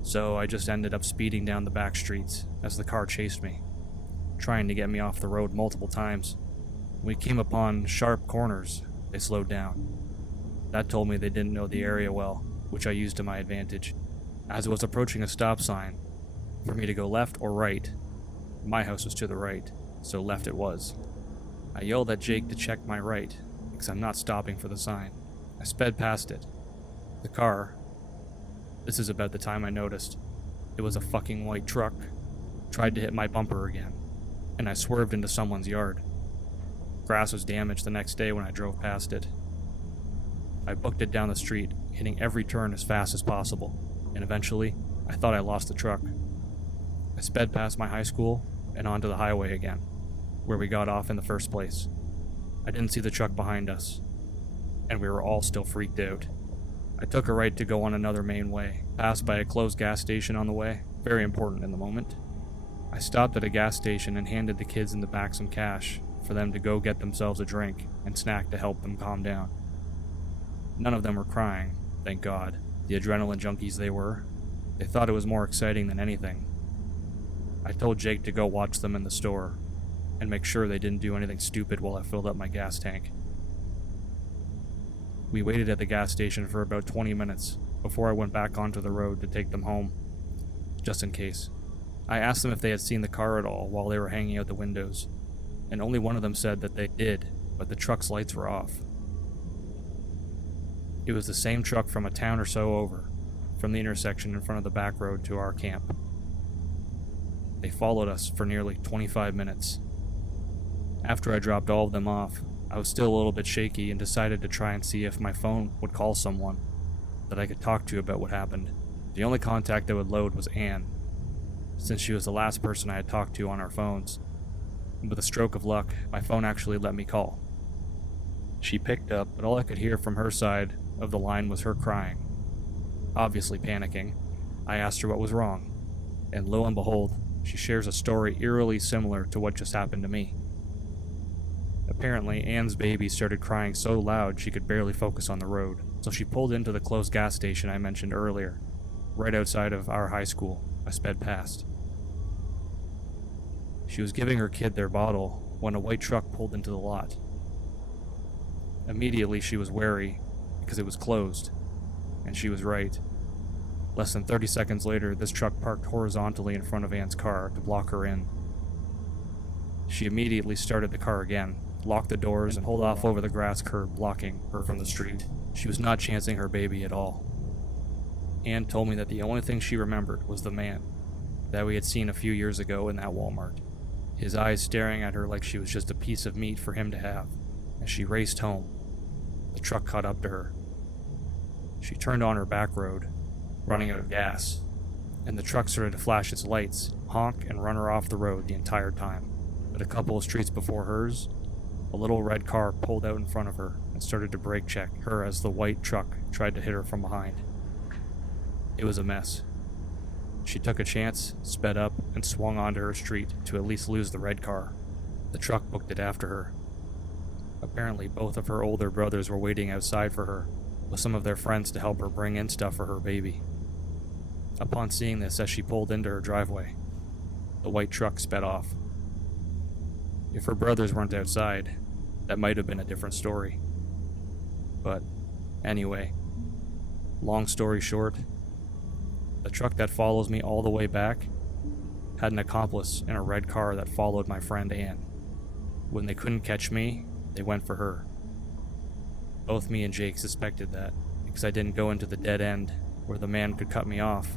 So I just ended up speeding down the back streets as the car chased me, trying to get me off the road multiple times. When we came upon sharp corners, they slowed down. That told me they didn't know the area well, which I used to my advantage. As it was approaching a stop sign, for me to go left or right, my house was to the right, so left it was. I yelled at Jake to check my right, because I'm not stopping for the sign. I sped past it. The car, this is about the time I noticed, it was a fucking white truck, tried to hit my bumper again, and I swerved into someone's yard. Grass was damaged the next day when I drove past it. I booked it down the street, hitting every turn as fast as possible, and eventually, I thought I lost the truck. I sped past my high school and onto the highway again, where we got off in the first place. I didn't see the truck behind us, and we were all still freaked out. I took a right to go on another main way, passed by a closed gas station on the way, very important in the moment. I stopped at a gas station and handed the kids in the back some cash for them to go get themselves a drink and snack to help them calm down. None of them were crying, thank God. The adrenaline junkies they were. They thought it was more exciting than anything. I told Jake to go watch them in the store and make sure they didn't do anything stupid while I filled up my gas tank. We waited at the gas station for about 20 minutes before I went back onto the road to take them home, just in case. I asked them if they had seen the car at all while they were hanging out the windows, and only one of them said that they did, but the truck's lights were off. It was the same truck from a town or so over, from the intersection in front of the back road to our camp. They followed us for nearly 25 minutes. After I dropped all of them off, I was still a little bit shaky and decided to try and see if my phone would call someone that I could talk to about what happened. The only contact that would load was Anne, since she was the last person I had talked to on our phones. And with a stroke of luck, my phone actually let me call. She picked up, but all I could hear from her side of the line was her crying, obviously panicking. I asked her what was wrong, and lo and behold, she shares a story eerily similar to what just happened to me. Apparently, Anne's baby started crying so loud she could barely focus on the road, so she pulled into the closed gas station I mentioned earlier, right outside of our high school. I sped past. She was giving her kid their bottle when a white truck pulled into the lot. Immediately she was wary because it was closed, and she was right. Less than 30 seconds later, this truck parked horizontally in front of Anne's car to block her in. She immediately started the car again, locked the doors, and pulled off over the grass curb, blocking her from the street. She was not chancing her baby at all. Anne told me that the only thing she remembered was the man that we had seen a few years ago in that Walmart, his eyes staring at her like she was just a piece of meat for him to have. As she raced home, the truck caught up to her. She turned on her back road, running out of gas, and the truck started to flash its lights, honk, and run her off the road the entire time. But a couple of streets before hers, a little red car pulled out in front of her and started to brake check her as the white truck tried to hit her from behind. It was a mess. She took a chance, sped up, and swung onto her street to at least lose the red car. The truck booked it after her. Apparently, both of her older brothers were waiting outside for her, with some of their friends to help her bring in stuff for her baby. Upon seeing this as she pulled into her driveway, the white truck sped off. If her brothers weren't outside, that might have been a different story. But anyway, long story short, the truck that follows me all the way back had an accomplice in a red car that followed my friend Anne. When they couldn't catch me, they went for her. Both me and Jake suspected that, because I didn't go into the dead end where the man could cut me off.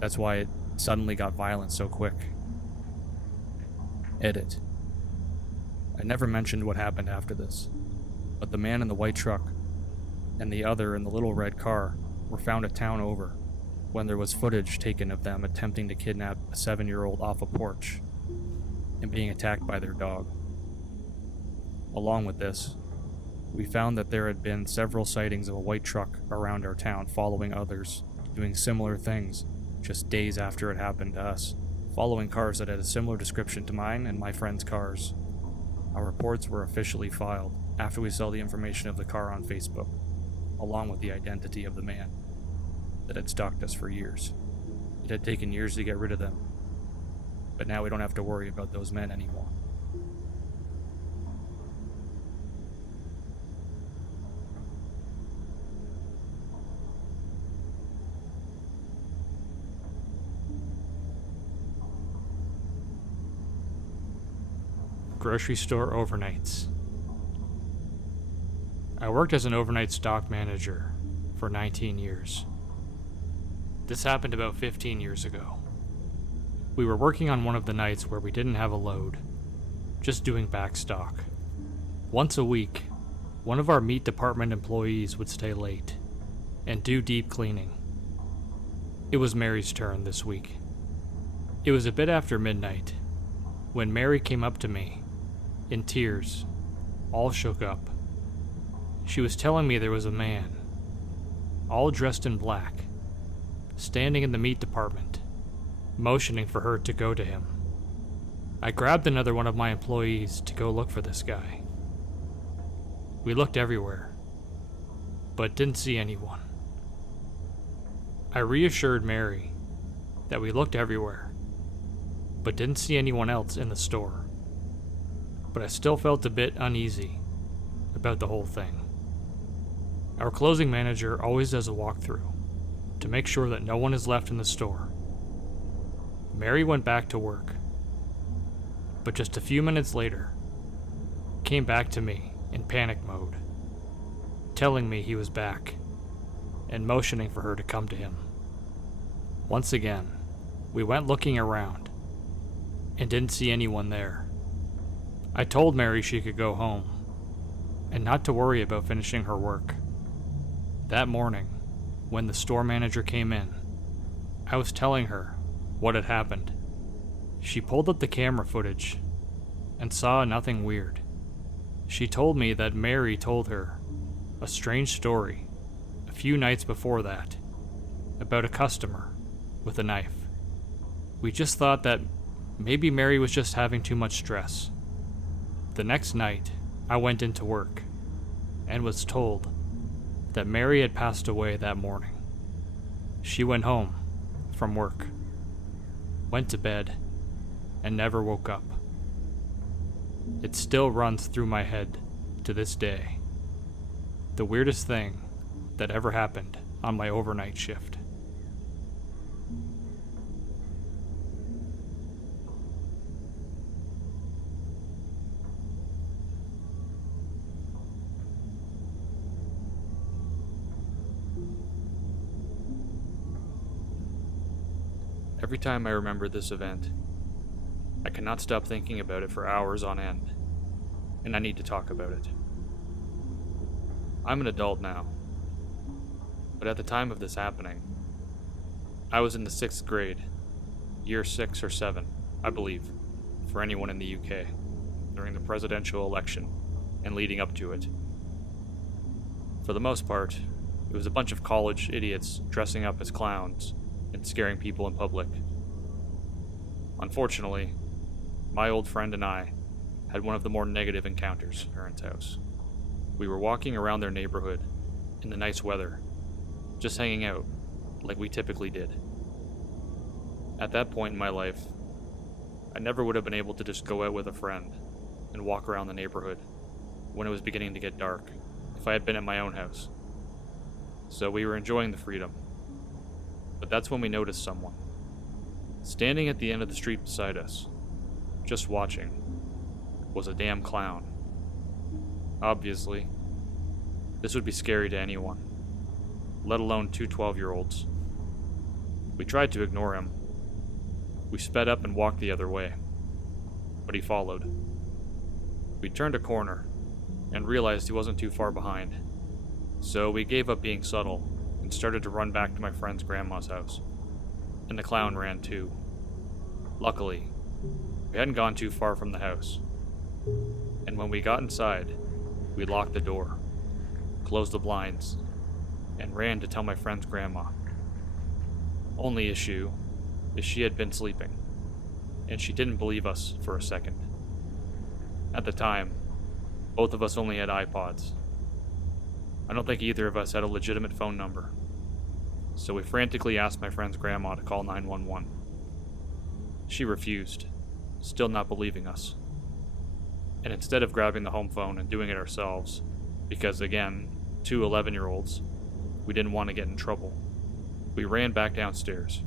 That's why it suddenly got violent so quick. Edit. I never mentioned what happened after this, but the man in the white truck and the other in the little red car were found a town over when there was footage taken of them attempting to kidnap a 7-year-old off a porch and being attacked by their dog. Along with this, we found that there had been several sightings of a white truck around our town following others, doing similar things just days after it happened to us, following cars that had a similar description to mine and my friend's cars. Our reports were officially filed after we saw the information of the car on Facebook, along with the identity of the man that had stalked us for years. It had taken years to get rid of them, but now we don't have to worry about those men anymore. Grocery store overnights. I worked as an overnight stock manager for 19 years. This happened about 15 years ago. We were working on one of the nights where we didn't have a load, just doing back stock. Once a week, one of our meat department employees would stay late and do deep cleaning. It was Mary's turn this week. It was a bit after midnight when Mary came up to me in tears, all shook up. She was telling me there was a man, all dressed in black, standing in the meat department, motioning for her to go to him. I grabbed another one of my employees to go look for this guy. We looked everywhere, but didn't see anyone. I reassured Mary that we looked everywhere, but didn't see anyone else in the store. But I still felt a bit uneasy about the whole thing. Our closing manager always does a walkthrough to make sure that no one is left in the store. Mary went back to work, but just a few minutes later, came back to me in panic mode, telling me he was back and motioning for her to come to him. Once again, we went looking around and didn't see anyone there. I told Mary she could go home and not to worry about finishing her work. That morning, when the store manager came in, I was telling her what had happened. She pulled up the camera footage and saw nothing weird. She told me that Mary told her a strange story a few nights before that about a customer with a knife. We just thought that maybe Mary was just having too much stress. The next night, I went into work and was told that Mary had passed away that morning. She went home from work, went to bed, and never woke up. It still runs through my head to this day. The weirdest thing that ever happened on my overnight shift. Every time I remember this event, I cannot stop thinking about it for hours on end, and I need to talk about it. I'm an adult now, but at the time of this happening, I was in the 6th grade, year 6 or 7, I believe, for anyone in the UK, during the presidential election and leading up to it. For the most part, it was a bunch of college idiots dressing up as clowns and scaring people in public. Unfortunately, my old friend and I had one of the more negative encounters at Aaron's house. We were walking around their neighborhood in the nice weather, just hanging out like we typically did. At that point in my life, I never would have been able to just go out with a friend and walk around the neighborhood when it was beginning to get dark if I had been at my own house. So we were enjoying the freedom. But that's when we noticed someone standing at the end of the street beside us, just watching, was a damn clown. Obviously, this would be scary to anyone, let alone two 12-year-olds. We tried to ignore him. We sped up and walked the other way, but he followed. We turned a corner and realized he wasn't too far behind, so we gave up being subtle and started to run back to my friend's grandma's house, and the clown ran too. Luckily, we hadn't gone too far from the house, and when we got inside, we locked the door, closed the blinds, and ran to tell my friend's grandma. Only issue is she had been sleeping, and she didn't believe us for a second. At the time, both of us only had iPods. I don't think either of us had a legitimate phone number, so we frantically asked my friend's grandma to call 911. She refused, still not believing us. And instead of grabbing the home phone and doing it ourselves, because again, two 11-year-olds, we didn't want to get in trouble, we ran back downstairs.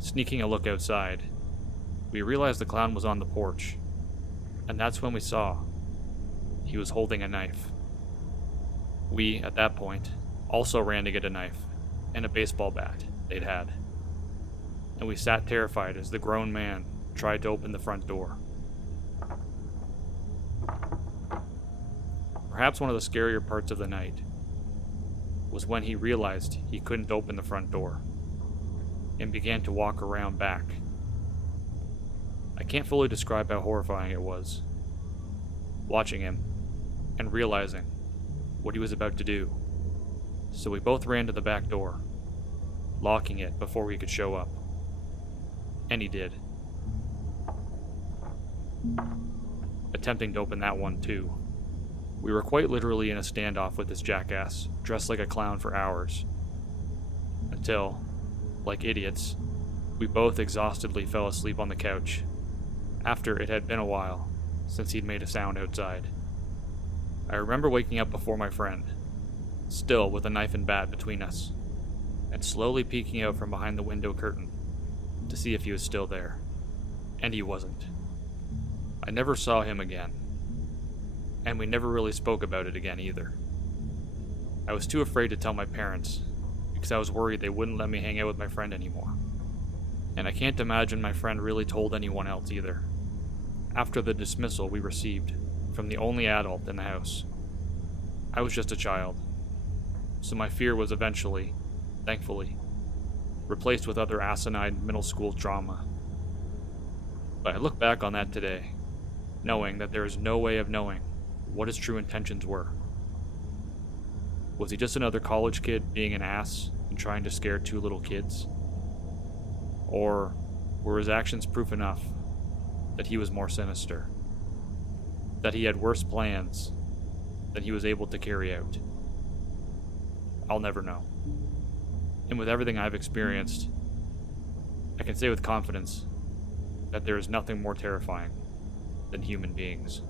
Sneaking a look outside, we realized the clown was on the porch, and that's when we saw he was holding a knife. We, at that point, also ran to get a knife and a baseball bat they'd had, and we sat terrified as the grown man tried to open the front door. Perhaps one of the scarier parts of the night was when he realized he couldn't open the front door and began to walk around back. I can't fully describe how horrifying it was, watching him and realizing what he was about to do. So we both ran to the back door, locking it before we could show up. And he did. Attempting to open that one too. We were quite literally in a standoff with this jackass, dressed like a clown for hours. Until, like idiots, we both exhaustedly fell asleep on the couch, after it had been a while since he'd made a sound outside. I remember waking up before my friend, still with a knife and bat between us, and slowly peeking out from behind the window curtain to see if he was still there. And he wasn't. I never saw him again, and we never really spoke about it again either. I was too afraid to tell my parents, because I was worried they wouldn't let me hang out with my friend anymore. And I can't imagine my friend really told anyone else either, after the dismissal we received from the only adult in the house. I was just a child, so my fear was eventually, thankfully, replaced with other asinine middle school drama. But I look back on that today, knowing that there is no way of knowing what his true intentions were. Was he just another college kid being an ass and trying to scare two little kids? Or were his actions proof enough that he was more sinister? That he had worse plans than he was able to carry out? I'll never know. And with everything I've experienced, I can say with confidence that there is nothing more terrifying than human beings.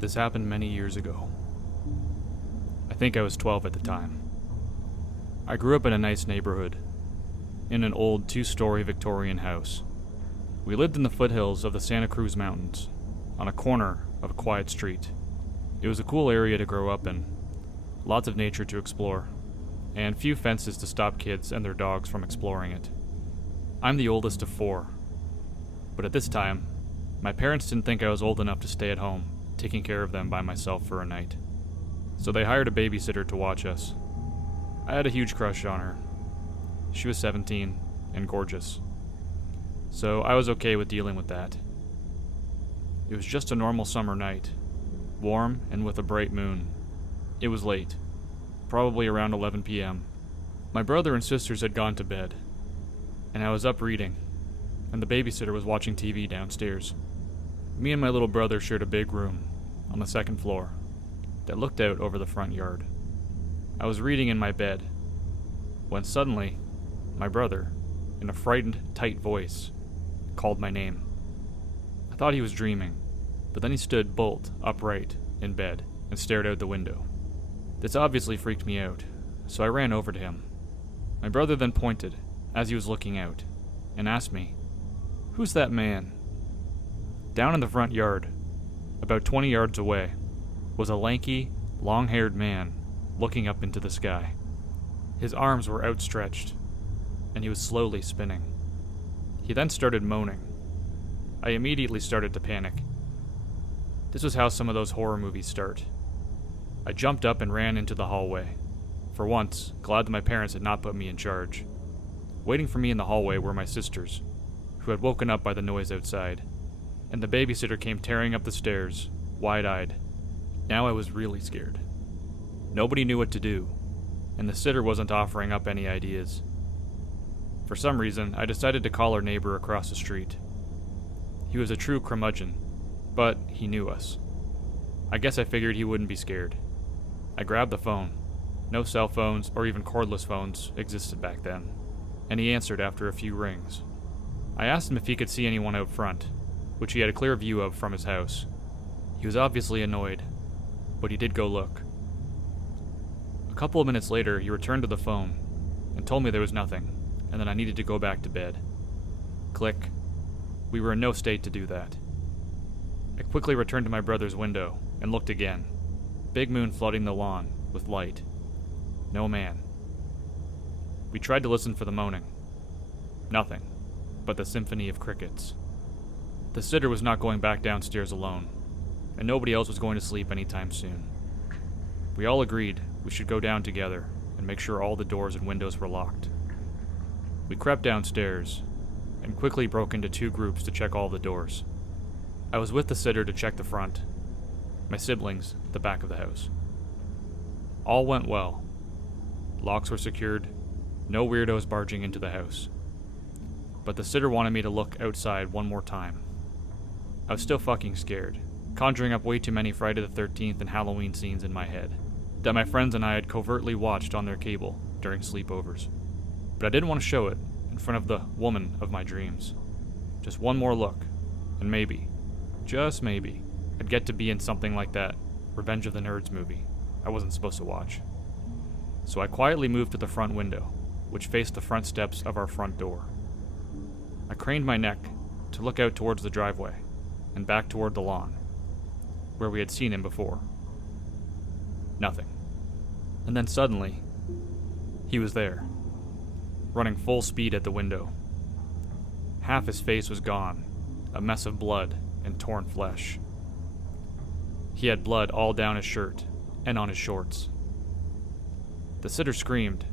This happened many years ago. I think I was 12 at the time. I grew up in a nice neighborhood, in an old 2-story Victorian house. We lived in the foothills of the Santa Cruz Mountains, on a corner of a quiet street. It was a cool area to grow up in, lots of nature to explore, and few fences to stop kids and their dogs from exploring it. I'm the oldest of 4, but at this time, my parents didn't think I was old enough to stay at home, taking care of them by myself for a night. So they hired a babysitter to watch us. I had a huge crush on her. She was 17 and gorgeous. So I was okay with dealing with that. It was just a normal summer night, warm and with a bright moon. It was late, probably around 11 p.m. My brother and sisters had gone to bed, and I was up reading, and the babysitter was watching TV downstairs. Me and my little brother shared a big room, on the second floor that looked out over the front yard. I was reading in my bed when suddenly my brother, in a frightened, tight voice, called my name. I thought he was dreaming, but then he stood bolt upright in bed and stared out the window. This obviously freaked me out, so I ran over to him. My brother then pointed, as he was looking out, and asked me, "Who's that man?" Down in the front yard, about 20 yards away, was a lanky, long-haired man looking up into the sky. His arms were outstretched, and he was slowly spinning. He then started moaning. I immediately started to panic. This was how some of those horror movies start. I jumped up and ran into the hallway. For once, glad that my parents had not put me in charge. Waiting for me in the hallway were my sisters, who had woken up by the noise outside, and the babysitter came tearing up the stairs, wide-eyed. Now I was really scared. Nobody knew what to do, and the sitter wasn't offering up any ideas. For some reason, I decided to call our neighbor across the street. He was a true curmudgeon, but he knew us. I guess I figured he wouldn't be scared. I grabbed the phone. No cell phones or even cordless phones existed back then, and he answered after a few rings. I asked him if he could see anyone out front, which he had a clear view of from his house. He was obviously annoyed, but he did go look. A couple of minutes later, he returned to the phone and told me there was nothing, and that I needed to go back to bed. Click. We were in no state to do that. I quickly returned to my brother's window and looked again. Big moon flooding the lawn with light. No man. We tried to listen for the moaning. Nothing, but the symphony of crickets. The sitter was not going back downstairs alone, and nobody else was going to sleep anytime soon. We all agreed we should go down together and make sure all the doors and windows were locked. We crept downstairs and quickly broke into two groups to check all the doors. I was with the sitter to check the front, my siblings the back of the house. All went well. Locks were secured, no weirdos barging into the house. But the sitter wanted me to look outside one more time. I was still fucking scared, conjuring up way too many Friday the 13th and Halloween scenes in my head that my friends and I had covertly watched on their cable during sleepovers. But I didn't want to show it in front of the woman of my dreams. Just one more look, and maybe, just maybe, I'd get to be in something like that Revenge of the Nerds movie I wasn't supposed to watch. So I quietly moved to the front window, which faced the front steps of our front door. I craned my neck to look out towards the driveway and back toward the lawn, where we had seen him before. Nothing. And then suddenly, he was there, running full speed at the window. Half his face was gone, a mess of blood and torn flesh. He had blood all down his shirt and on his shorts. The sitter screamed,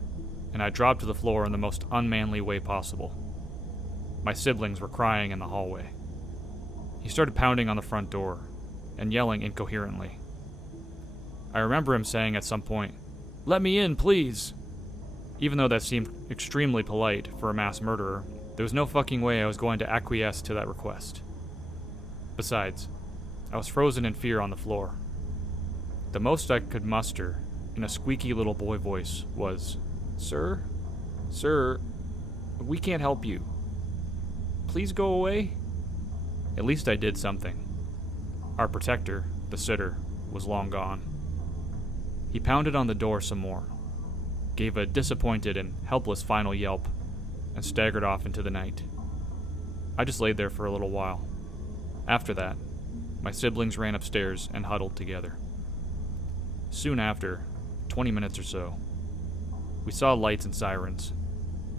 and I dropped to the floor in the most unmanly way possible. My siblings were crying in the hallway. He started pounding on the front door and yelling incoherently. I remember him saying at some point, "Let me in, please!" Even though that seemed extremely polite for a mass murderer, there was no fucking way I was going to acquiesce to that request. Besides, I was frozen in fear on the floor. The most I could muster, in a squeaky little boy voice, was, Sir, we can't help you. Please go away." At least I did something. Our protector, the sitter, was long gone. He pounded on the door some more, gave a disappointed and helpless final yelp, and staggered off into the night. I just laid there for a little while. After that, my siblings ran upstairs and huddled together. Soon after, 20 minutes or so, we saw lights and sirens.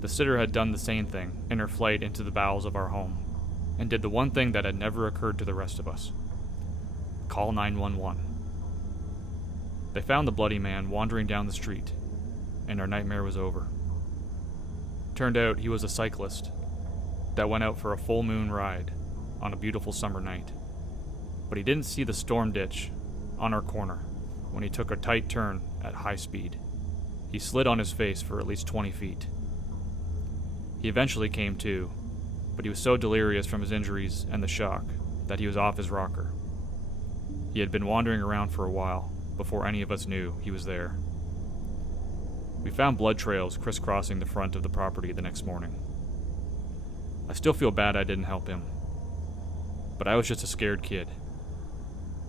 The sitter had done the same thing in her flight into the bowels of our home, and did the one thing that had never occurred to the rest of us. Call 911. They found the bloody man wandering down the street, and our nightmare was over. Turned out he was a cyclist that went out for a full moon ride on a beautiful summer night. But he didn't see the storm ditch on our corner when he took a tight turn at high speed. He slid on his face for at least 20 feet. He eventually came to, but he was so delirious from his injuries and the shock that he was off his rocker. He had been wandering around for a while, before any of us knew he was there. We found blood trails crisscrossing the front of the property the next morning. I still feel bad I didn't help him, but I was just a scared kid.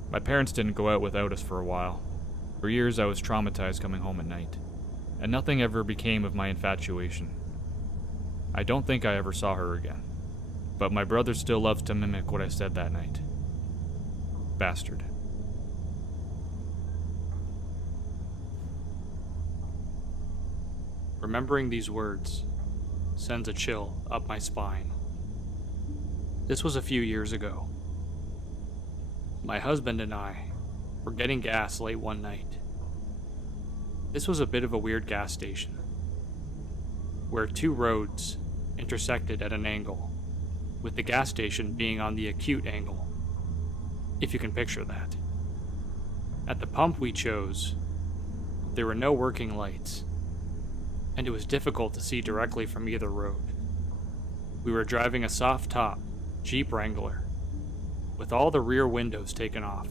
My parents didn't go out without us for a while. For years I was traumatized coming home at night, and nothing ever became of my infatuation. I don't think I ever saw her again, but my brother still loves to mimic what I said that night. Bastard. Remembering these words sends a chill up my spine. This was a few years ago. My husband and I were getting gas late one night. This was a bit of a weird gas station, where two roads intersected at an angle, with the gas station being on the acute angle, if you can picture that. At the pump we chose, there were no working lights, and it was difficult to see directly from either road. We were driving a soft-top Jeep Wrangler, with all the rear windows taken off.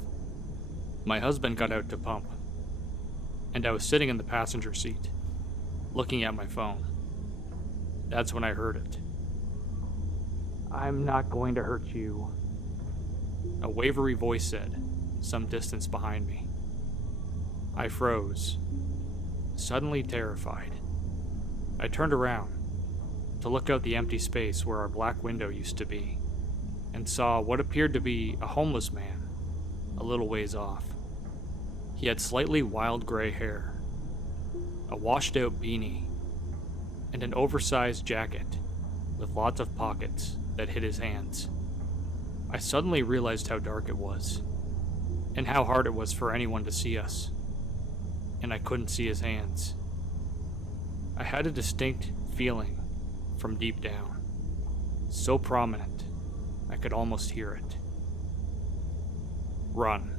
My husband got out to pump, and I was sitting in the passenger seat, looking at my phone. That's when I heard it. I'm not going to hurt you. A wavery voice said, some distance behind me. I froze, suddenly terrified. I turned around to look out the empty space where our black window used to be, and saw what appeared to be a homeless man a little ways off. He had slightly wild gray hair, a washed-out beanie, and an oversized jacket with lots of pockets that hid his hands. I suddenly realized how dark it was, and how hard it was for anyone to see us, and I couldn't see his hands. I had a distinct feeling from deep down, so prominent I could almost hear it. Run.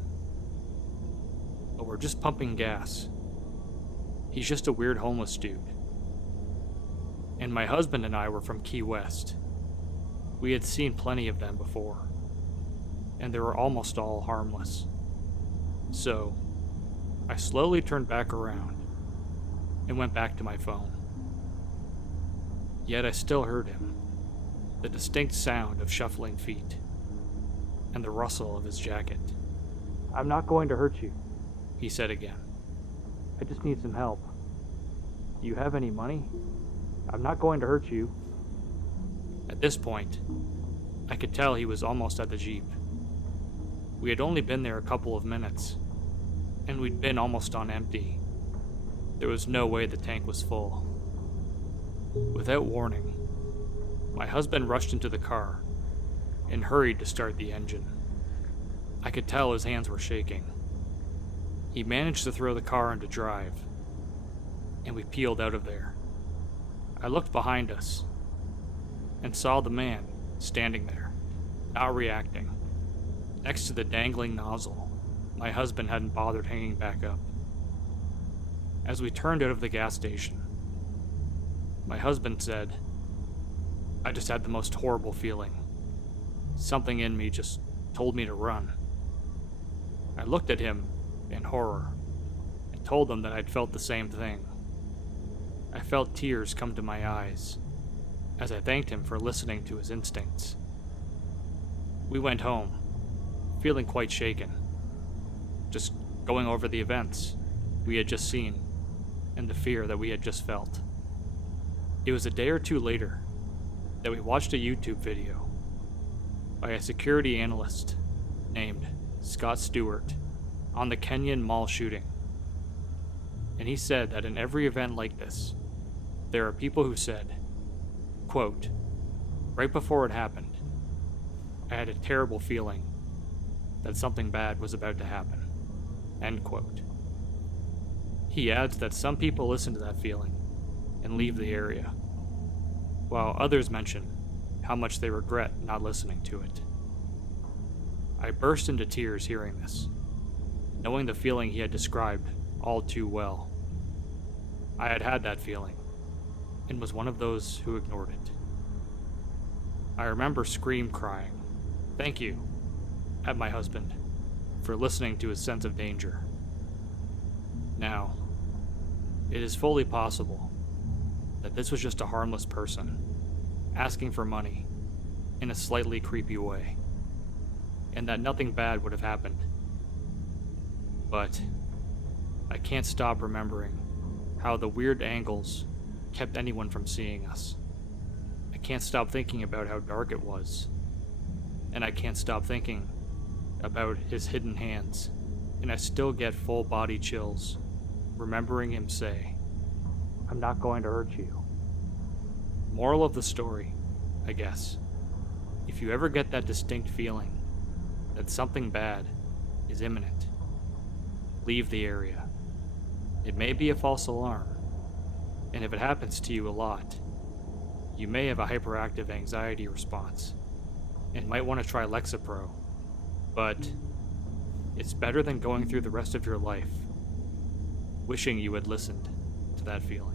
But we're just pumping gas. He's just a weird homeless dude. And my husband and I were from Key West. We had seen plenty of them before, and they were almost all harmless. So, I slowly turned back around and went back to my phone. Yet I still heard him, the distinct sound of shuffling feet, and the rustle of his jacket. I'm not going to hurt you. He said again. I just need some help. Do you have any money? I'm not going to hurt you. At this point, I could tell he was almost at the Jeep. We had only been there a couple of minutes, and we'd been almost on empty. There was no way the tank was full. Without warning, my husband rushed into the car and hurried to start the engine. I could tell his hands were shaking. He managed to throw the car into drive, and we peeled out of there. I looked behind us and saw the man standing there, not reacting, next to the dangling nozzle my husband hadn't bothered hanging back up. As we turned out of the gas station, my husband said, I just had the most horrible feeling. Something in me just told me to run. I looked at him in horror and told him that I'd felt the same thing. I felt tears come to my eyes as I thanked him for listening to his instincts. We went home, feeling quite shaken, just going over the events we had just seen and the fear that we had just felt. It was a day or two later that we watched a YouTube video by a security analyst named Scott Stewart on the Kenyan mall shooting. And he said that in every event like this, there are people who said, quote, right before it happened, I had a terrible feeling that something bad was about to happen, end quote. He adds that some people listen to that feeling and leave the area, while others mention how much they regret not listening to it. I burst into tears hearing this, knowing the feeling he had described all too well. I had had that feeling, and was one of those who ignored it. I remember crying, "Thank you," at my husband for listening to his sense of danger. Now, it is fully possible that this was just a harmless person asking for money in a slightly creepy way, and that nothing bad would have happened. But I can't stop remembering how the weird angles kept anyone from seeing us. I can't stop thinking about how dark it was, and I can't stop thinking about his hidden hands, and I still get full body chills remembering him say, I'm not going to hurt you. Moral of the story, I guess. If you ever get that distinct feeling that something bad is imminent, leave the area. It may be a false alarm, and if it happens to you a lot, you may have a hyperactive anxiety response and might want to try Lexapro, but it's better than going through the rest of your life wishing you had listened to that feeling.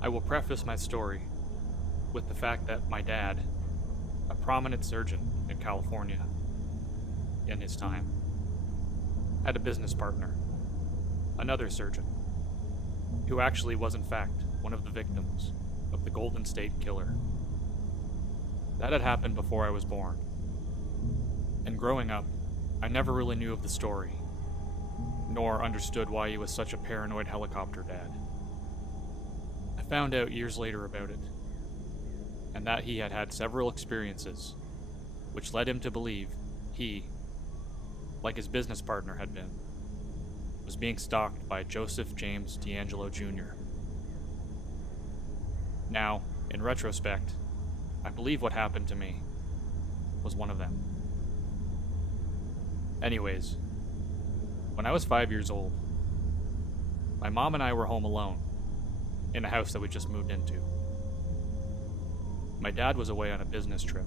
I will preface my story with the fact that my dad, a prominent surgeon in California in his time, had a business partner, another surgeon, who actually was in fact one of the victims of the Golden State Killer. That had happened before I was born, and growing up, I never really knew of the story, nor understood why he was such a paranoid helicopter dad. I found out years later about it, and that he had had several experiences, which led him to believe he, like his business partner had been, was being stalked by Joseph James D'Angelo Jr. Now, in retrospect, I believe what happened to me was one of them. Anyways, when I was 5 years old, my mom and I were home alone in a house that we just moved into. My dad was away on a business trip.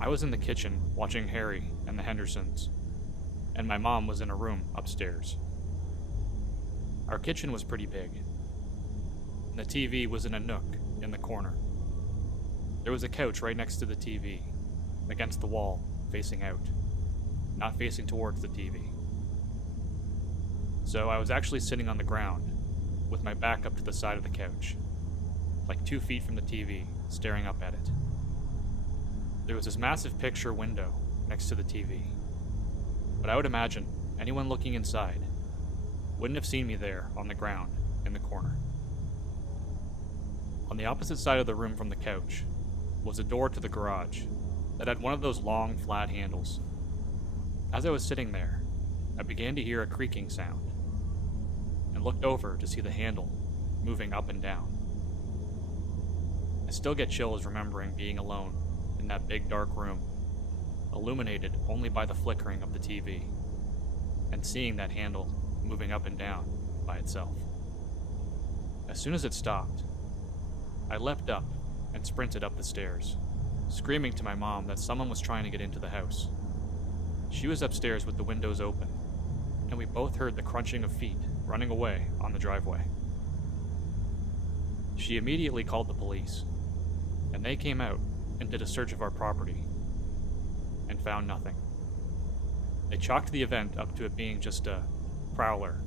I was in the kitchen watching Harry and the Hendersons, and my mom was in a room upstairs. Our kitchen was pretty big, and the TV was in a nook in the corner. There was a couch right next to the TV, against the wall, facing out, not facing towards the TV. So I was actually sitting on the ground, with my back up to the side of the couch, like 2 feet from the TV, staring up at it. There was this massive picture window next to the TV, but I would imagine anyone looking inside wouldn't have seen me there on the ground in the corner. On the opposite side of the room from the couch was a door to the garage that had one of those long, flat handles. As I was sitting there, I began to hear a creaking sound, and looked over to see the handle moving up and down. I still get chills remembering being alone in that big dark room, illuminated only by the flickering of the TV, and seeing that handle moving up and down by itself. As soon as it stopped, I leapt up and sprinted up the stairs, screaming to my mom that someone was trying to get into the house. She was upstairs with the windows open, and we both heard the crunching of feet running away on the driveway. She immediately called the police, and they came out and did a search of our property, and found nothing. They chalked the event up to it being just a prowler.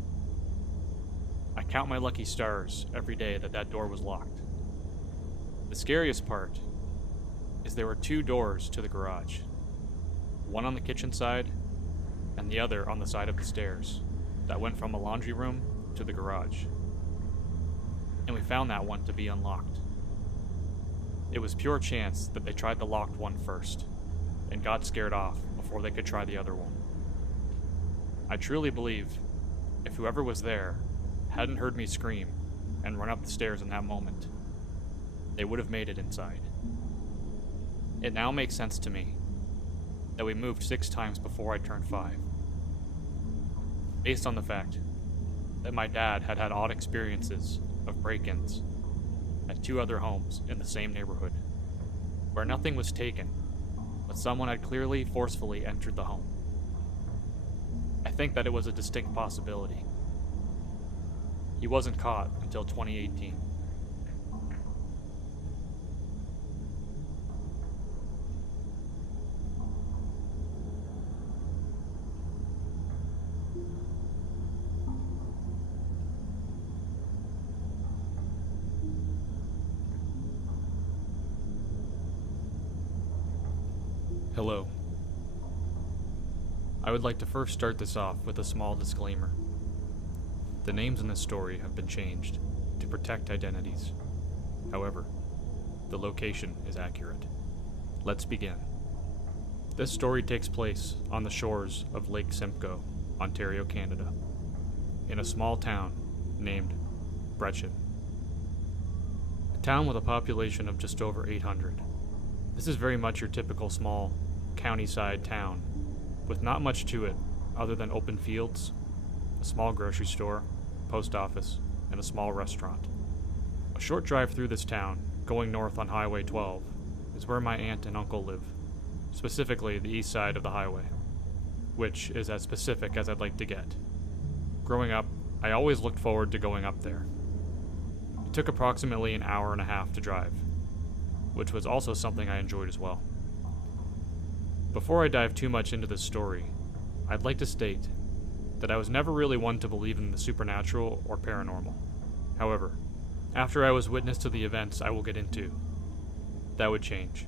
I count my lucky stars every day that that door was locked. The scariest part is there were 2 doors to the garage, one on the kitchen side and the other on the side of the stairs that went from a laundry room to the garage. And we found that one to be unlocked. It was pure chance that they tried the locked one first and got scared off before they could try the other one. I truly believe if whoever was there hadn't heard me scream and run up the stairs in that moment, they would have made it inside. It now makes sense to me that we moved 6 times before I turned 5, based on the fact that my dad had had odd experiences of break-ins, at 2 other homes in the same neighborhood, where nothing was taken, but someone had clearly forcefully entered the home. I think that it was a distinct possibility. He wasn't caught until 2018. Hello. I would like to first start this off with a small disclaimer. The names in this story have been changed to protect identities. However, the location is accurate. Let's begin. This story takes place on the shores of Lake Simcoe, Ontario, Canada, in a small town named Brechin. A town with a population of just over 800. This is very much your typical small, county-side town, with not much to it other than open fields, a small grocery store, post office, and a small restaurant. A short drive through this town, going north on Highway 12, is where my aunt and uncle live, specifically the east side of the highway, which is as specific as I'd like to get. Growing up, I always looked forward to going up there. It took approximately an hour and a half to drive, which was also something I enjoyed as well. Before I dive too much into this story, I'd like to state that I was never really one to believe in the supernatural or paranormal. However, after I was witness to the events I will get into, that would change.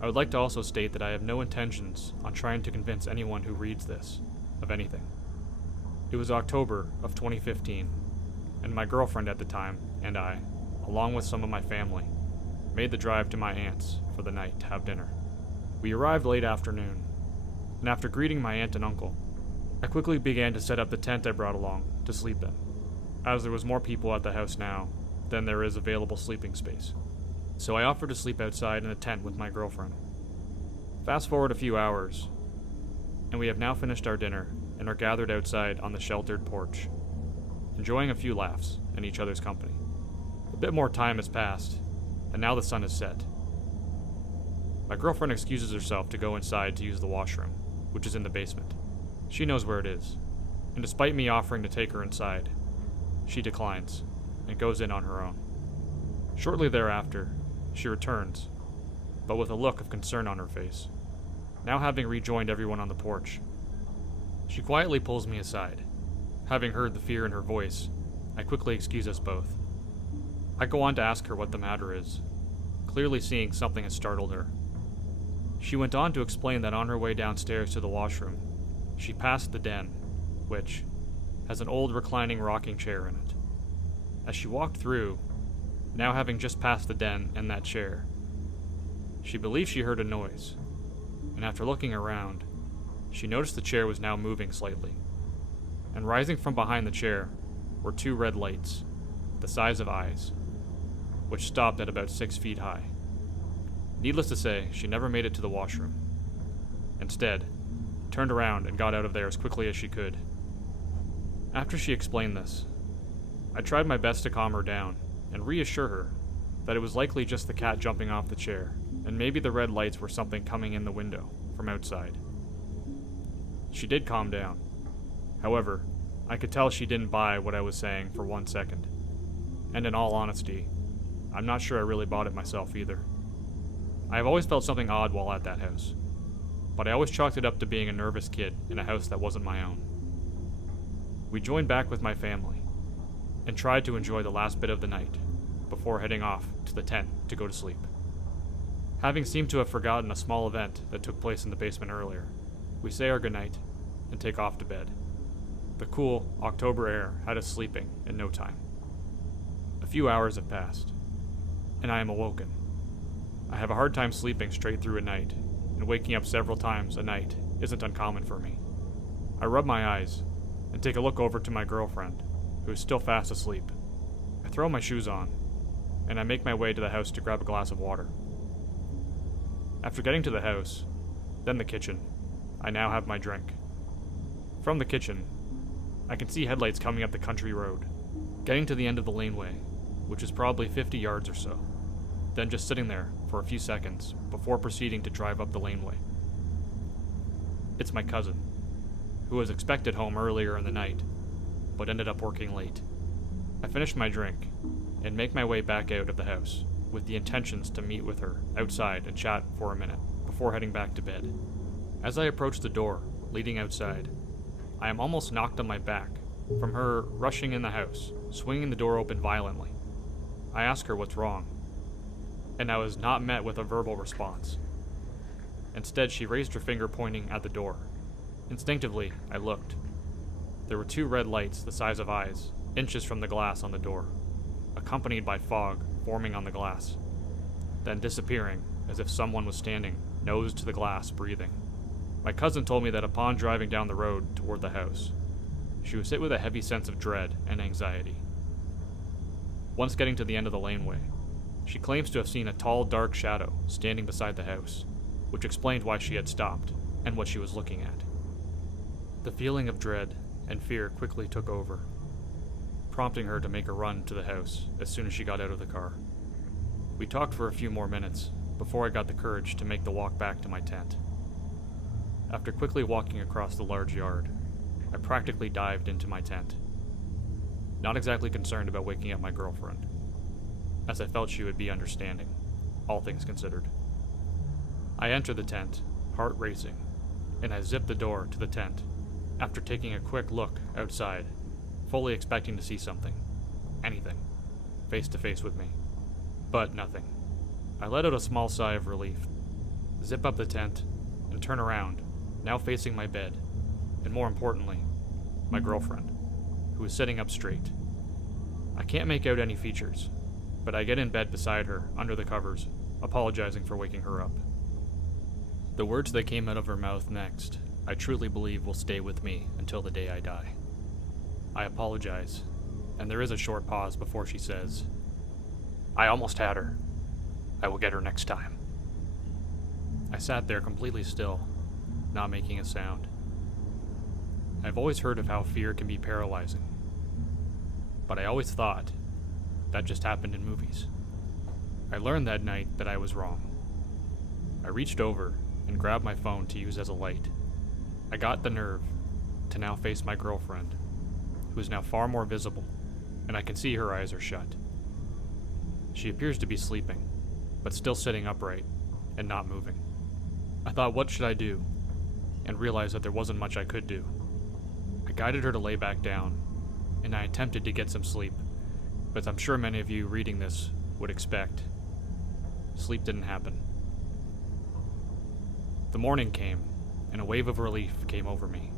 I would like to also state that I have no intentions on trying to convince anyone who reads this of anything. It was October of 2015, and my girlfriend at the time and I, along with some of my family, made the drive to my aunt's for the night to have dinner. We arrived late afternoon, and after greeting my aunt and uncle, I quickly began to set up the tent I brought along to sleep in, as there was more people at the house now than there is available sleeping space. So I offered to sleep outside in a tent with my girlfriend. Fast forward a few hours, and we have now finished our dinner and are gathered outside on the sheltered porch, enjoying a few laughs and each other's company. A bit more time has passed, and now the sun is set. My girlfriend excuses herself to go inside to use the washroom, which is in the basement. She knows where it is, and despite me offering to take her inside, she declines and goes in on her own. Shortly thereafter, she returns, but with a look of concern on her face. Now having rejoined everyone on the porch, she quietly pulls me aside. Having heard the fear in her voice, I quickly excuse us both. I go on to ask her what the matter is, clearly seeing something has startled her. She went on to explain that on her way downstairs to the washroom, she passed the den, which has an old reclining rocking chair in it. As she walked through, now having just passed the den and that chair, she believed she heard a noise, and after looking around, she noticed the chair was now moving slightly, and rising from behind the chair were 2 red lights, the size of eyes, which stopped at about 6 feet high. Needless to say, she never made it to the washroom. Instead, turned around and got out of there as quickly as she could. After she explained this, I tried my best to calm her down and reassure her that it was likely just the cat jumping off the chair, and maybe the red lights were something coming in the window from outside. She did calm down. However, I could tell she didn't buy what I was saying for 1 second. And in all honesty, I'm not sure I really bought it myself either. I have always felt something odd while at that house, but I always chalked it up to being a nervous kid in a house that wasn't my own. We joined back with my family, and tried to enjoy the last bit of the night, before heading off to the tent to go to sleep. Having seemed to have forgotten a small event that took place in the basement earlier, we say our goodnight, and take off to bed. The cool, October air had us sleeping in no time. A few hours have passed, and I am awoken. I have a hard time sleeping straight through a night, and waking up several times a night isn't uncommon for me. I rub my eyes, and take a look over to my girlfriend, who is still fast asleep. I throw my shoes on, and I make my way to the house to grab a glass of water. After getting to the house, then the kitchen, I now have my drink. From the kitchen, I can see headlights coming up the country road. Getting to the end of the laneway, which is probably 50 yards or so, then just sitting there for a few seconds before proceeding to drive up the laneway. It's my cousin, who was expected home earlier in the night, but ended up working late. I finish my drink and make my way back out of the house with the intentions to meet with her outside and chat for a minute before heading back to bed. As I approach the door leading outside, I am almost knocked on my back from her rushing in the house, swinging the door open violently. I ask her what's wrong, and I was not met with a verbal response. Instead, she raised her finger pointing at the door. Instinctively, I looked. There were 2 red lights the size of eyes, inches from the glass on the door, accompanied by fog forming on the glass, then disappearing as if someone was standing, nose to the glass, breathing. My cousin told me that upon driving down the road toward the house, she was hit with a heavy sense of dread and anxiety. Once getting to the end of the laneway, she claims to have seen a tall, dark shadow standing beside the house, which explained why she had stopped and what she was looking at. The feeling of dread and fear quickly took over, prompting her to make a run to the house as soon as she got out of the car. We talked for a few more minutes before I got the courage to make the walk back to my tent. After quickly walking across the large yard, I practically dived into my tent, not exactly concerned about waking up my girlfriend, as I felt she would be understanding, all things considered. I entered the tent, heart racing, and I zipped the door to the tent after taking a quick look outside, fully expecting to see something, anything, face to face with me. But nothing. I let out a small sigh of relief, zip up the tent, and turn around, now facing my bed, and more importantly, my girlfriend, who is sitting up straight. I can't make out any features, but I get in bed beside her, under the covers, apologizing for waking her up. The words that came out of her mouth next, I truly believe will stay with me until the day I die. I apologize, and there is a short pause before she says, "I almost had her. I will get her next time." I sat there completely still, not making a sound. I've always heard of how fear can be paralyzing, but I always thought that just happened in movies. I learned that night that I was wrong. I reached over and grabbed my phone to use as a light. I got the nerve to now face my girlfriend, who is now far more visible, and I can see her eyes are shut. She appears to be sleeping, but still sitting upright and not moving. I thought, what should I do? And realized that there wasn't much I could do. I guided her to lay back down, and I attempted to get some sleep, but as I'm sure many of you reading this would expect, sleep didn't happen. The morning came, and a wave of relief came over me.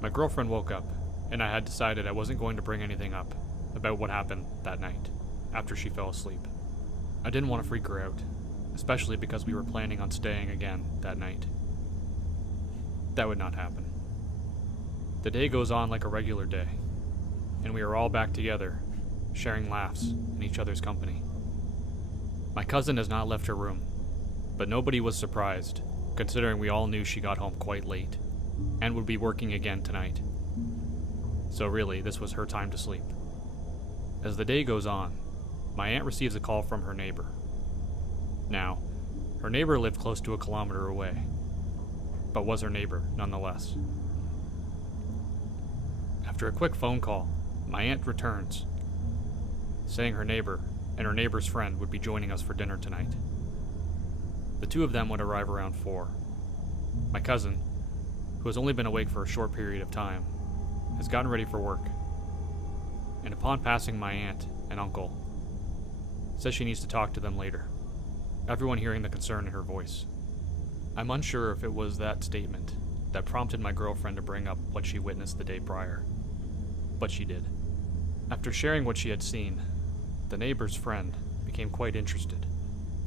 My girlfriend woke up, and I had decided I wasn't going to bring anything up about what happened that night after she fell asleep. I didn't want to freak her out, especially because we were planning on staying again that night. That would not happen. The day goes on like a regular day, and we are all back together, sharing laughs in each other's company. My cousin has not left her room, but nobody was surprised, considering we all knew she got home quite late, and would be working again tonight. So really, this was her time to sleep. As the day goes on, my aunt receives a call from her neighbor. Now, her neighbor lived close to a kilometer away, but was her neighbor nonetheless. After a quick phone call, my aunt returns, saying her neighbor and her neighbor's friend would be joining us for dinner tonight. The two of them would arrive around 4. My cousin, who has only been awake for a short period of time, has gotten ready for work, and upon passing my aunt and uncle, says she needs to talk to them later, everyone hearing the concern in her voice. I'm unsure if it was that statement that prompted my girlfriend to bring up what she witnessed the day prior, but she did. After sharing what she had seen, the neighbor's friend became quite interested,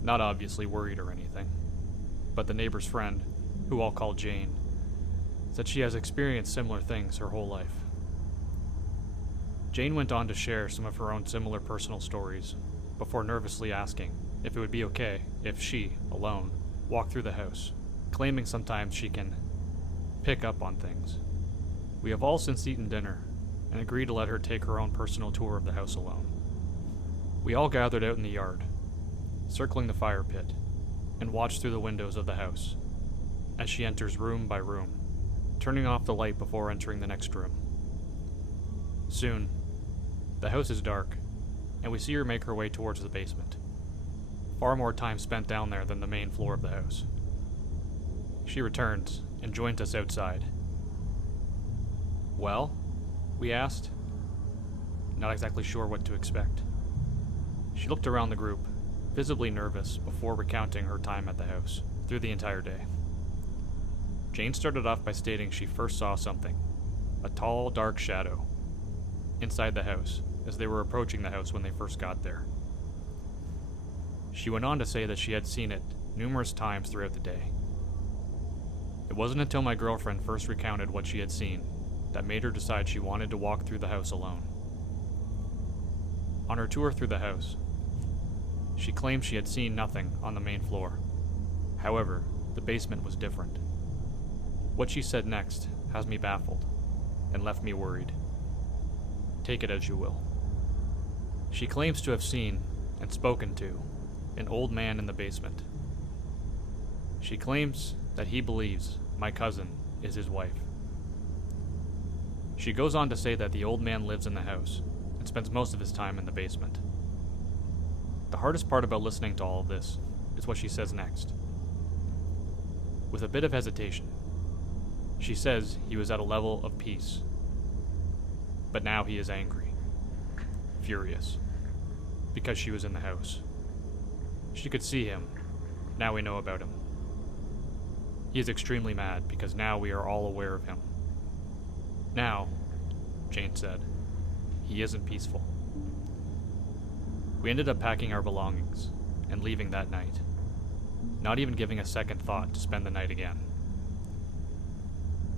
not obviously worried or anything, but the neighbor's friend, who I'll call Jane, said she has experienced similar things her whole life. Jane went on to share some of her own similar personal stories, before nervously asking if it would be okay if she, alone, walked through the house, claiming sometimes she can pick up on things. We have all since eaten dinner, and agreed to let her take her own personal tour of the house alone. We all gathered out in the yard, circling the fire pit, and watched through the windows of the house as she enters room by room, turning off the light before entering the next room. Soon, the house is dark, and we see her make her way towards the basement. Far more time spent down there than the main floor of the house. She returns and joins us outside. "Well?" we asked, not exactly sure what to expect. She looked around the group, visibly nervous before recounting her time at the house through the entire day. Jane started off by stating she first saw something, a tall, dark shadow, inside the house as they were approaching the house when they first got there. She went on to say that she had seen it numerous times throughout the day. It wasn't until my girlfriend first recounted what she had seen that made her decide she wanted to walk through the house alone. On her tour through the house, she claimed she had seen nothing on the main floor. However, the basement was different. What she said next has me baffled and left me worried. Take it as you will. She claims to have seen and spoken to an old man in the basement. She claims that he believes my cousin is his wife. She goes on to say that the old man lives in the house and spends most of his time in the basement. The hardest part about listening to all of this is what she says next. With a bit of hesitation, she says he was at a level of peace, but now he is angry, furious, because she was in the house. She could see him, now we know about him. He is extremely mad because now we are all aware of him. Now, Jane said, he isn't peaceful. We ended up packing our belongings and leaving that night, not even giving a second thought to spend the night again.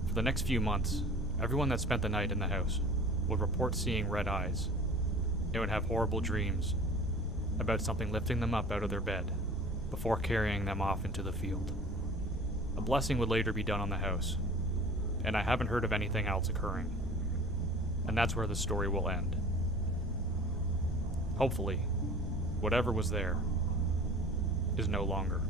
For the next few months, everyone that spent the night in the house would report seeing red eyes and would have horrible dreams about something lifting them up out of their bed before carrying them off into the field. A blessing would later be done on the house, and I haven't heard of anything else occurring. And that's where the story will end. Hopefully, whatever was there is no longer.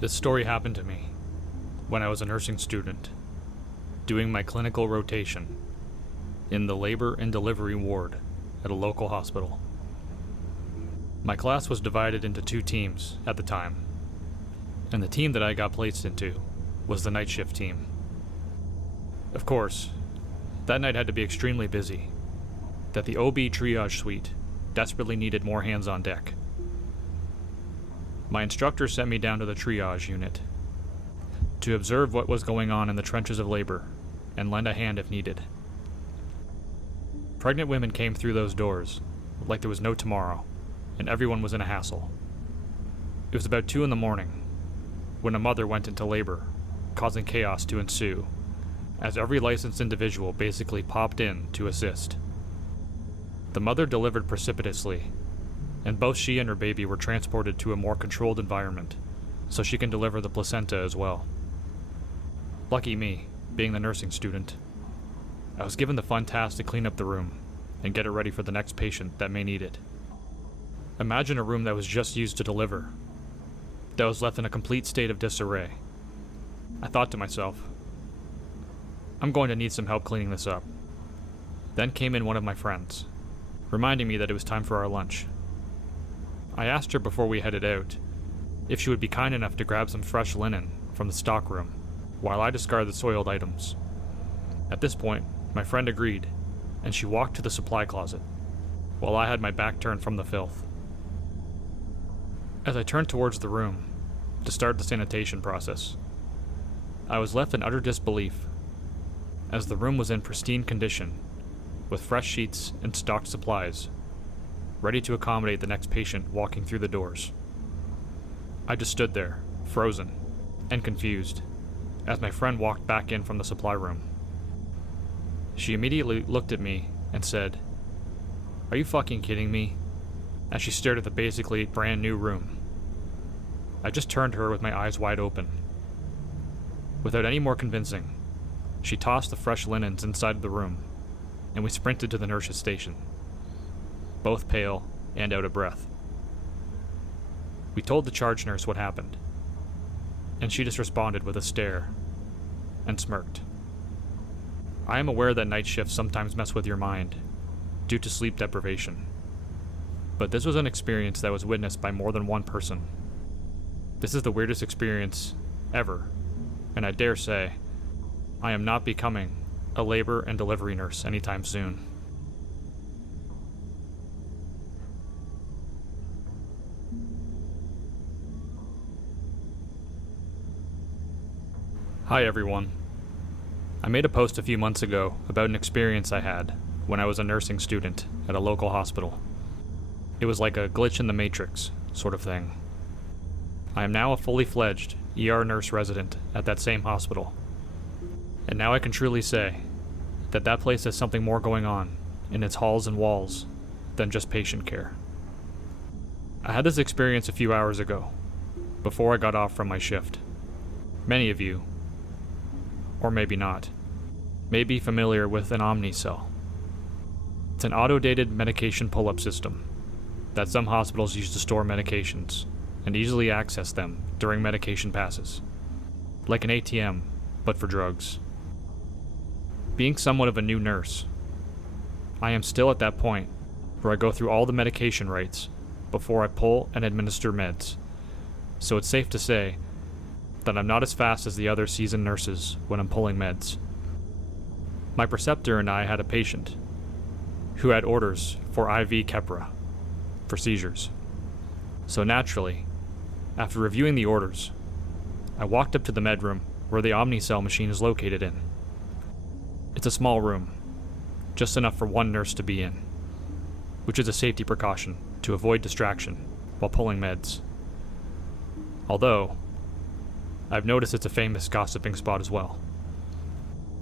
This story happened to me when I was a nursing student, doing my clinical rotation in the labor and delivery ward at a local hospital. My class was divided into 2 teams at the time, and the team that I got placed into was the night shift team. Of course, that night had to be extremely busy, that the OB triage suite desperately needed more hands on deck. My instructor sent me down to the triage unit to observe what was going on in the trenches of labor and lend a hand if needed. Pregnant women came through those doors like there was no tomorrow, and everyone was in a hassle. It was about 2 a.m. when a mother went into labor, causing chaos to ensue, as every licensed individual basically popped in to assist. The mother delivered precipitously, and both she and her baby were transported to a more controlled environment, so she can deliver the placenta as well. Lucky me, being the nursing student, I was given the fun task to clean up the room and get it ready for the next patient that may need it. Imagine a room that was just used to deliver, that was left in a complete state of disarray. I thought to myself, I'm going to need some help cleaning this up. Then came in one of my friends, reminding me that it was time for our lunch. I asked her before we headed out if she would be kind enough to grab some fresh linen from the stockroom while I discarded the soiled items. At this point, my friend agreed, and she walked to the supply closet, while I had my back turned from the filth. As I turned towards the room to start the sanitation process, I was left in utter disbelief, as the room was in pristine condition, with fresh sheets and stocked supplies, ready to accommodate the next patient walking through the doors. I just stood there, frozen and confused, as my friend walked back in from the supply room. She immediately looked at me and said, "Are you fucking kidding me?" as she stared at the basically brand new room. I just turned to her with my eyes wide open. Without any more convincing, she tossed the fresh linens inside the room, and we sprinted to the nurse's station, both pale and out of breath. We told the charge nurse what happened, and she just responded with a stare and smirked. I am aware that night shifts sometimes mess with your mind due to sleep deprivation, but this was an experience that was witnessed by more than one person. This is the weirdest experience ever, and I dare say, I am not becoming a labor and delivery nurse anytime soon. Hi everyone. I made a post a few months ago about an experience I had when I was a nursing student at a local hospital. It was like a glitch in the matrix sort of thing. I am now a fully fledged ER nurse resident at that same hospital. And now I can truly say that that place has something more going on in its halls and walls than just patient care. I had this experience a few hours ago, before I got off from my shift. Many of you, or maybe not, may be familiar with an Omnicell. It's an auto-dated medication pull-up system that some hospitals use to store medications and easily access them during medication passes. Like an ATM, but for drugs. Being somewhat of a new nurse, I am still at that point where I go through all the medication rates before I pull and administer meds, so it's safe to say that I'm not as fast as the other seasoned nurses when I'm pulling meds. My preceptor and I had a patient who had orders for IV Keppra for seizures. So naturally, after reviewing the orders, I walked up to the med room where the Omnicell machine is located in. It's a small room, just enough for one nurse to be in, which is a safety precaution to avoid distraction while pulling meds. Although, I've noticed it's a famous gossiping spot as well.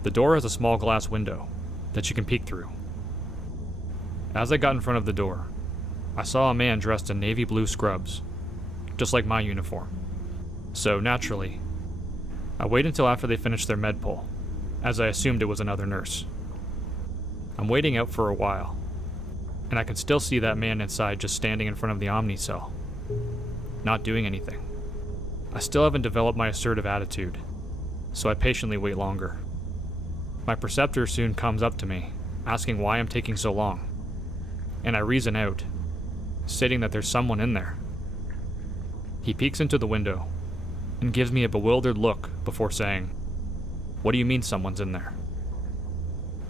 The door has a small glass window that you can peek through. As I got in front of the door, I saw a man dressed in navy blue scrubs, just like my uniform. So naturally, I wait until after they finish their med pull, as I assumed it was another nurse. I'm waiting out for a while, and I can still see that man inside just standing in front of the Omnicell, not doing anything. I still haven't developed my assertive attitude, so I patiently wait longer. My preceptor soon comes up to me, asking why I'm taking so long, and I reason out, stating that there's someone in there. He peeks into the window and gives me a bewildered look before saying, "What do you mean someone's in there?"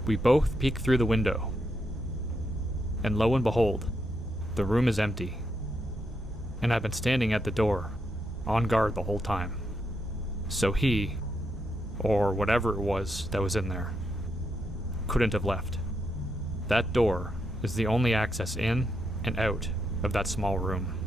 We both peek through the window, and lo and behold, the room is empty, and I've been standing at the door, on guard the whole time. So he, or whatever it was that was in there, couldn't have left. That door is the only access in and out of that small room.